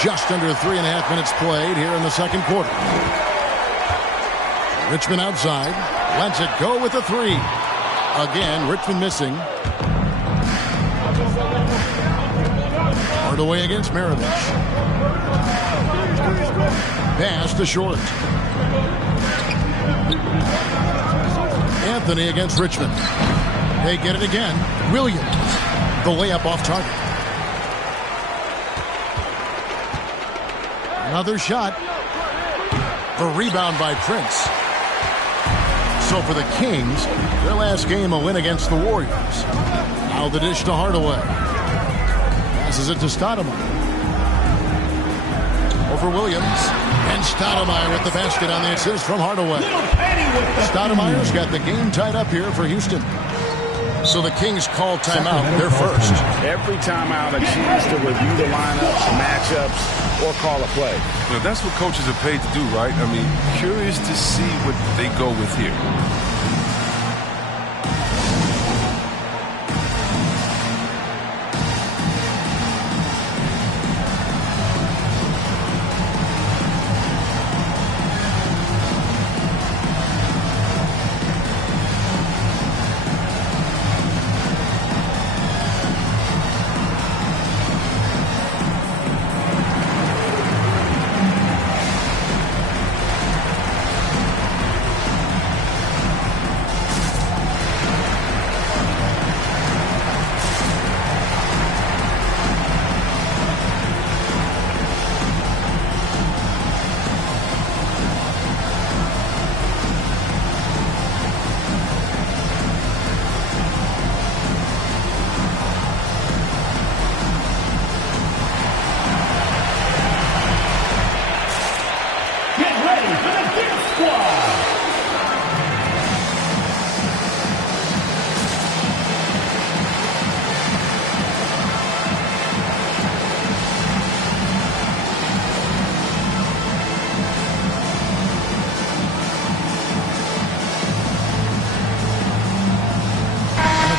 Just under 3.5 minutes played here in the second quarter. Richmond outside. Lets it go with a 3. Again, Richmond missing. Hardaway against Maravich. Pass to short. Anthony against Richmond. They get it again. Williams. The layup off target. Another shot. The rebound by Prince. So for the Kings, their last game a win against the Warriors. Now the dish to Hardaway. Passes it to Stoudemire. Over Williams. And Stoudemire with the basket on the assist from Hardaway. Stoudemire's got the game tied up here for Houston. So the Kings call timeout. They're first. Every timeout, a chance to review the lineups, matchups, or call a play. You know, that's what coaches are paid to do, right? I mean, curious to see what they go with here.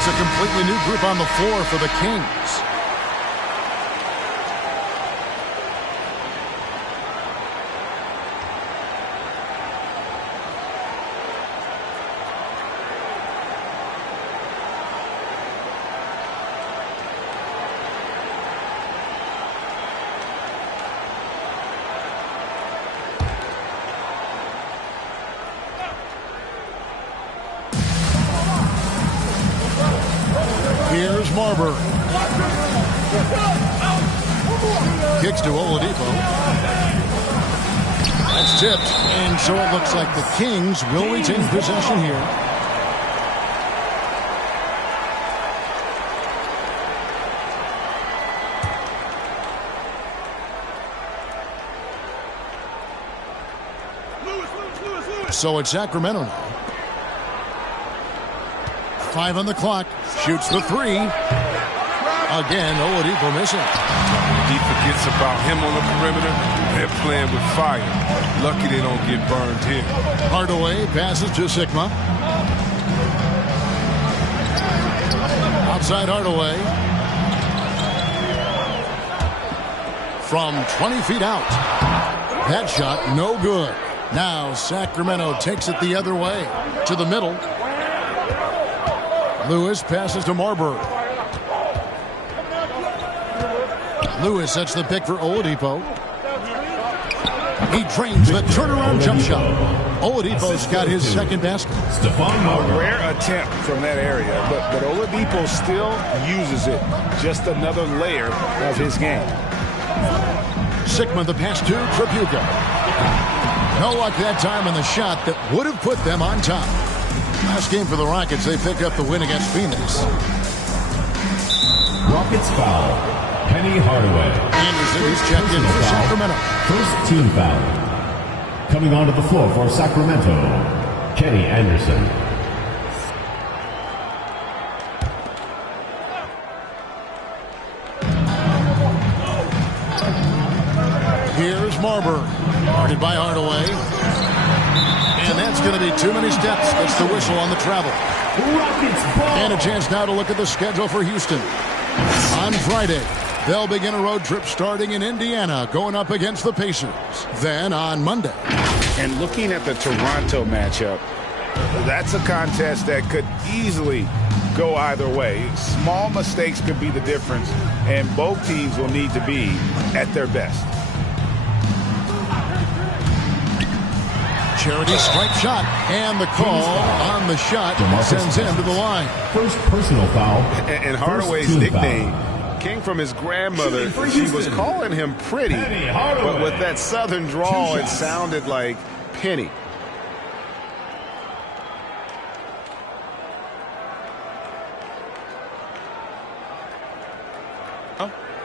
It's a completely new group on the floor for the Kings. Here's Marber. Kicks to Oladipo. That's tipped. And so it looks like the Kings will retain possession here. So it's Sacramento now. 5 on the clock. Shoots the 3. Again, Oladipo missing. He forgets about him on the perimeter. They're playing with fire. Lucky they don't get burned here. Hardaway passes to Sigma. Outside Hardaway. From 20 feet out. That shot no good. Now Sacramento takes it the other way. To the middle. Lewis passes to Marbury. Lewis sets the pick for Oladipo. He drains the turnaround jump shot. Oladipo's got his second basket. A rare attempt from that area, but Oladipo still uses it. Just another layer of his game. Sigma the pass to Tripucka. No luck that time on the shot that would have put them on top. Last game for the Rockets, they picked up the win against Phoenix. Rockets foul. Penny Hardaway. Anderson is checked in for Sacramento. First team foul. Coming onto the floor for Sacramento, Kenny Anderson. Here's Marbury. Guarded by Hardaway. And that's going to be too many steps. It's the whistle on the travel. And a chance now to look at the schedule for Houston. On Friday, they'll begin a road trip starting in Indiana, going up against the Pacers. Then on Monday. And looking at the Toronto matchup, that's a contest that could easily go either way. Small mistakes could be the difference, and both teams will need to be at their best. Charity strike shot, and the call on the shot sends him to the line. First personal foul. And Hardaway's nickname came from his grandmother. She was calling him Pretty, but with that southern drawl, it sounded like Penny.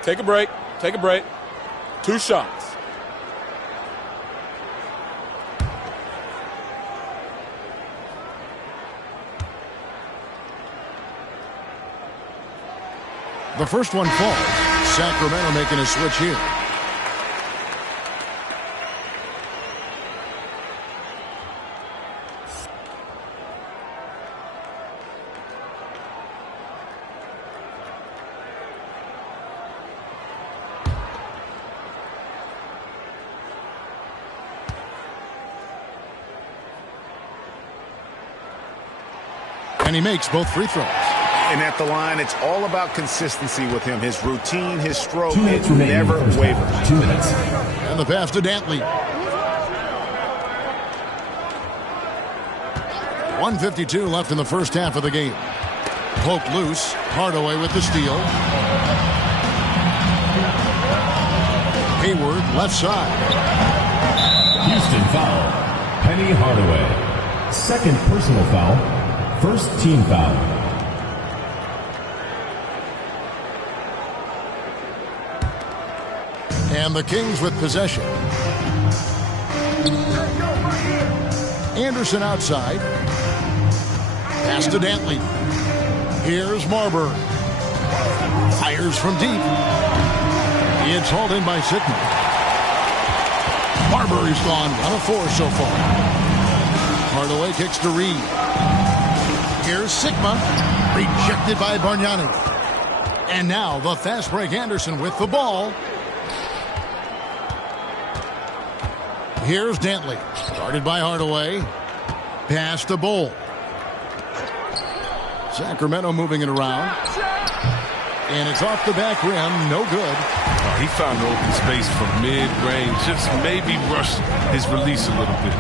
Take a break. Take a break. 2 shots. The first one falls. Sacramento making a switch here. And he makes both free throws. And at the line, it's all about consistency with him. His routine, his stroke, it never wavers. 2 minutes. And the pass to Dantley. 1:52 left in the first half of the game. Poked loose. Hardaway with the steal. Hayward left side. Houston foul. Penny Hardaway. Second personal foul. First team foul. And the Kings with possession. Anderson outside. Pass to Dantley. Here's Marbury. Fires from deep. It's hauled in by Sigma. Marbury's gone 1 of 4 so far. Hardaway kicks to Reed. Here's Sigma. Rejected by Bargnani. And now the fast break Anderson with the ball. Here's Dantley. Guarded by Hardaway. Pass to Bull. Sacramento moving it around. And it's off the back rim. No good. Oh, he found the open space from mid-range. Just maybe rush his release a little bit.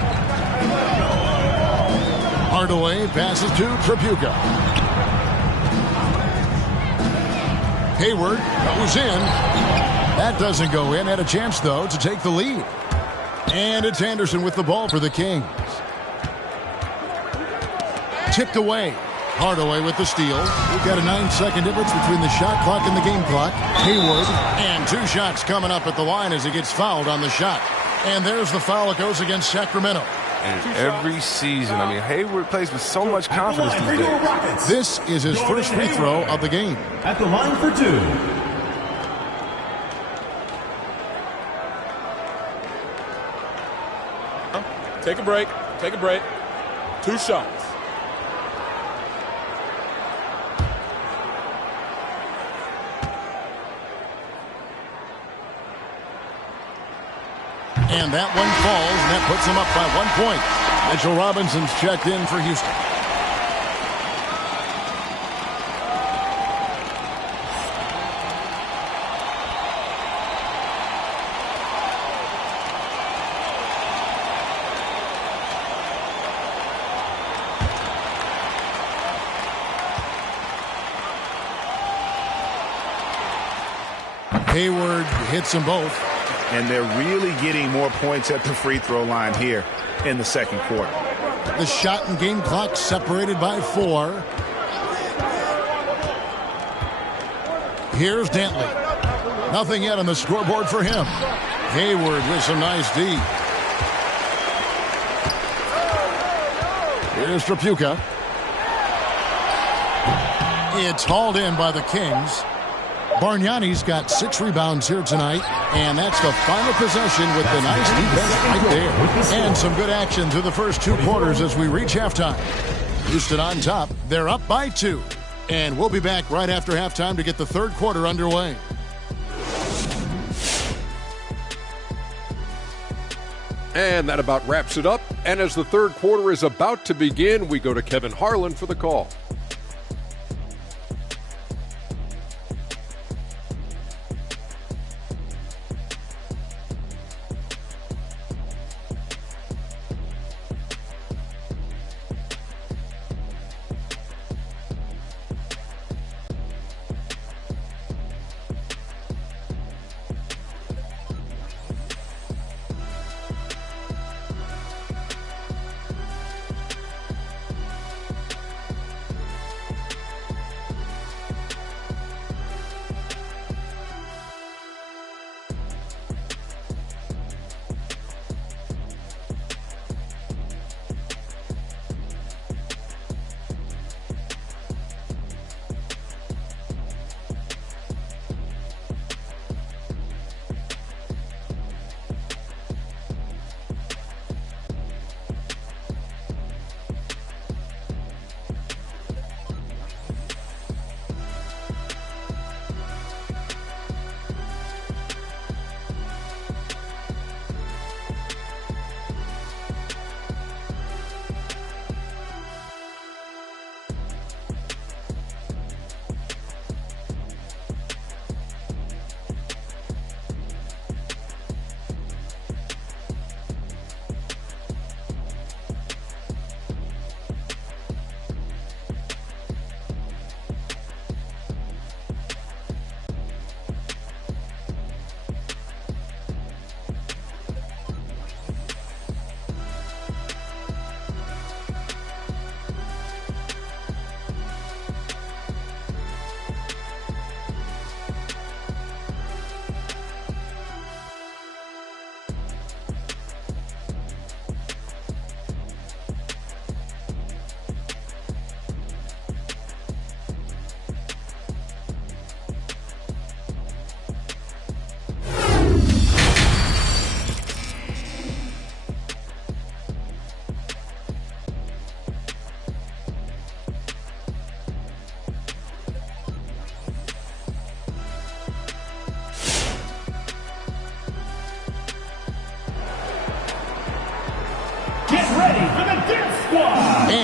Hardaway passes to Tripucka. Hayward goes in. That doesn't go in. Had a chance, though, to take the lead. And it's Anderson with the ball for the Kings. Tipped away. Hardaway with the steal. We've got a 9-second difference between the shot clock and the game clock. Hayward. And 2 shots coming up at the line as he gets fouled on the shot. And there's the foul that goes against Sacramento. And every season, I mean, Hayward plays with so much confidence these days. This is his first free throw of the game. At the line for 2. Take a break. Take a break. 2 shots. And that one falls, and that puts him up by 1 point. Mitchell Robinson's checked in for Houston. Hayward hits them both. And they're really getting more points at the free throw line here in the second quarter. The shot and game clock separated by 4. Here's Dantley. Nothing yet on the scoreboard for him. Hayward with some nice D. Here's Tripucka. It's hauled in by the Kings. Bargnani's got 6 rebounds here tonight, and that's the final possession with the nice defense right there. And some good action through the first 2 quarters as we reach halftime. Houston on top. They're up by 2. And we'll be back right after halftime to get the third quarter underway. And that about wraps it up. And as the third quarter is about to begin, we go to Kevin Harlan for the call.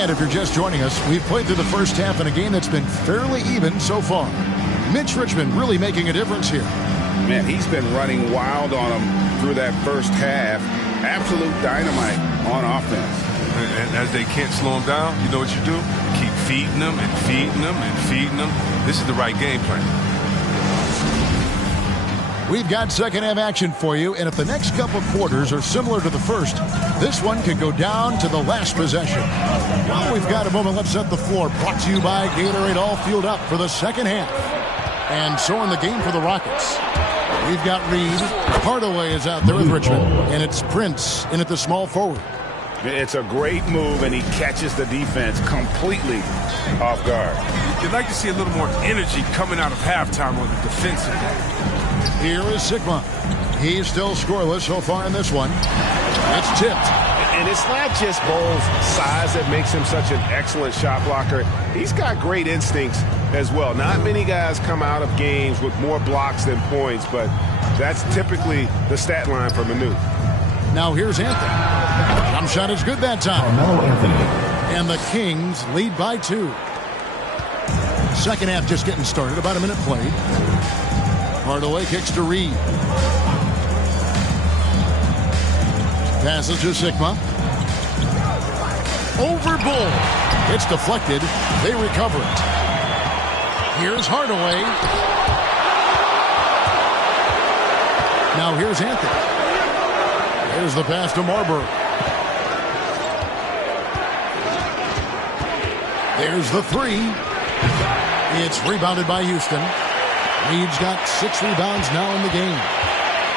And if you're just joining us, we've played through the first half in a game that's been fairly even so far. Mitch Richmond really making a difference here. Man, he's been running wild on them through that first half. Absolute dynamite on offense. And as they can't slow him down, you know what you do? Keep feeding them and feeding them and feeding them. This is the right game plan. We've got second half action for you, and if the next couple quarters are similar to the first, this one could go down to the last possession. Well, we've got a moment. Let's set the floor. Brought to you by Gatorade, all fueled up for the second half. And so in the game for the Rockets, we've got Reed. Hardaway is out there with Richmond, and it's Prince in at the small forward. It's a great move, and he catches the defense completely off guard. You'd like to see a little more energy coming out of halftime on the defensive end. Here is Sigma. He's still scoreless so far in this one. It's tipped. And it's not just Bole's size that makes him such an excellent shot blocker. He's got great instincts as well. Not many guys come out of games with more blocks than points, but that's typically the stat line for Manu. Now here's Anthony. Jump shot is good that time. And the Kings lead by 2. Second half just getting started. About a minute played. Hardaway kicks to Reed. Passes to Sigma. Over Bull. It's deflected. They recover it. Here's Hardaway. Now here's Anthony. There's the pass to Marbury. There's the 3. It's rebounded by Houston. Reed's got 6 rebounds now in the game.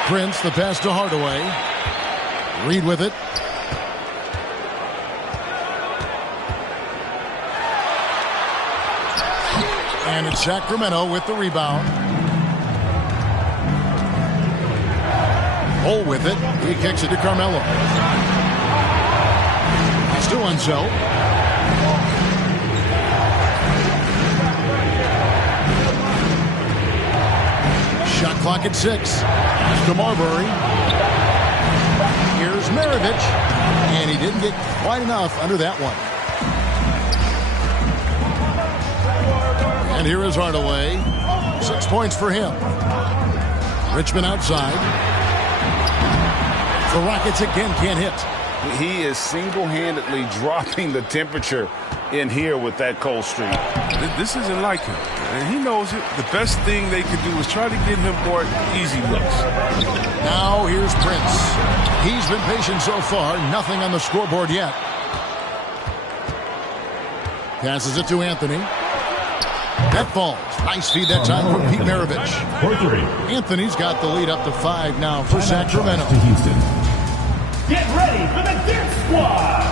Prince, the pass to Hardaway. Reed with it. And it's Sacramento with the rebound. Hole with it. He kicks it to Carmelo. It's to Unseld. Shot clock at 6. To Marbury. Here's Maravich. And he didn't get quite enough under that one. And here is Hardaway. 6 points for him. Richmond outside. The Rockets again can't hit. He is single-handedly dropping the temperature in here with that cold streak. This isn't like him, and he knows it. The best thing they could do is try to get him more easy looks. Now here's Prince. He's been patient so far. Nothing on the scoreboard yet. Passes it to Anthony. That falls. Nice feed that time from Pete Maravich. Anthony's got the lead up to 5 now for Sacramento. Get ready for the Dirt Squad!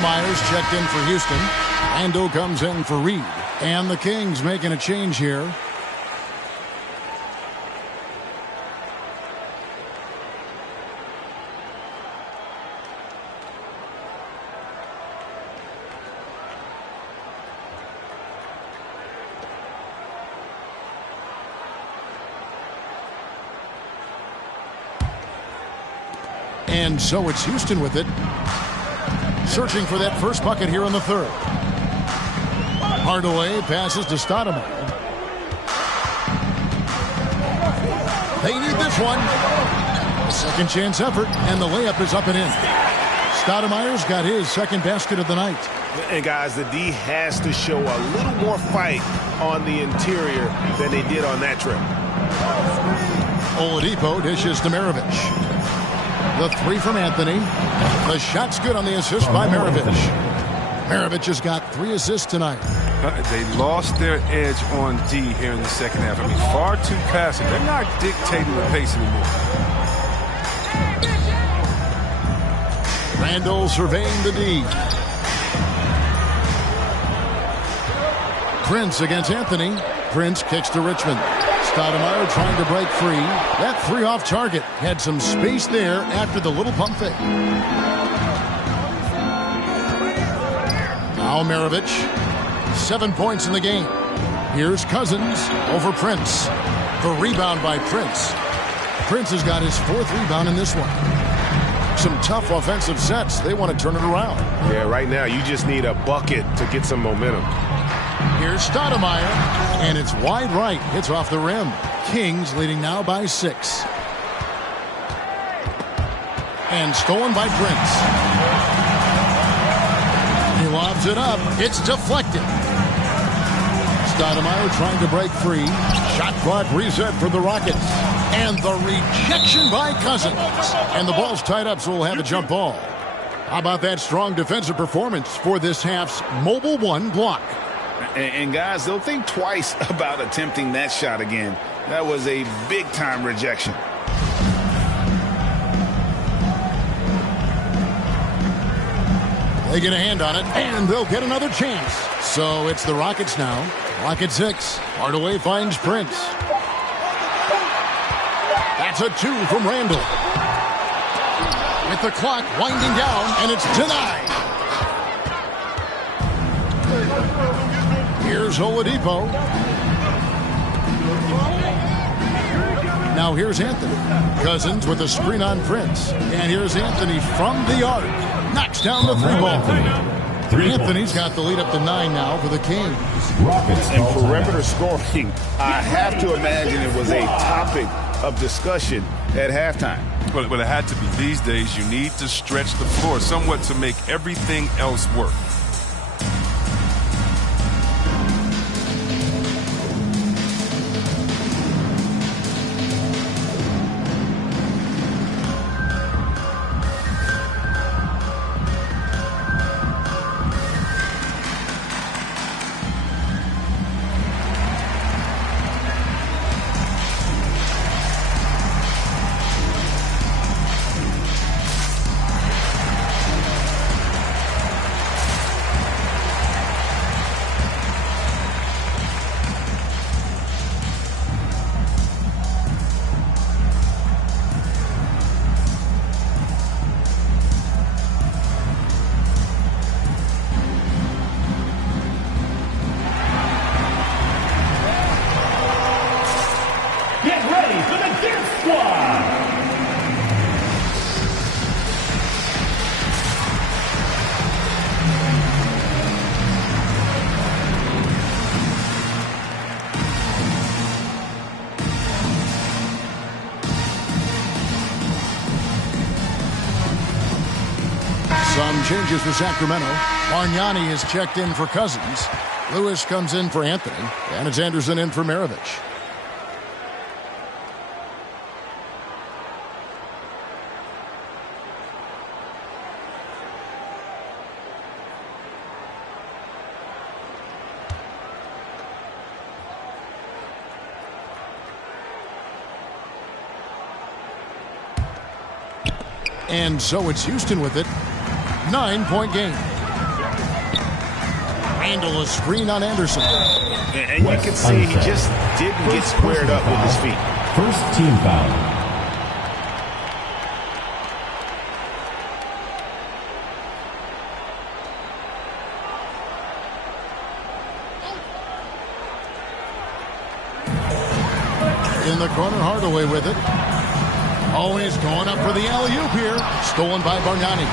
Myers checked in for Houston. Ando comes in for Reed. And the Kings making a change here. And so it's Houston with it. Searching for that first bucket here in the third. Hardaway passes to Stoudemire. They need this one. A second chance effort, and the layup is up and in. Stoudemire's got his second basket of the night. And guys, the D has to show a little more fight on the interior than they did on that trip. Oladipo dishes to Maravich. The three from Anthony. The shot's good on the assist by Maravich. Maravich has got 3 assists tonight. They lost their edge on D here in the second half. I mean, far too passive. They're not dictating the pace anymore. Randall surveying the D. Prince against Anthony. Prince kicks to Richmond. Stoudemire trying to break free. That 3 off target. Had some space there after the little pump fake. Now Maravich. 7 points in the game. Here's Cousins over Prince. The rebound by Prince. Prince has got his 4th rebound in this one. Some tough offensive sets. They want to turn it around. Yeah, right now you just need a bucket to get some momentum. Here's Stoudemire, and it's wide right. Hits off the rim. Kings leading now by 6. And stolen by Prince. He lobs it up. It's deflected. Stoudemire trying to break free. Shot clock reset for the Rockets. And the rejection by Cousins. And the ball's tied up, so we'll have a jump ball. How about that strong defensive performance for this half's Mobile One block? And guys, they'll think twice about attempting that shot again. That was a big-time rejection. They get a hand on it, and they'll get another chance. So it's the Rockets now. Rocket 6. Hardaway finds Prince. That's a 2 from Randall. With the clock winding down, and it's denied. Here's Oladipo. Now here's Anthony. Cousins with a screen on Prince. And here's Anthony from the arc. Knocks down the 3-ball. Anthony's got the lead up to 9 now for the Kings. And perimeter scoring, I have to imagine it was a topic of discussion at halftime. But it had to be. These days, you need to stretch the floor somewhat to make everything else work. Some changes for Sacramento. Bargnani is checked in for Cousins. Lewis comes in for Anthony. And it's Anderson in for Maravich. And so it's Houston with it. 9-point game. Randall a screen on Anderson. And you can see he just didn't get squared up with his feet. First team foul. In the corner, Hardaway with it. Oh, he's going up for the alley-oop here. Stolen by Bargnani.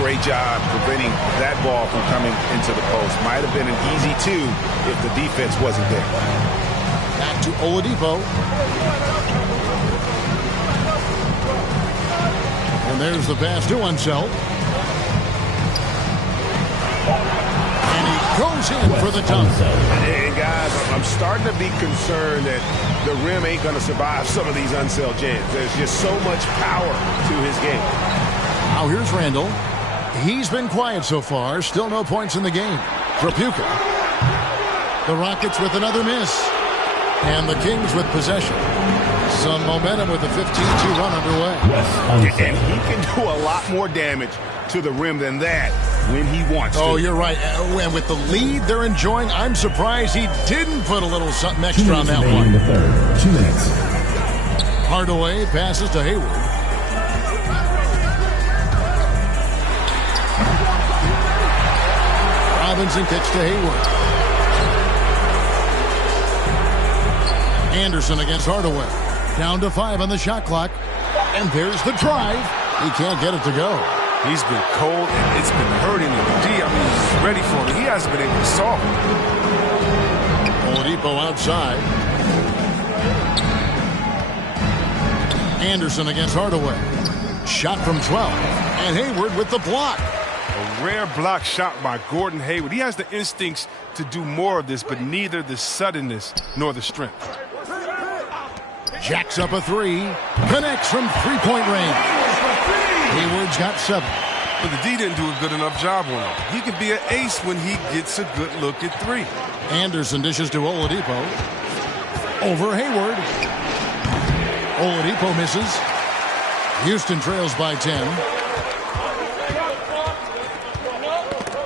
Great job preventing that ball from coming into the post. Might have been an easy 2 if the defense wasn't there. Back to Oladipo. And there's the pass to Unseld. Goes in for the dunk. And guys, I'm starting to be concerned that the rim ain't going to survive some of these unsell jams. There's just so much power to his game. Now here's Randall. He's been quiet so far. Still no points in the game. Trapuka. The Rockets with another miss. And the Kings with possession. Some momentum with a 15-2 run underway. And he can do a lot more damage to the rim than that when he wants to. Oh, you're right. And with the lead they're enjoying, I'm surprised he didn't put a little something extra on that one. 2 minutes. Hardaway passes to Hayward. Robinson kicks to Hayward. Anderson against Hardaway. Down to 5 on the shot clock. And there's the drive. He can't get it to go. He's been cold, and it's been hurting him. He's ready for it. He hasn't been able to solve it. Oladipo outside. Anderson against Hardaway. Shot from 12. And Hayward with the block. A rare block shot by Gordon Hayward. He has the instincts to do more of this, but neither the suddenness nor the strength. Jacks up a 3. Connects from three-point range. Hayward's got 7. But the D didn't do a good enough job on him. He can be an ace when he gets a good look at 3. Anderson dishes to Oladipo. Over Hayward. Oladipo misses. Houston trails by 10.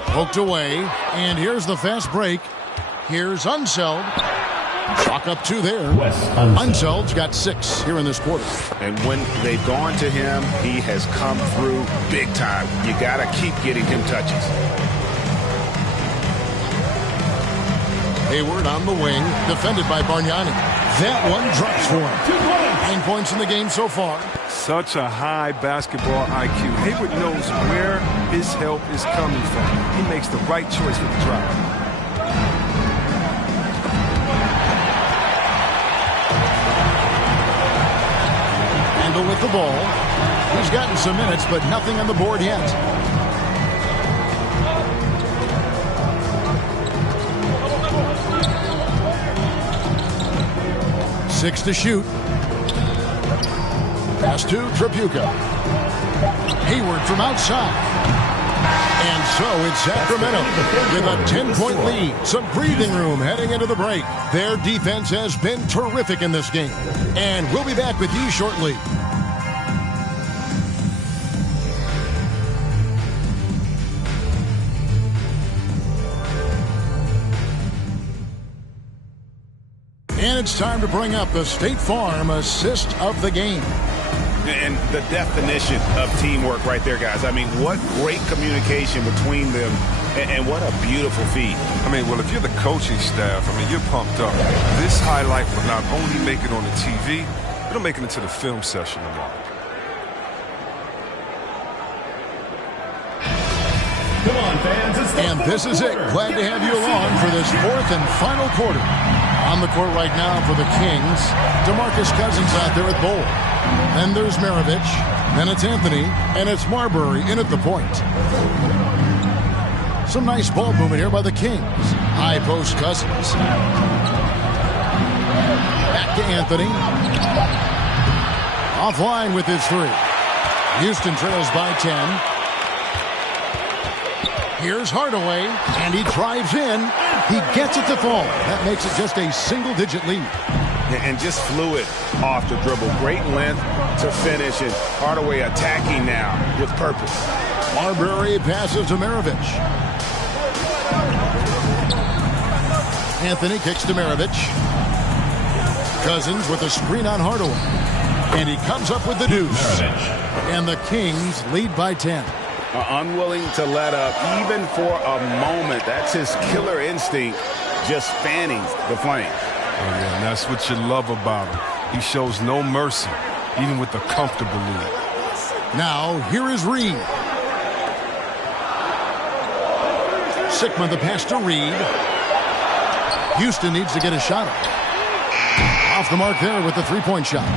Poked away. And here's the fast break. Here's Unseld. Chalk up 2 there. Unseld's got 6 here in this quarter. And when they've gone to him, he has come through big time. You got to keep getting him touches. Hayward on the wing, defended by Bargnani. That one drops for him. 9 points in the game so far. Such a high basketball IQ. Hayward knows where his help is coming from. He makes the right choice with the drive. With the ball. He's gotten some minutes, but nothing on the board yet. Six to shoot. Pass to Trapuka. Hayward from outside. And so it's Sacramento with a 10-point lead. Some breathing room heading into the break. Their defense has been terrific in this game. And we'll be back with you shortly. And it's time to bring up the State Farm assist of the game. And the definition of teamwork right there, guys. I mean, what great communication between them, and what a beautiful feed. I mean, well, if you're the coaching staff, I mean, you're pumped up. This highlight will not only make it on the TV, it'll make it into the film session tomorrow. Come on, fans. And this is it. Glad to have you along for this 4th and final quarter. On the court right now for the Kings, DeMarcus Cousins out there at Bowl. Then there's Maravich, then it's Anthony, and it's Marbury in at the point. Some nice ball movement here by the Kings. High post Cousins. Back to Anthony. Offline with his 3. Houston trails by 10. Here's Hardaway, and he drives in. He gets it to fall. That makes it just a single-digit lead. And just fluid off the dribble. Great length to finish, and Hardaway attacking now with purpose. Marbury passes to Maravich. Anthony kicks to Maravich. Cousins with a screen on Hardaway. And he comes up with the deuce. And the Kings lead by 10. Unwilling to let up even for a moment. That's his killer instinct, just fanning the flame. Oh, yeah, and that's what you love about him. He shows no mercy, even with a comfortable lead. Now, here is Reed. Sigma the pass to Reed. Houston needs to get a shot off the mark there with the 3-point shot.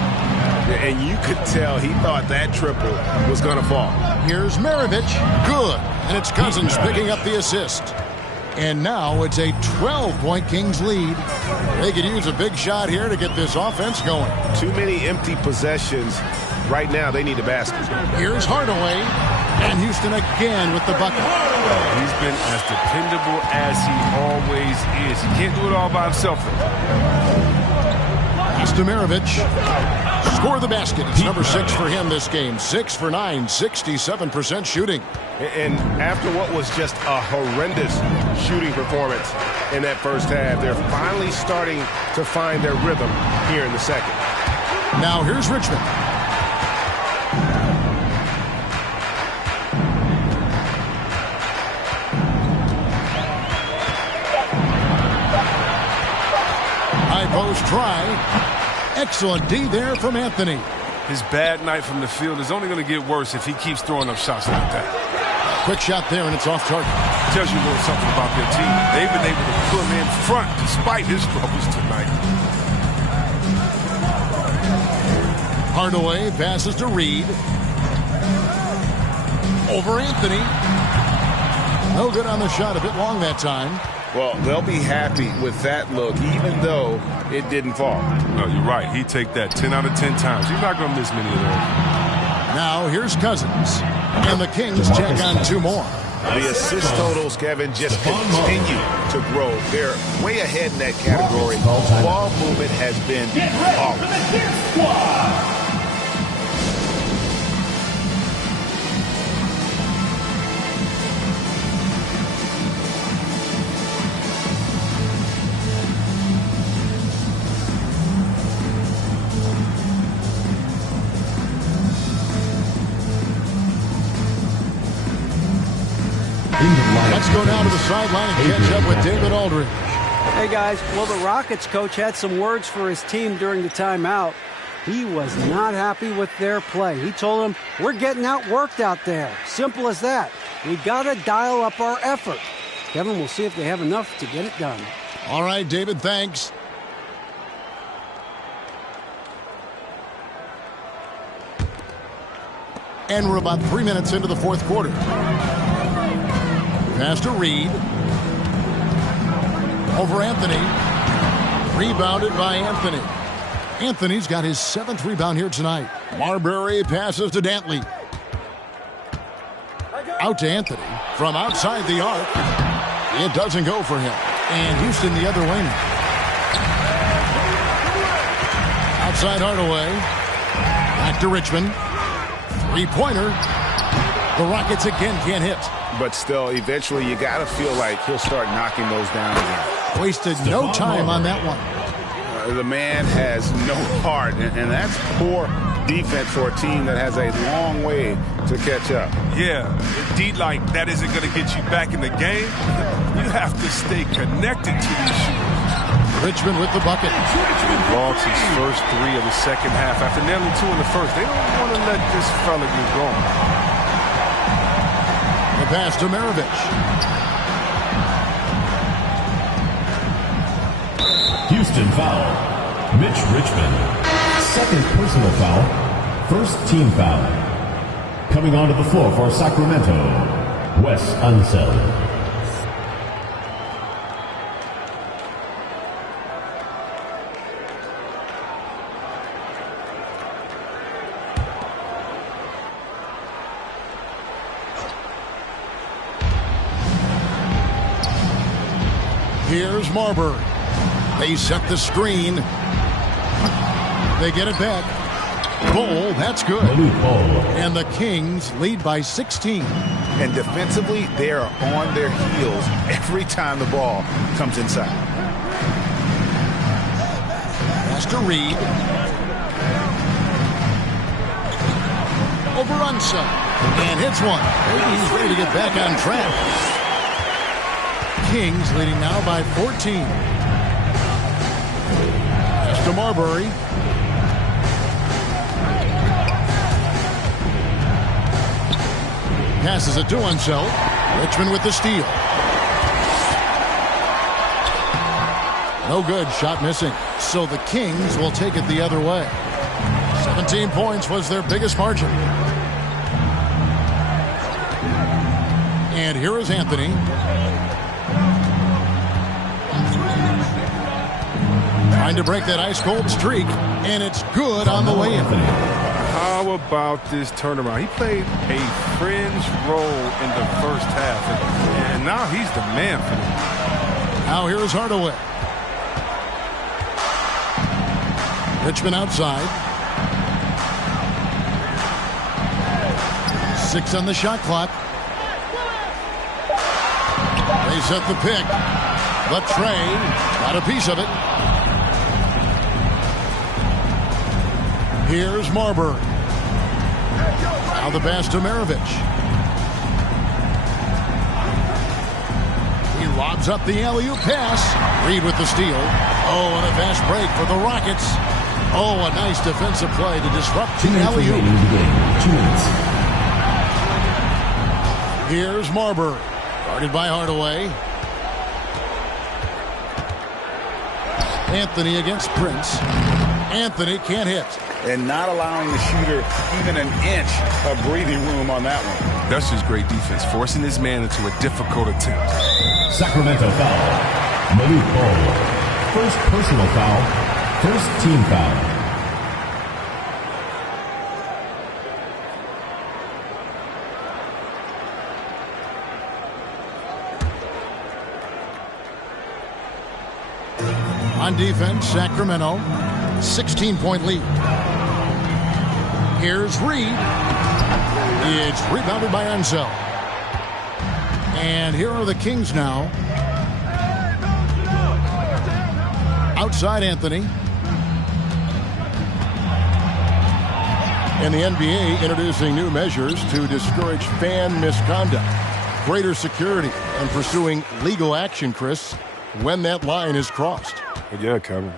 And you could tell he thought that triple was going to fall. Here's Maravich. Good. And it's Cousins picking up the assist. And now it's a 12-point Kings lead. They could use a big shot here to get this offense going. Too many empty possessions. Right now, they need a basket. Here's Hardaway. And Houston again with the bucket. He's been as dependable as he always is. He can't do it all by himself. Stamirovic score the basket. It's number 6 for him this game. 6 for 9, 67% shooting. And after what was just a horrendous shooting performance in that first half, they're finally starting to find their rhythm here in the second. Now here's Richmond. High post try. Excellent D there from Anthony. His bad night from the field is only going to get worse if he keeps throwing up shots like that. Quick shot there, and it's off target. Tells you a little something about their team. They've been able to put him in front despite his troubles tonight. Hardaway passes to Reed. Over Anthony. No good on the shot. A bit long that time. Well, they'll be happy with that look, even though it didn't fall. No, you're right. He'd take that 10 out of 10 times. He's not going to miss many of those. Now here's Cousins. And the Kings check on 2 more. The assist totals, Kevin, just continue to grow. They're way ahead in that category. Ball movement has been awesome. Let's go down to the sideline and catch up with David Aldridge. Hey, guys. Well, the Rockets coach had some words for his team during the timeout. He was not happy with their play. He told them, we're getting outworked out there. Simple as that. We got to dial up our effort. Kevin, we'll see if they have enough to get it done. All right, David, thanks. And we're about 3 minutes into the fourth quarter. Pass to Reed. Over Anthony. Rebounded by Anthony. Anthony's got his 7th rebound here tonight. Marbury passes to Dantley. Out to Anthony. From outside the arc. It doesn't go for him. And Houston the other way now. Outside Hardaway. Back to Richmond. 3-pointer. The Rockets again can't hit. But still, eventually you got to feel like he'll start knocking those down again. Wasted no time on that one. The man has no heart, and that's poor defense for a team that has a long way to catch up. Yeah, D like that isn't going to get you back in the game. You have to stay connected to these shooters. Richmond with the bucket. He lost his first 3 of the second half after nailing 2 in the first. They don't want to let this fella get going. The pass to Maravich. Houston foul. Mitch Richmond. 2nd personal foul. 1st team foul. Coming onto the floor for Sacramento, Wes Unseld. Here's Marbury. They set the screen. They get it back. Goal, that's good. And the Kings lead by 16. And defensively, they are on their heels every time the ball comes inside. Pass to Reed. Over Unseld. And hits one. Maybe he's ready to get back on track. Kings leading now by 14. Pass to Marbury. Passes it to Unseld. Richmond with the steal. No good. Shot missing. So the Kings will take it the other way. 17 points was their biggest margin. And here is Anthony. Trying to break that ice-cold streak, and it's good on the way in. How about this turnaround? He played a fringe role in the first half, and now he's the man for them. Now here's Hardaway. Richmond outside. 6 on the shot clock. They set the pick. But Trey got a piece of it. Here's Marbury. Now the pass to Maravich. He lobs up the alley-oop pass. Reed with the steal. Oh, and a fast break for the Rockets. Oh, a nice defensive play to disrupt the alley-oop. 2 minutes. Here's Marbury. Guarded by Hardaway. Anthony against Prince. Anthony can't hit. And not allowing the shooter even an inch of breathing room on that one. That's just great defense, forcing his man into a difficult attempt. Sacramento foul. Malik Ball. First personal foul. First team foul. On defense, Sacramento, 16-point lead. Here's Reed. It's rebounded by Ansel. And here are the Kings now. Outside Anthony. And the NBA introducing new measures to discourage fan misconduct. Greater security and pursuing legal action, Chris, when that line is crossed. But yeah, Kevin,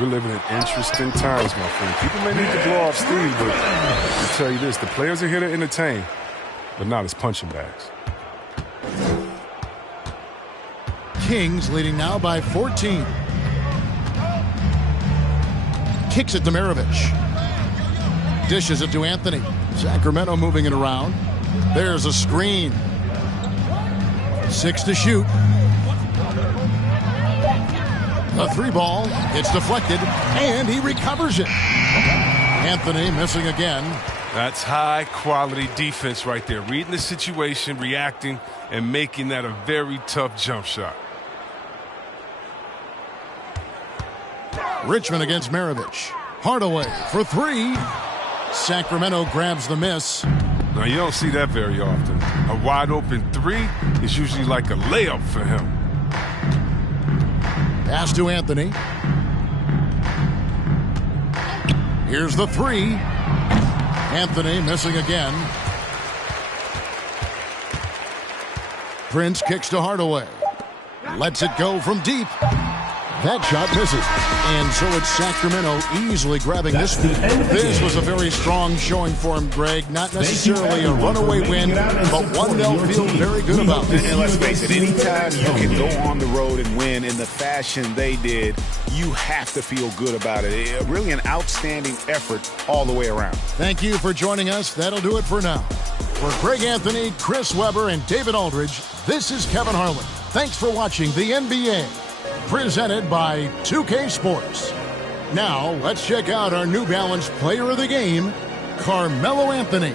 we're living in interesting times, my friend. People may need to blow off steam, but I'll tell you this, the players are here to entertain, but not as punching bags. Kings leading now by 14. Kicks it to Maravich. Dishes it to Anthony. Sacramento moving it around. There's a screen. 6 to shoot. A 3 ball. It's deflected, and he recovers it. Anthony missing again. That's high-quality defense right there. Reading the situation, reacting, and making that a very tough jump shot. Richmond against Maravich. Hardaway for 3. Sacramento grabs the miss. Now, you don't see that very often. A wide-open 3 is usually like a layup for him. Pass to Anthony. Here's the 3. Anthony missing again. Prince kicks to Hardaway. Lets it go from deep. That shot misses. And so it's Sacramento easily grabbing this. This was a very strong showing for him, Greg. Not necessarily a runaway win, but one they'll feel very good about. And let's face it, anytime you can go on the road and win in the fashion they did, you have to feel good about it. Really an outstanding effort all the way around. Thank you for joining us. That'll do it for now. For Greg Anthony, Chris Webber, and David Aldridge, this is Kevin Harlan. Thanks for watching the NBA. Presented by 2K Sports. Now, let's check out our New Balance Player of the Game, Carmelo Anthony.